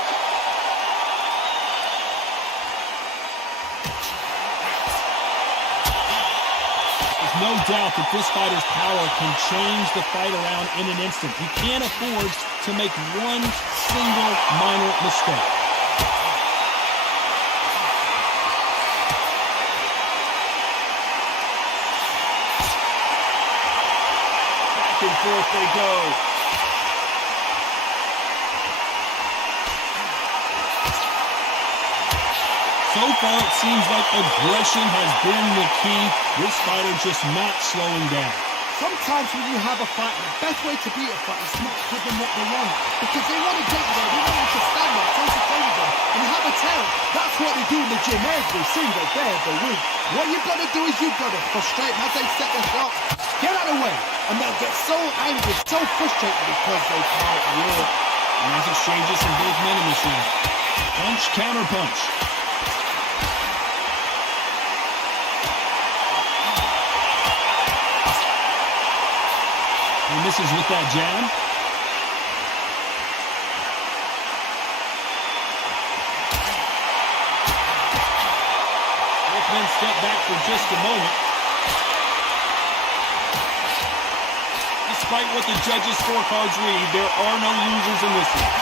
There's no doubt that this fighter's power can change the fight around in an instant. You can't afford to make one single minor mistake. Back and forth they go. So far, it seems like aggression has been the key. This fighter just not slowing down. Sometimes when you have a fight, the best way to beat a fight is not give them what they want. Because they want to get you there. They want you to stand there, face-to-face them, and have a tail. That's what they do in the gym. Every single day of the week. What you've got to do is you've got to frustrate them as they set their shot. Get out of the way. And they'll get so angry, so frustrated because they can't win. Nice exchanges from both men in this round. Punch, counter punch. He misses with that jab. men step back for just a moment. Despite what the judges' scorecards read, there are no losers in this one.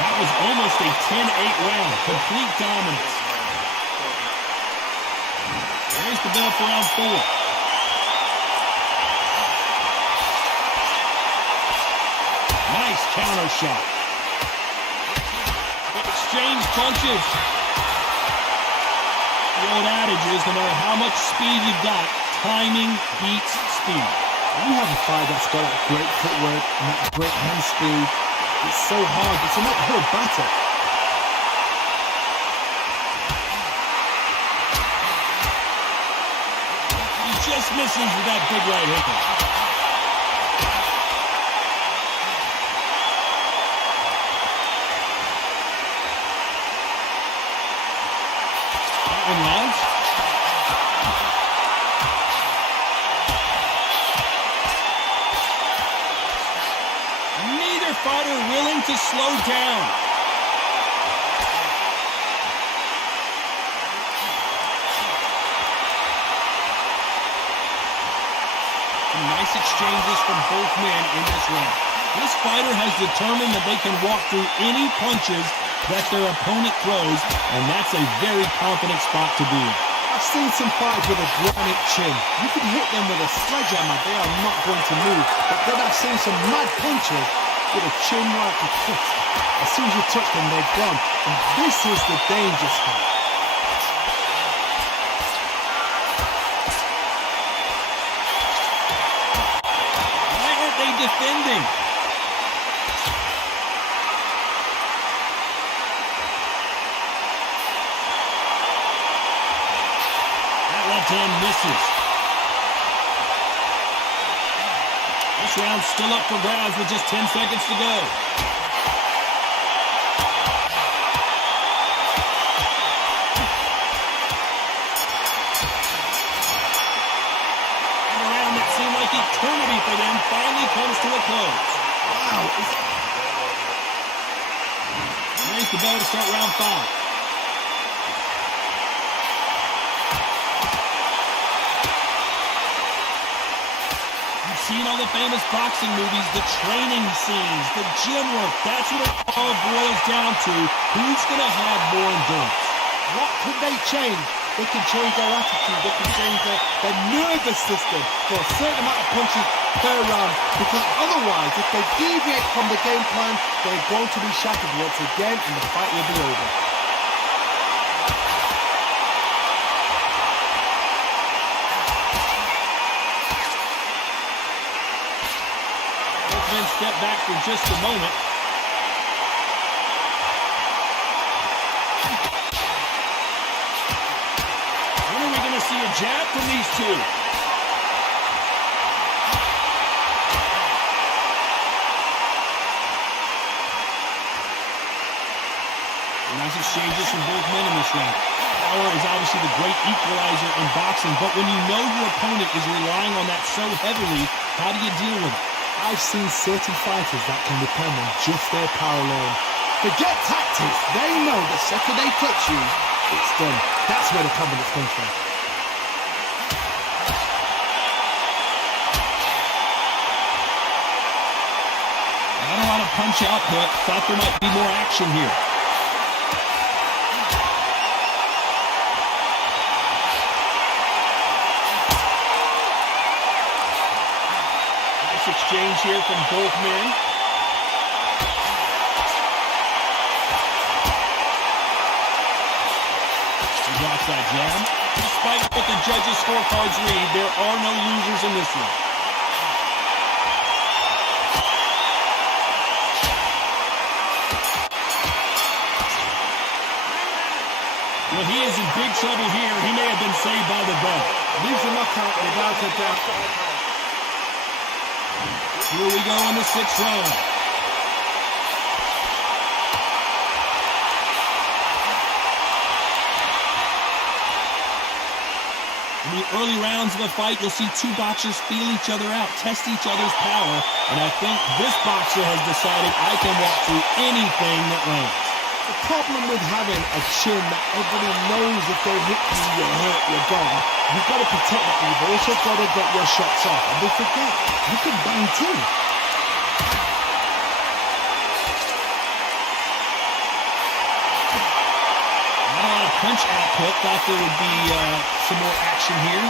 That was almost a 10-8 round. Complete dominance. There's the bell for round 4. Nice counter shot. Exchange punches. The old adage is no matter how much speed you've got, timing beats speed. You have a fight that's got that great footwork and that great hand speed. It's so hard. It's an uphill battle. He just misses with that big right hook. Lands. Neither fighter willing to slow down. Some nice exchanges from both men in this round. This fighter has determined that they can walk through any punches that their opponent throws, and that's a very confident spot to be in. I've seen some fighters with a granite chin. You can hit them with a sledgehammer, they are not going to move. But then I've seen some mad punchers with a chin like a foot. As soon as you touch them, they're gone. And this is the danger spot. Why aren't they defending? Left hand misses. This round's still up for grabs with just 10 seconds to go. And a round that seemed like eternity for them finally comes to a close. Wow. Raise the bell to start round 5. Seen all the famous boxing movies, the training scenes, the gym work. That's what it all boils down to. Who's going to have more endurance? What could they change? They can change their attitude. They can change their nervous system for a certain amount of punches per round. Because otherwise, if they deviate from the game plan, they're going to be shattered once again and the fight will be over. Men step back for just a moment. When are we going to see a jab from these two? Nice exchanges from both men in this round. Power is obviously the great equalizer in boxing, but when you know your opponent is relying on that so heavily, how do you deal with it? I've seen certain fighters that can depend on just their power alone. Forget tactics. They know the second they touch you, it's done. That's where the confidence comes from. Not a lot of punch output. Thought there might be more action here. Exchange here from both men. He blocks that jab. Despite what the judges' scorecards read, there are no losers in this one. Well, he is in big trouble here. He may have been saved by the bell. Leaves a knockout without a doubt. Here we go in the 6th round. In the early rounds of the fight, you'll see two boxers feel each other out, test each other's power, and I think this boxer has decided I can walk through anything that lands. The problem with having a chin that everybody knows if they hit you, you're hurt, you're gone. You've got to protect that. You've also got to get your shots off. And they forget, you can bang too. Not a lot of punch output. Thought there would be some more action here.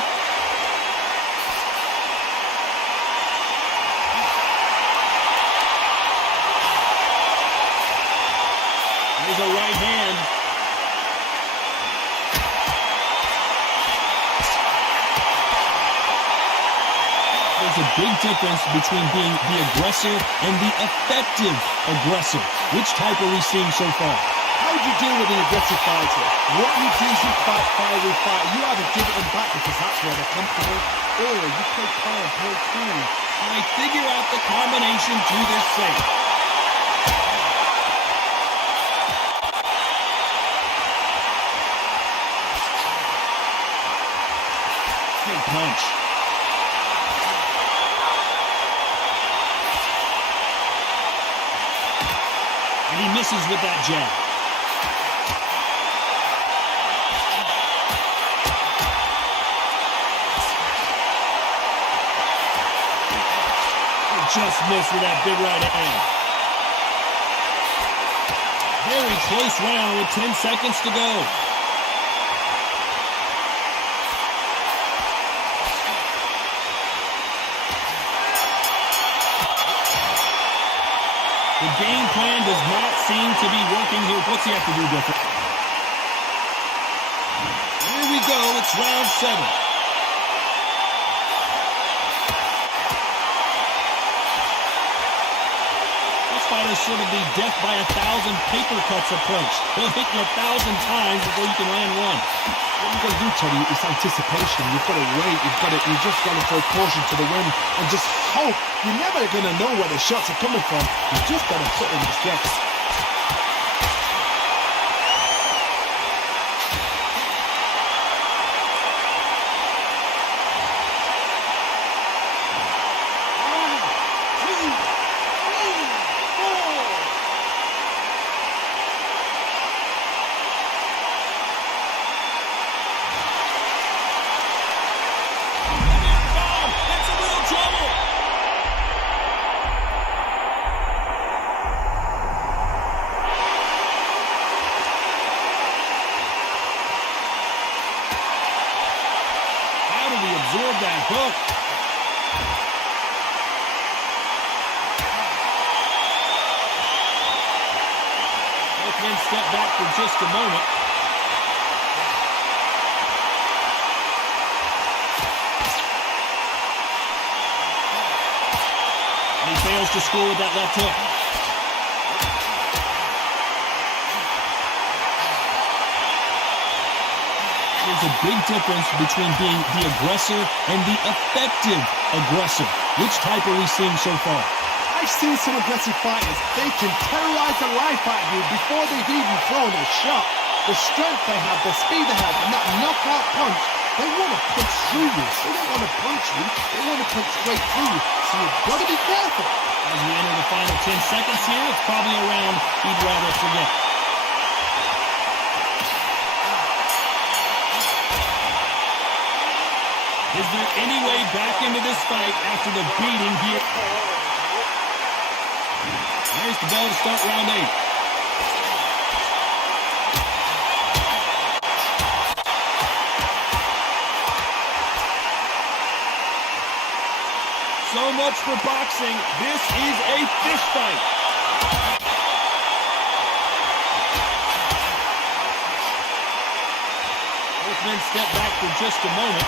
There's a right hand. There's a big difference between being the aggressor and the effective aggressor. Which type are we seeing so far? How do you deal with an aggressive fighter? What you do is you fight fire with fire. You either give it them back because that's where they're comfortable, or you play calm, play cool. And I figure out the combination to this safe. Big punch. And he misses with that jab. Just missed with that big right hand. Very close round with 10 seconds to go. The game plan does not seem to be working here. What's he have to do different? Here we go. It's round 7. Fighters sort of the death by 1,000 paper cuts approach. They'll hit you 1,000 times before you can land one. What you've got to do, Teddy, is anticipation. You've got to wait. You just got to throw caution to the wind and just hope. You're never going to know where the shots are coming from. You just got to put in the steps. Absorb that hook. Both men step back for just a moment. And he fails to score with that left hook. There's a big difference between being the aggressor and the effective aggressor. Which type are we seeing so far? I've seen some aggressive fighters. They can terrorize the life out of you before they've even thrown a shot. The strength they have, the speed they have, and that knockout punch, they want to punch through you. They don't want to punch you. They want to punch straight through you. So you've got to be careful. As we enter the final 10 seconds here, it's probably a round you'd rather forget. Is there any way back into this fight after the beating here? There's the bell to start round 8. So much for boxing. This is a fist fight. Both men step back for just a moment.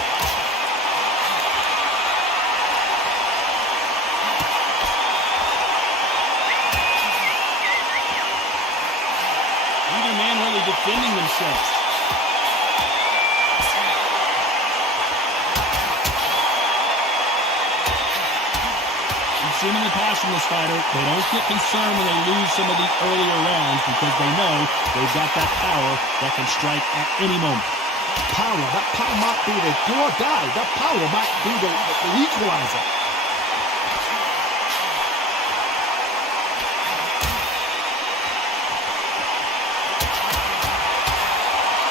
Neither man really defending themselves. We've seen in the past from this fighter, they don't get concerned when they lose some of the earlier rounds because they know they've got that power that can strike at any moment. Power. That power might be the do or die. That power might be the equalizer.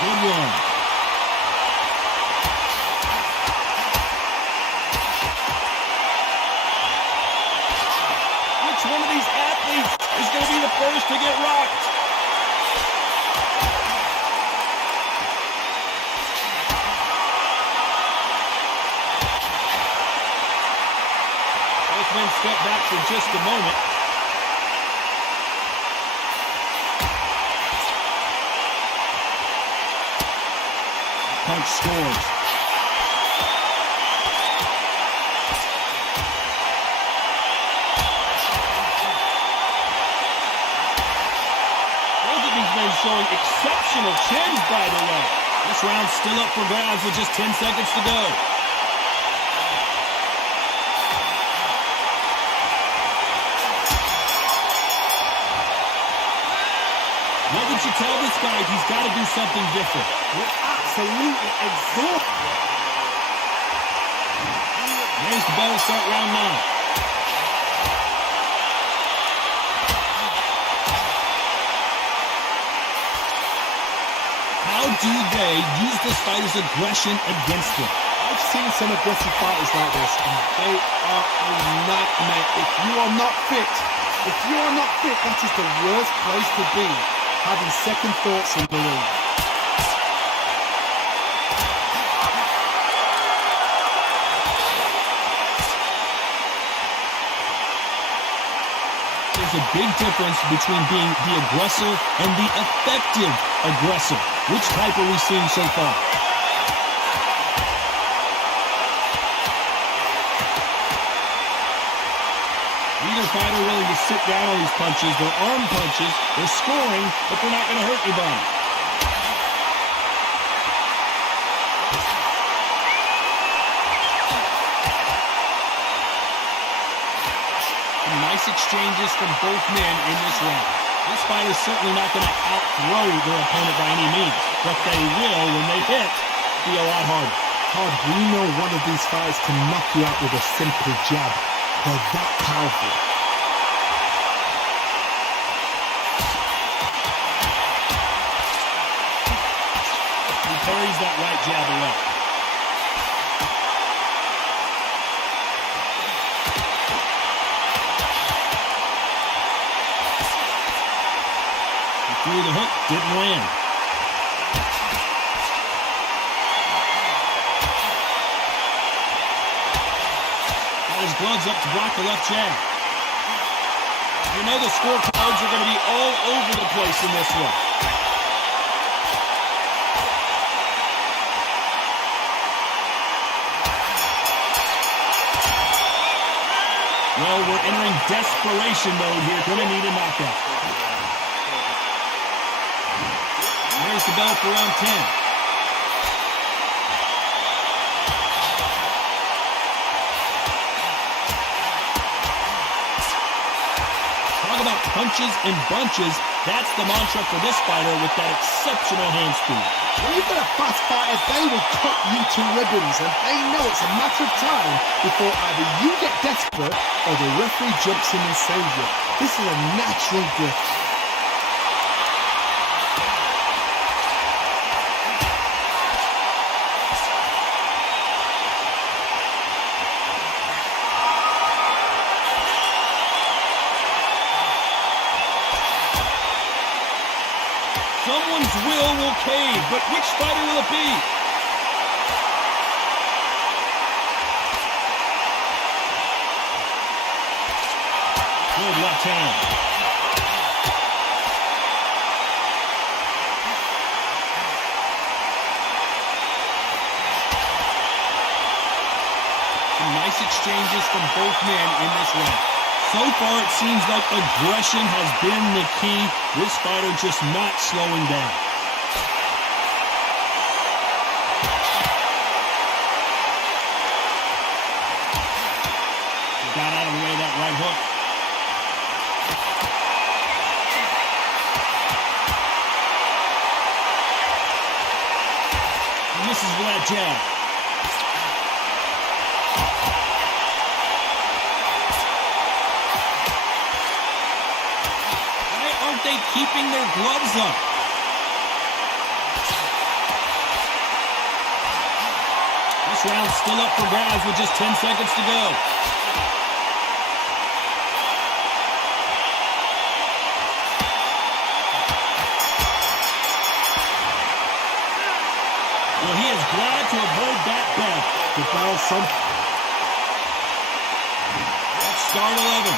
Good one. Which one of these athletes is going to be the first to get rocked? Both men step back for just a moment. Punch scores. Both of these men showing exceptional chins, by the way. This round's still up for grabs with just 10 seconds to go. What would you tell this guy? He's got to do something different. Absolutely exhausted. There's the bell to start round 9. How do they use this fighter's aggression against them? I've seen some aggressive fighters like this, and they are a nightmare. If you are not fit, that is the worst place to be, having second thoughts in the ring. There's a big difference between being the aggressor and the effective aggressor. Which type are we seeing so far? Neither fighter willing to sit down on these punches. They're arm punches. They're scoring, but they're not going to hurt anybody. Nice exchanges from both men in this round. This fighter's certainly not going to outthrow their opponent by any means, but they will, when they hit, be a lot harder. We know one of these fighters can knock you out with a simple jab. They're that powerful. He parries that right jab away. Through the hook, didn't land. Got his gloves up to block the left jab. You know the scorecards are going to be all over the place in this one. Well, we're entering desperation mode here. Going to need a knockout. There's the bell for round 10. Talk about punches and bunches. That's the mantra for this fighter with that exceptional hand speed. When you've got a fast fighter, they will cut you to ribbons, and they know it's a matter of time before either you get desperate or the referee jumps in and saves you. This is a natural gift. Someone's will cave, but which fighter will it be? Good left hand. Some nice exchanges from both men in this round. So far, it seems like aggression has been the key. This fighter just not slowing down. Got out of the way of that right hook. misses with that jab. Why aren't they keeping their gloves up? This round's still up for grabs with just 10 seconds to go. Well, he is glad to have heard that bell. The bell, son. That's start 11.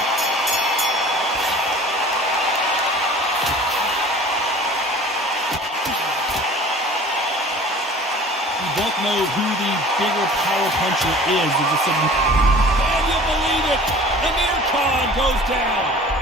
We both know who the bigger power puncher is. Can you believe it? Amir Khan goes down.